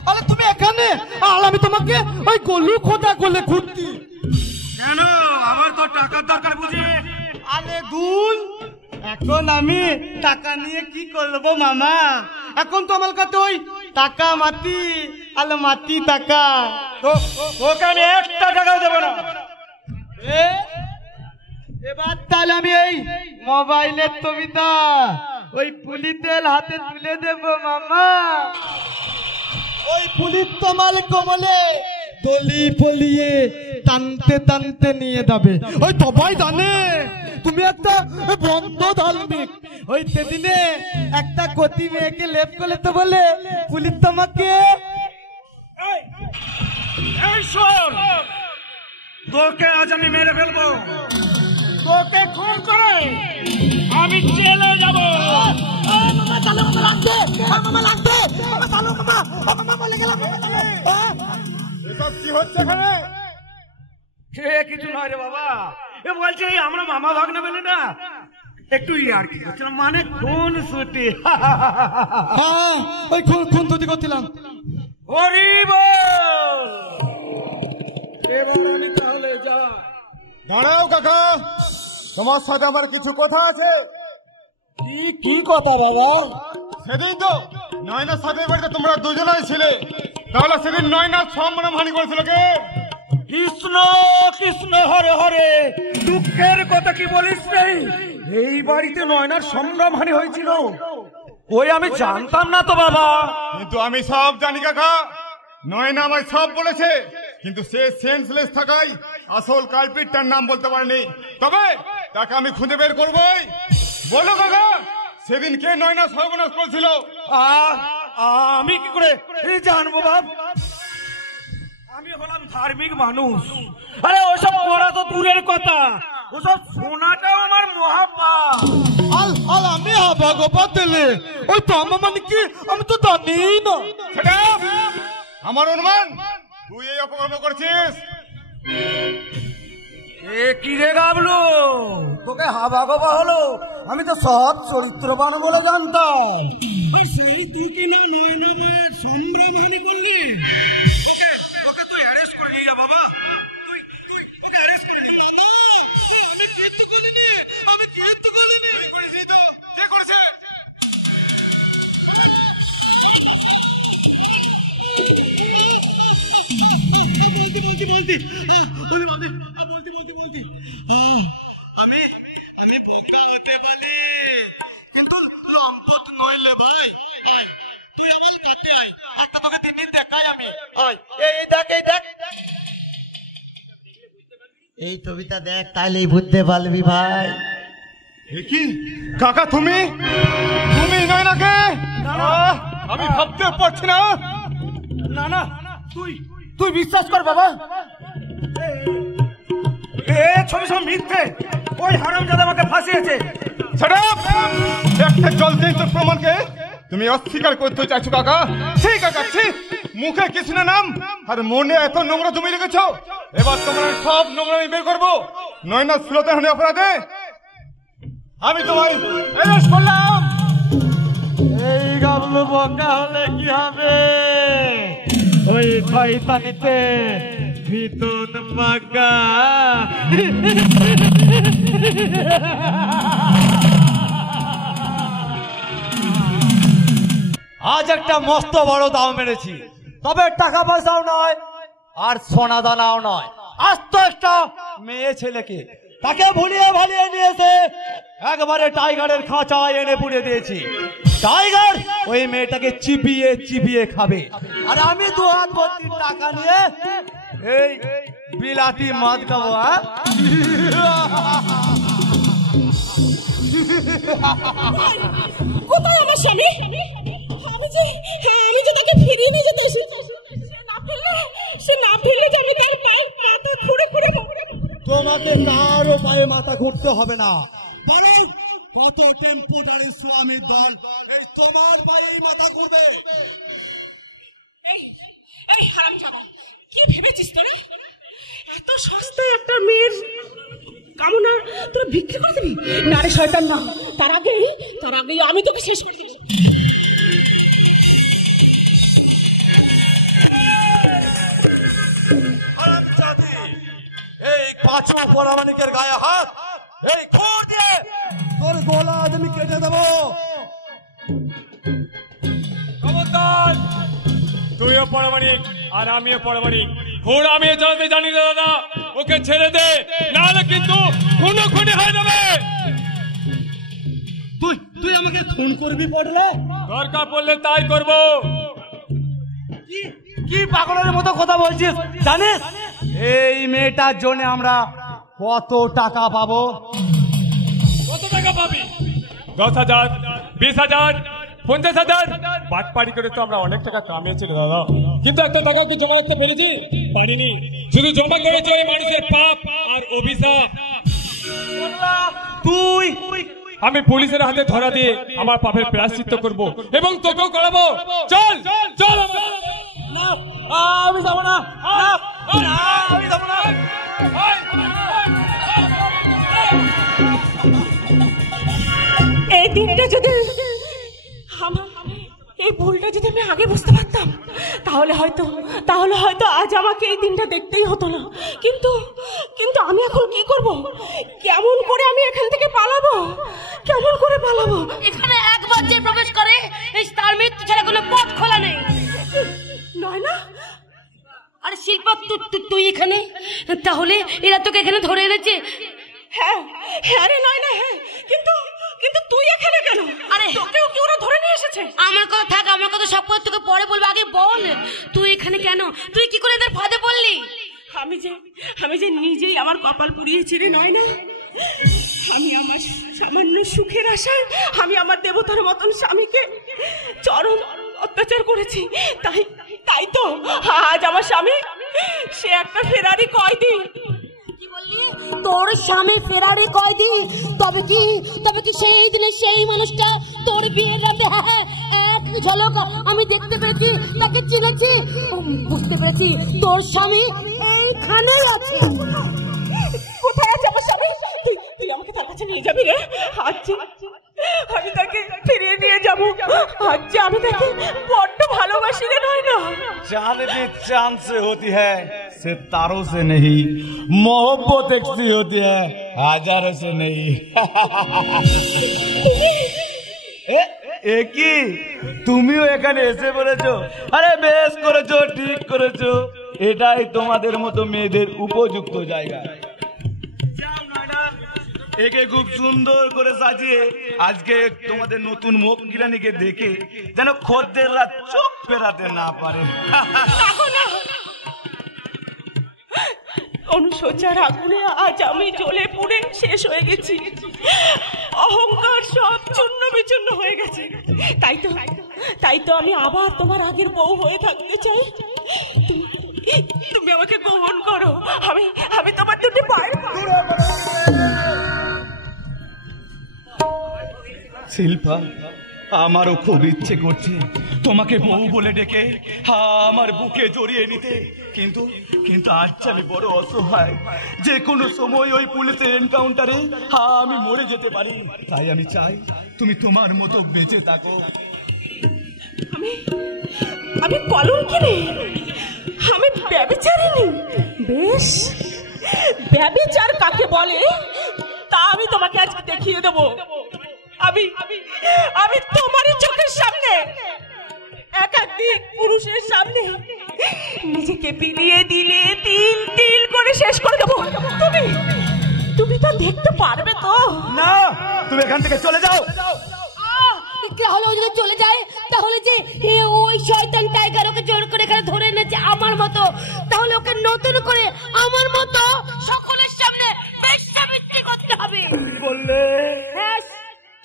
আরে তুমি এখানে, আর আমি তোমাকে ওই গলু খোদা গলে ঘুরতি কেন? আমার তো টাকার দরকার বুঝে। আরে দুল, এখন আমি টাকা নিয়ে কি করবো মামা? এখন তো আমার কাছে ওই টাকা মাটি, আলে মাটি টাকা। তোকে আমি একটা টাকাও দেবো না। এবার তাহলে আমি এই মোবাইলের ছবিটা ওই পুলিশের হাতে তুলে দেবো মামা। ওই পুলিশ তোমার কমলে দলি ফলিয়ে টানতে টানতে নিয়ে যাবে। ওই সবাই জানে তুমি একটা বন্ধ ধার্মিক। ওই সেদিনে একটা কতি মেয়েকে লেপ করলে তো বলে পুলিশ তোমাকে তোকে আজ আমি মেরে ফেলবো। তোকে খুন করে আমি জেলে যাবো। মামা চালো, মামা লাগবে, মামা লাগবে, মামা চালো, মামা মামা বলে গেলাম। এসব কি হচ্ছে এখানে? কিছু নয় রে বাবা, এ বলছে আমরা মামা ভাগ্নে বলি না, একটু ইয়ার কি হচ্ছে, মানে খুন ছুটি। হ্যাঁ, ওই খুন ছুটি করছিলাম। এবার আমি তাহলে যা। দাঁড়াও কাকা, তোমার সাথে আমার কিছু কথা আছে। কি কথা বাবা? সেদিন তো নয়নার সাথে বাড়িতে তোমরা দুজনাই ছিলে, তাহলে সেদিন নয়নার সম্মানহানি করেছিল কে? কৃষ্ণ কৃষ্ণ হরে হরে, দুঃখের কথা কি বলিস রে? এই বাড়িতে নয়নার সম্মানহানি হয়েছিল? ওই আমি জানতাম না তো বাবা। কিন্তু আমি সব জানি কাকা, নয়না আমায় সব বলেছে, কিন্তু সে সেন্সলেস থাকায় আসল কালপিটটার নাম বলতে পারেনি। তবে তাকে আমি খুঁজে বের করবই। বলো কাকা, সেদিন কে নয়না সর্বনাশ করেছিল? আমি কি করে জানবো বাপ? আমি হলাম ধার্মিক মানুষ। আরে ওসব করা তো দূরের কথা, ওসব শোনাটাও আমার মহাপাপ। আমি ভগবান দিলে ওই পামা মানে কি আমি তো জানি না। আমার অনুমান তুই এই অপকর্ম করছিস। এ কি রে গাবলু, তোকে হাবা গবা হলো? আমি তো সব চরিত্রবান বলে জানতাম। সেই তুই কি না নয়না বইয়ের সম্ভ্রমহানি করলি? ওকে তুই অ্যারেস্ট করলি রে বাবা? তুই ওকে অ্যারেস্ট করলি? না, আমি কিচ্ছু করিনি, আমি কিচ্ছু করিনি। আমি করেছি তো, কে করেছে? এই ছবিটা দেখ, তাইলেই বুঝতে পারবি ভাই। কি কাকা, তুমি তুমি নয়নাকে? আমি ভাবতে পারছি না। না না, তুই বিশ্বাস কর বাবা, এ ছবি সব মিথ্যে। ওই হারামজাদা আমাকে ফাঁসিয়েছে। একটা জলজন্ত প্রমাণকে তুমি অস্বীকার করতে চাইছো কাকা? ঠিক কাকা, ঠিক। মুখে কৃষ্ণ নাম আর মনে এত নোংরা জমি রেখেছ। এবার তোমার সব নোংরা আমি বের করবো। নয়না শ্রোতাহানি অপরাধে আমি তোমায় অ্যারেস্ট করলাম। এই গাবলু বকা হলে কি হবে? ওই শয়তানিতে ভিতন পাকা। আজ একটা মস্ত বড় দাম মেরেছি, তবে টাকা পয়সাও নয় আর সোনা দানাও নয়। আজ তো একটা মেয়ে ছেলেকে তাকে ভুলিয়ে ভালিয়ে নিয়েছে, একবারে টাইগারের খাঁচায় এনে পুড়ে দিয়েছি। টাইগার ওই মেয়েটাকে চিবিয়ে চিবিয়ে খাবে, আর আমি 2 হাত ভর্তি টাকা নিয়ে এই বিলাতি মদ খাবো। কোথায় আমার স্বামী? মাথা ঘুরতে হবে না। বলো কত টেম্পোটারি স্বামীর দল এই তোমার পায়েই মাথা ঘুরবে? এই হারামজাদা, কি ভেবেছিস তোরা? এত সস্তায় একটা মেয়ের কামনা তোরা বিক্রি করে দিবি? না রে শয়তান না, তার আগেই আমি তোকে শেষ করে দিই। এই পাঁচু পরামানিকের গায়ে হাত, এই ঘুর দিয়ে তোর গলা আমি কেটে দেবো। খবরদার, তুইও পরামানিক আর আমিও পরামানিক। ঘোড়া আমি চালাতে জানি না দাদা, ওকে ছেড়ে দে, নাহলে কিন্তু খুনোখুনি হয়ে যাবে। তুই আমাকে খুন করবি পড়লে? দরকার পড়লে তাই করবো। কি পাগলের মতো কথা বলছিস? জানিস এই মেয়েটার জন্য আমরা কত টাকা পাবো? কত টাকা পাবি? 10,000, 20,000, 50,000। বাটপাড়ি করে তো আমরা অনেক টাকা কামিয়েছি দাদা, কিন্তু একটা টাকা কি জমা করতে পেরেছি? পারিনি। শুধু জমা করেছে ওই মানুষের পাপ আর অভিশাপ। তুই আমি পুলিশের হাতে ধরা দিয়ে আমার পাপের প্রায়শ্চিত্ত করব এবং তোকেও করাবো। চল চল। না, আমি যাবো না, আমি যাবো না। এই দিনটা যদি এই ভুলটা যদি আমি আগে বুঝতে পারতাম, তাহলে হয়তো আজ আমাকে এই দিনটা দেখতেই হতো না। কিন্তু আমি এখন কি করব? কেমন করে আমি এখান থেকে পালাবো? কেমন করে পালাবো? এখানে একবার যে প্রবেশ করে তার মৃত্যু ছাড়া কোনো পথ খোলা নেই। নয় না? আরে শিল্পা, তুই এখানে? তাহলে এরা তোকে এখানে ধরে এনেছে? হ্যাঁ রে নয় না, হ্যাঁ। কিন্তু তুই এখানে কেন? আরে তোকেও কি ওরা ধরে নিয়ে এসেছে? আমার কথা থাক, আমার কথা সব কথা তোকে পরে বলবো, আগে বল তুই এখানে কেন? তুই কি করে এদের ফাঁদে পড়লি? আমি যে নিজেই আমার কপাল পুড়িয়েছি রে নয় না। আমি আমার সামান্য সুখের আশায় আমি আমার দেবতার মতন স্বামীকে চরম অত্যাচার করেছি। তাই তো আজ আমার স্বামী সে একটা ফেরারি কয়দি। কি বললি? তোর স্বামী ফেরারি কয়দি? তবে কি সেই দিনে সেই মানুষটা তোর বিয়ের রাতে এক ঝলক আমি দেখতে পেরেছি, তাকে চিনেছি, বুঝতে পেরেছি তোর স্বামী এইখানেই আছে। কোথায় আছে আমার স্বামী? তুই আমাকে তার কাছে নিয়ে যাবি রে? আজ আমি তাকে ফিরিয়ে নিয়ে যাবো। আজ আমি তাকে বড্ড ভালোবাসি রে নয় না। चांद भी चांद से होती है, सितारों से नहीं। मोहब्बत एक सी होती है, हजारों से नहीं। একই তুমিও এখানে এসে পড়েছো? আরে বেশ করেছো, ঠিক করেছো। এটাই তোমাদের মতো মেয়েদের উপযুক্ত জায়গা। একে খুব সুন্দর করে সাজিয়ে আজকে তোমাদের নতুন মুখ গিরানিকে দেখে যেন খদ্দেররা চোখ ফেরাতে না পারে। অনুশোচার আগুনে আজ আমি জ্বলে পুড়ে শেষ হয়ে গেছি। অহংকার সব চূর্ণ বিচূর্ণ হয়ে গেছে। তাই তো আমি আবার তোমার আগের বউ হয়ে থাকতে চাই। তুমি আমাকে গ্রহণ করো। আমি তোমার দুটি পায়ে শিল্পা, আমারও খুব ইচ্ছে করছে তোমাকে বউ বলে ডেকে আমার বুকে জড়িয়ে নিতে, কিন্তু আজ আমি বড় অসহায়। যে কোনো সময় ওই পুলিশের এনকাউন্টারে আমি মরে যেতে পারি। তাই আমি চাই তুমি তোমার মতো বেঁচে থাকো। আমি কলঙ্কিনী, আমি ব্যভিচারিণী। বেশ, ব্যভিচার কাকে বলে তা আমি তোমাকে আজকে দেখিয়ে দেবো। আমি তোমারই চোখের সামনে একাধিক পুরুষের সামনে নিজেকে বিলিয়ে দিলে তিল তিল করে শেষ করে দেবো। তুমি তো দেখতে পারবে তো না? তুমি এখান থেকে চলে যাও। তাহলে ও যদি চলে যায়, তাহলে যে ওই শয়তান টাইগার ওকে জোর করে এখানে ধরে এনেছে আমার মতো, তাহলে ওকে নতুন করে আমার মতো সকলের সামনে বেশ্যাবৃত্তি করতে হবে। বললে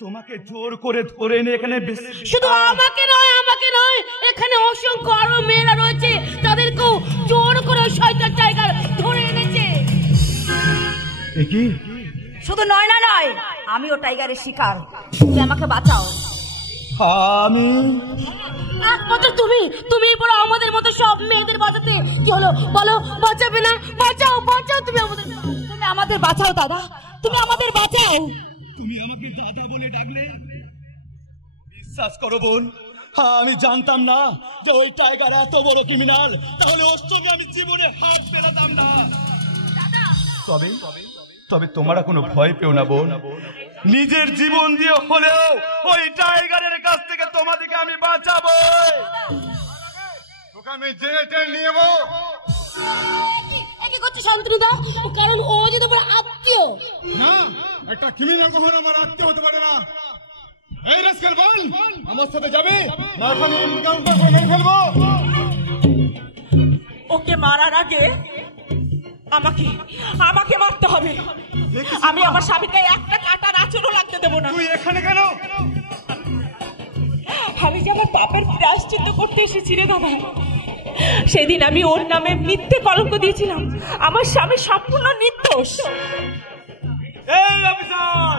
তোমাকে জোর করে ধরে এনে এখানে শুধু আমাকে নয়, এখানে অসংখ্য আরো মেয়েরা রয়েছে, তাদেরকেও জোর করে শয়তান টাইগার ধরে এনেছে। কি শুধু নয় না নয়, আমিও টাইগারের শিকার। তুমি আমাকে বাঁচাও। আমি একমাত্র তুমি বড় আমাদের মতো সব মেয়েদের বাঁচাতে। কি হলো বলো, বাঁচাবে না? বাঁচাও বাঁচাও, তুমি আমাদের বাঁচাও দাদা, তুমি আমাদের বাঁচাও। তুমি আমাকে দাদা বলে ডাকলে? বিশ্বাস করো বোন, আমি জানতাম না যে ওই টাইগার এত বড় ক্রিমিনাল। তাহলে ওর সঙ্গে আমি জীবনে হাত মেলাতাম না। তবে তোমরা কোনো ভয় পেও না বোন, নিজের জীবন দিয়ে হলেও ওই টাইগারের কাছ থেকে তোমাদেরকে আমি বাঁচাবো। তোকে আমি জেলে টেনে নিয়ে যাবো। কি করছে শান্তনুদা? কারণ ও যে তোমার আত্মীয়। না, একটা ক্রিমিনাল কখনো আমার আত্মীয় হতে পারে না। এই রাস্কেল বল, আমার সাথে যাবে না এখন এনকাউন্টার করে মেরে ফেলবো। ওকে মারার আগে আমাকে মারতে হবে। আমি আমার স্বামীকে একটা কাটার আঁচড়ও লাগতে দেবো না। তুই এখানে কেন? আমি যে আমার পাপের প্রায়শ্চিত্ত করতে এসেছি রে দাদা। সেদিন আমি ওর নামে মিথ্যে কলঙ্ক দিয়েছিলাম। আমার স্বামী সম্পূর্ণ নির্দোষ। এই অফিসার,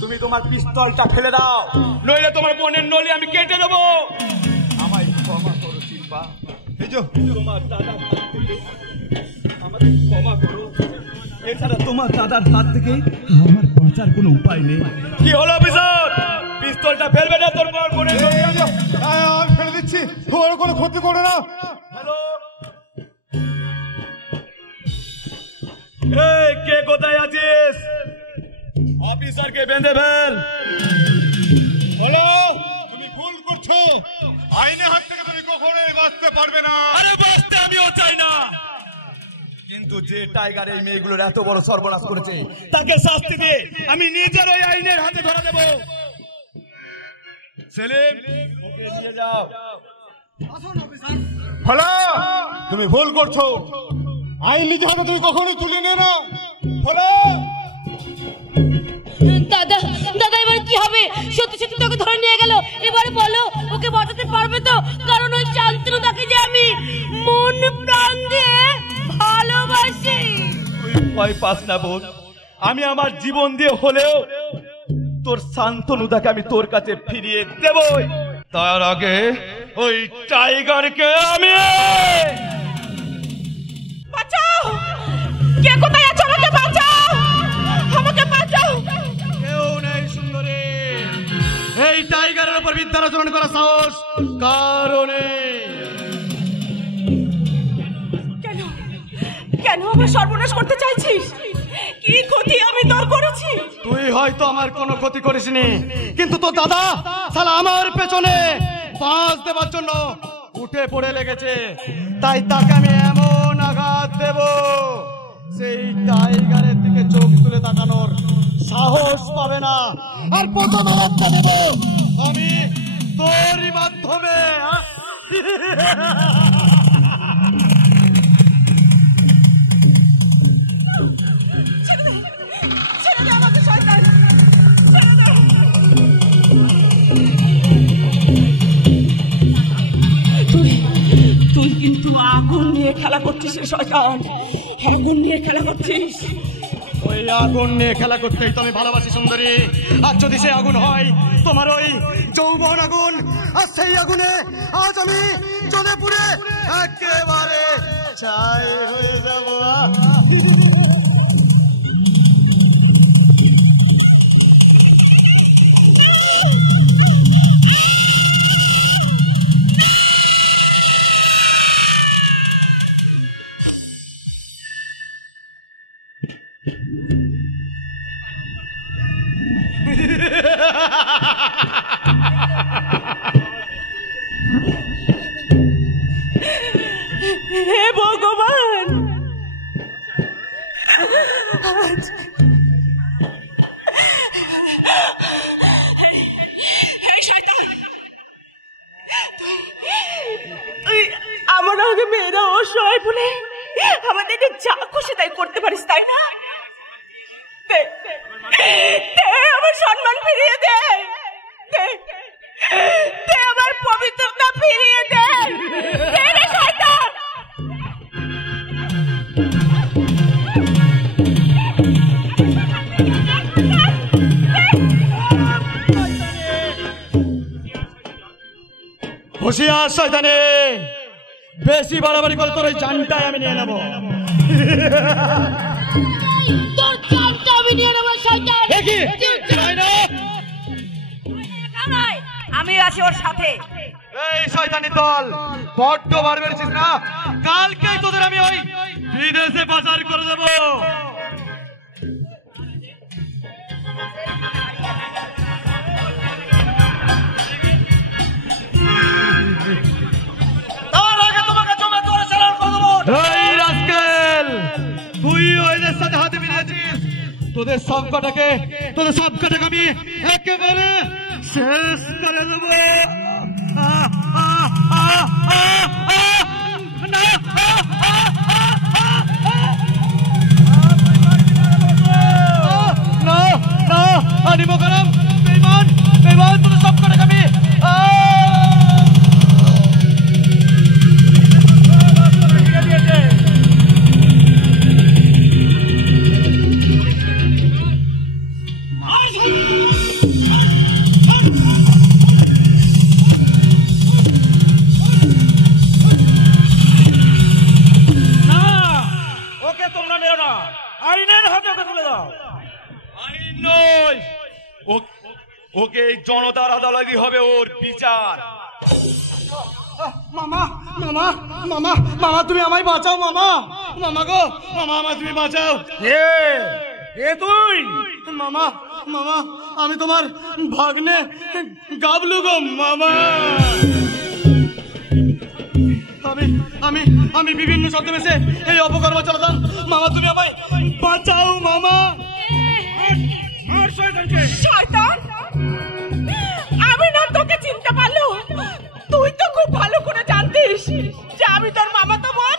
তুমি তোমার পিস্তলটা ফেলে দাও, নইলে তোমার বোনের নলি আমি কেটে দেবো। আমায় ক্ষমা করো শিল্পা, তোমার দাদার হাত থেকে আমাকে ক্ষমা করো। এছাড়া তোমার দাদার হাত থেকে আমার বাঁচার কোনো উপায় নেই। কি হলো অফিসার, পিস্তলটা ফেলবে না? তোর বোনের নলি আমি ফেলে দিচ্ছি, তোমার কোনো ক্ষতি করো না। হ্যালো, কে কোথায় আছিস? অফিসারকে বেঁধে ফেল। বলো, তুমি ভুল করছো। আইনের হাত থেকে তুমি কখনোই বাঁচতে পারবে না। আরে বাঁচতে আমিও চাই না, কিন্তু যে টাইগার এই মেয়েগুলোর এত বড় সর্বনাশ করেছে তাকে শাস্তি দিয়ে আমি নিজের ওই আইনের হাতে ধরে দেব। সেলিম, ওকে নিয়ে যাও। হলো, তুমি ভুল করছো। আইন নিজের হাতে তুমি কখনোই তুলে নিও না। হলো, দাদা দাদা এবার কি হবে? সত্যি সত্যি তোকে ধরে নিয়ে গেল, এবারে বলো ওকে বাঁচাতে পারবে তো? কারণ ওই শান্তনুদাকে যে আমি মন প্রাণ দিয়ে ভালোবাসি। ভয় পাস না বোন, আমি আমার জীবন দিয়ে হলেও তোর শান্তনুদাকে আমি তোর কাছে ফিরিয়ে দেবই। তার আগে ওই টাইগারকে আমি। বাঁচাও! কে কোথায় আছো? আমাকে বাঁচাও, আমাকে বাঁচাও। কেউ নেই সুন্দরী, এই টাইগারের উপর বিদ্যাচরণ করা সাহস কারণে। কেন আমার সর্বনাশ করতে চাইছিস? কি ক্ষতি আমি তোর করেছি? তুই হয়তো আমার কোনো ক্ষতি করিসনি, কিন্তু তোর দাদা শালা আমার পেছনে বাঁশ দেবার জন্য উঠে পড়ে লেগেছে। তাই তাকে আমি এমন আঘাত দেব, সেই টাইগারের দিকে চোখ তুলে তাকানোর সাহস পাবে না। আর প্রথম আঘাতটা দেব আমি তোরই মাধ্যমে। তুই কিন্তু আগুন নিয়ে খেলা করছিস রে শয়তান, আগুন নিয়ে খেলা করছিস। ওই আগুন নিয়ে খেলা করতেই তো আমি ভালোবাসি সুন্দরী। আর যদি সে আগুন হয় তোমার ওই যৌবন আগুন, আর সেই আগুনে আজ আমি জ্বলে পুড়ে একেবারে ছাই হয়ে যাব। হে ভগবান, তুই আমার আগে মেয়েরা অসহায় বলে আমাদেরকে যা খুশি তাই করতে পারিস, তাই না? আমার সম্মান ফিরিয়ে দে, আমার পবিত্রতা ফিরিয়ে দে। হুঁশিয়ার শয়তানে, বেশি বাড়াবাড়ি করে তোর ওই জানটাই আমি নিয়ে নেবো। তোর জানটা আমি নিয়ে নেবো শয়তান। আমি আছি ওর সাথে। এই শয়তানি দল, বড্ড বার বেড়েছিস না? কালকেই তোদের আমি ওই বিদেশে বাজার করে দেবো। এই রাস্কেল, তুই ওদের সাথে হাতে মিলিয়েছিস। তোদের সব কটাকে আমি একেবারে শেষ করে দেবো। তোদের সব কটাকে আমি ওকে জনতার আদালতই হবে ওর বিচার। মামা মামা মামা মামা তুমি আমায় বাঁচাও মামা। মামা গো মামা, আমায় তুমি বাঁচাও। এ তুই? মামা মামা আমি তোমার ভাগ্নে গাবলু গো মামা। আমি আমি বিভিন্ন ছদ্মবেশে এই অপকর্ম চালাতাম। মামা তুমি আমায় বাঁচাও মামা। শয়তান, আমি না তোকে চিনতে পারলো। তুই তো খুব ভালো করে জানতিস যে আমি তোর মামাতো বোন।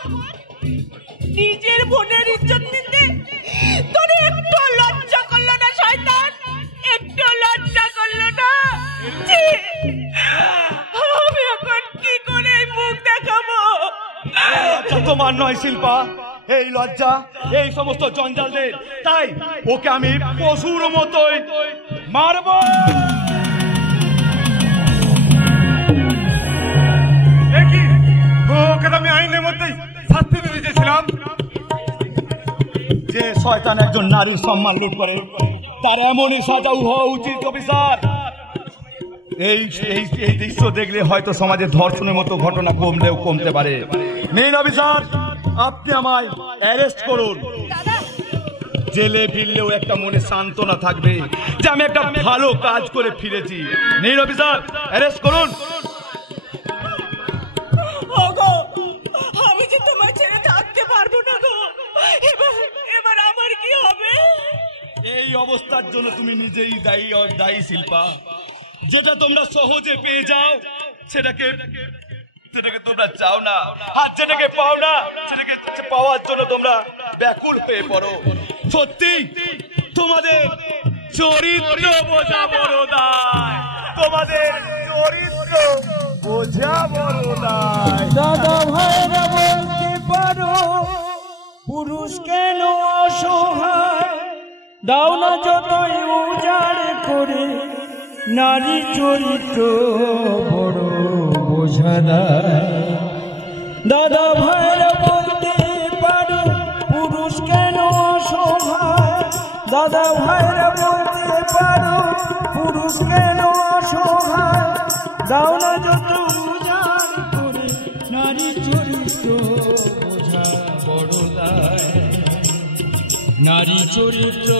নিজের বোনের ইজ্জত নিতে তোর একটু লজ্জা করলো না শয়তান? একটু লজ্জা করলো না? আমি এখন কি করে মুখ দেখাবো? তোমার নয় শিল্পা, এই লজ্জা এই সমস্ত জঞ্জালদের। তাই ওকে আমি পশুর মতোই মারবো। ওকে আমি আইনের মধ্যে শাস্তি দিতে চেয়েছিলাম। যে শয়তান একজন নারীর সম্মান লুট করে, তার এমনই সাজা হওয়া উচিত অফিসার। এই দৃশ্য দেখলে হয়তো সমাজে ধর্ষণের মতো ঘটনা কমলেও কমতে পারে। নিন অফিসার, আপনি আমায় অ্যারেস্ট করুন। জেলে ফিরলেও একটা মনে সান্ত্বনা থাকবে যে আমি একটা ভালো কাজ করে ফিরেছি। নিন অফিসার, অ্যারেস্ট করুন। আমি যে তোমায় ছেড়ে থাকতে পারবো না গো। এবার আমার কি হবে? এই অবস্থার জন্য তুমি নিজেই দায়ী শিল্পা। যেটা তোমরা সহজে পেয়ে যাও সেটাকে তোমরা চাও না, আর যেটাকে পাও না সেটাকে পাওয়ার জন্য তোমরা ব্যাকুল হয়ে পড়ো। সত্যি তোমাদের চরিত্র বোঝা বড় দায়। তোমাদের চরিত্র বোঝা বড় দায়। দাদা ভাইরা বলতে পারো পুরুষ কেন অসহায়, দাও না যতই উজাড় করে নারী চরিত্র বড় বোঝা দায়। দাদা ভাইরা বলতে পারো পুরুষ কেন অসহায়, দাদা ভাইরা বলতে পারো পুরুষ কেন অসহায়, দাও না যত উজাড় করে নারী চরিত্র বোঝা বড় দায়। নারী চরিত্র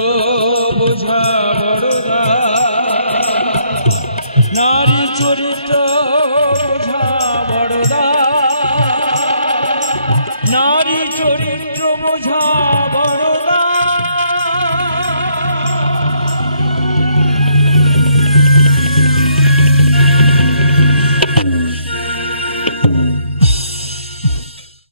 বোঝা বড় দায়, নারী চরিত্র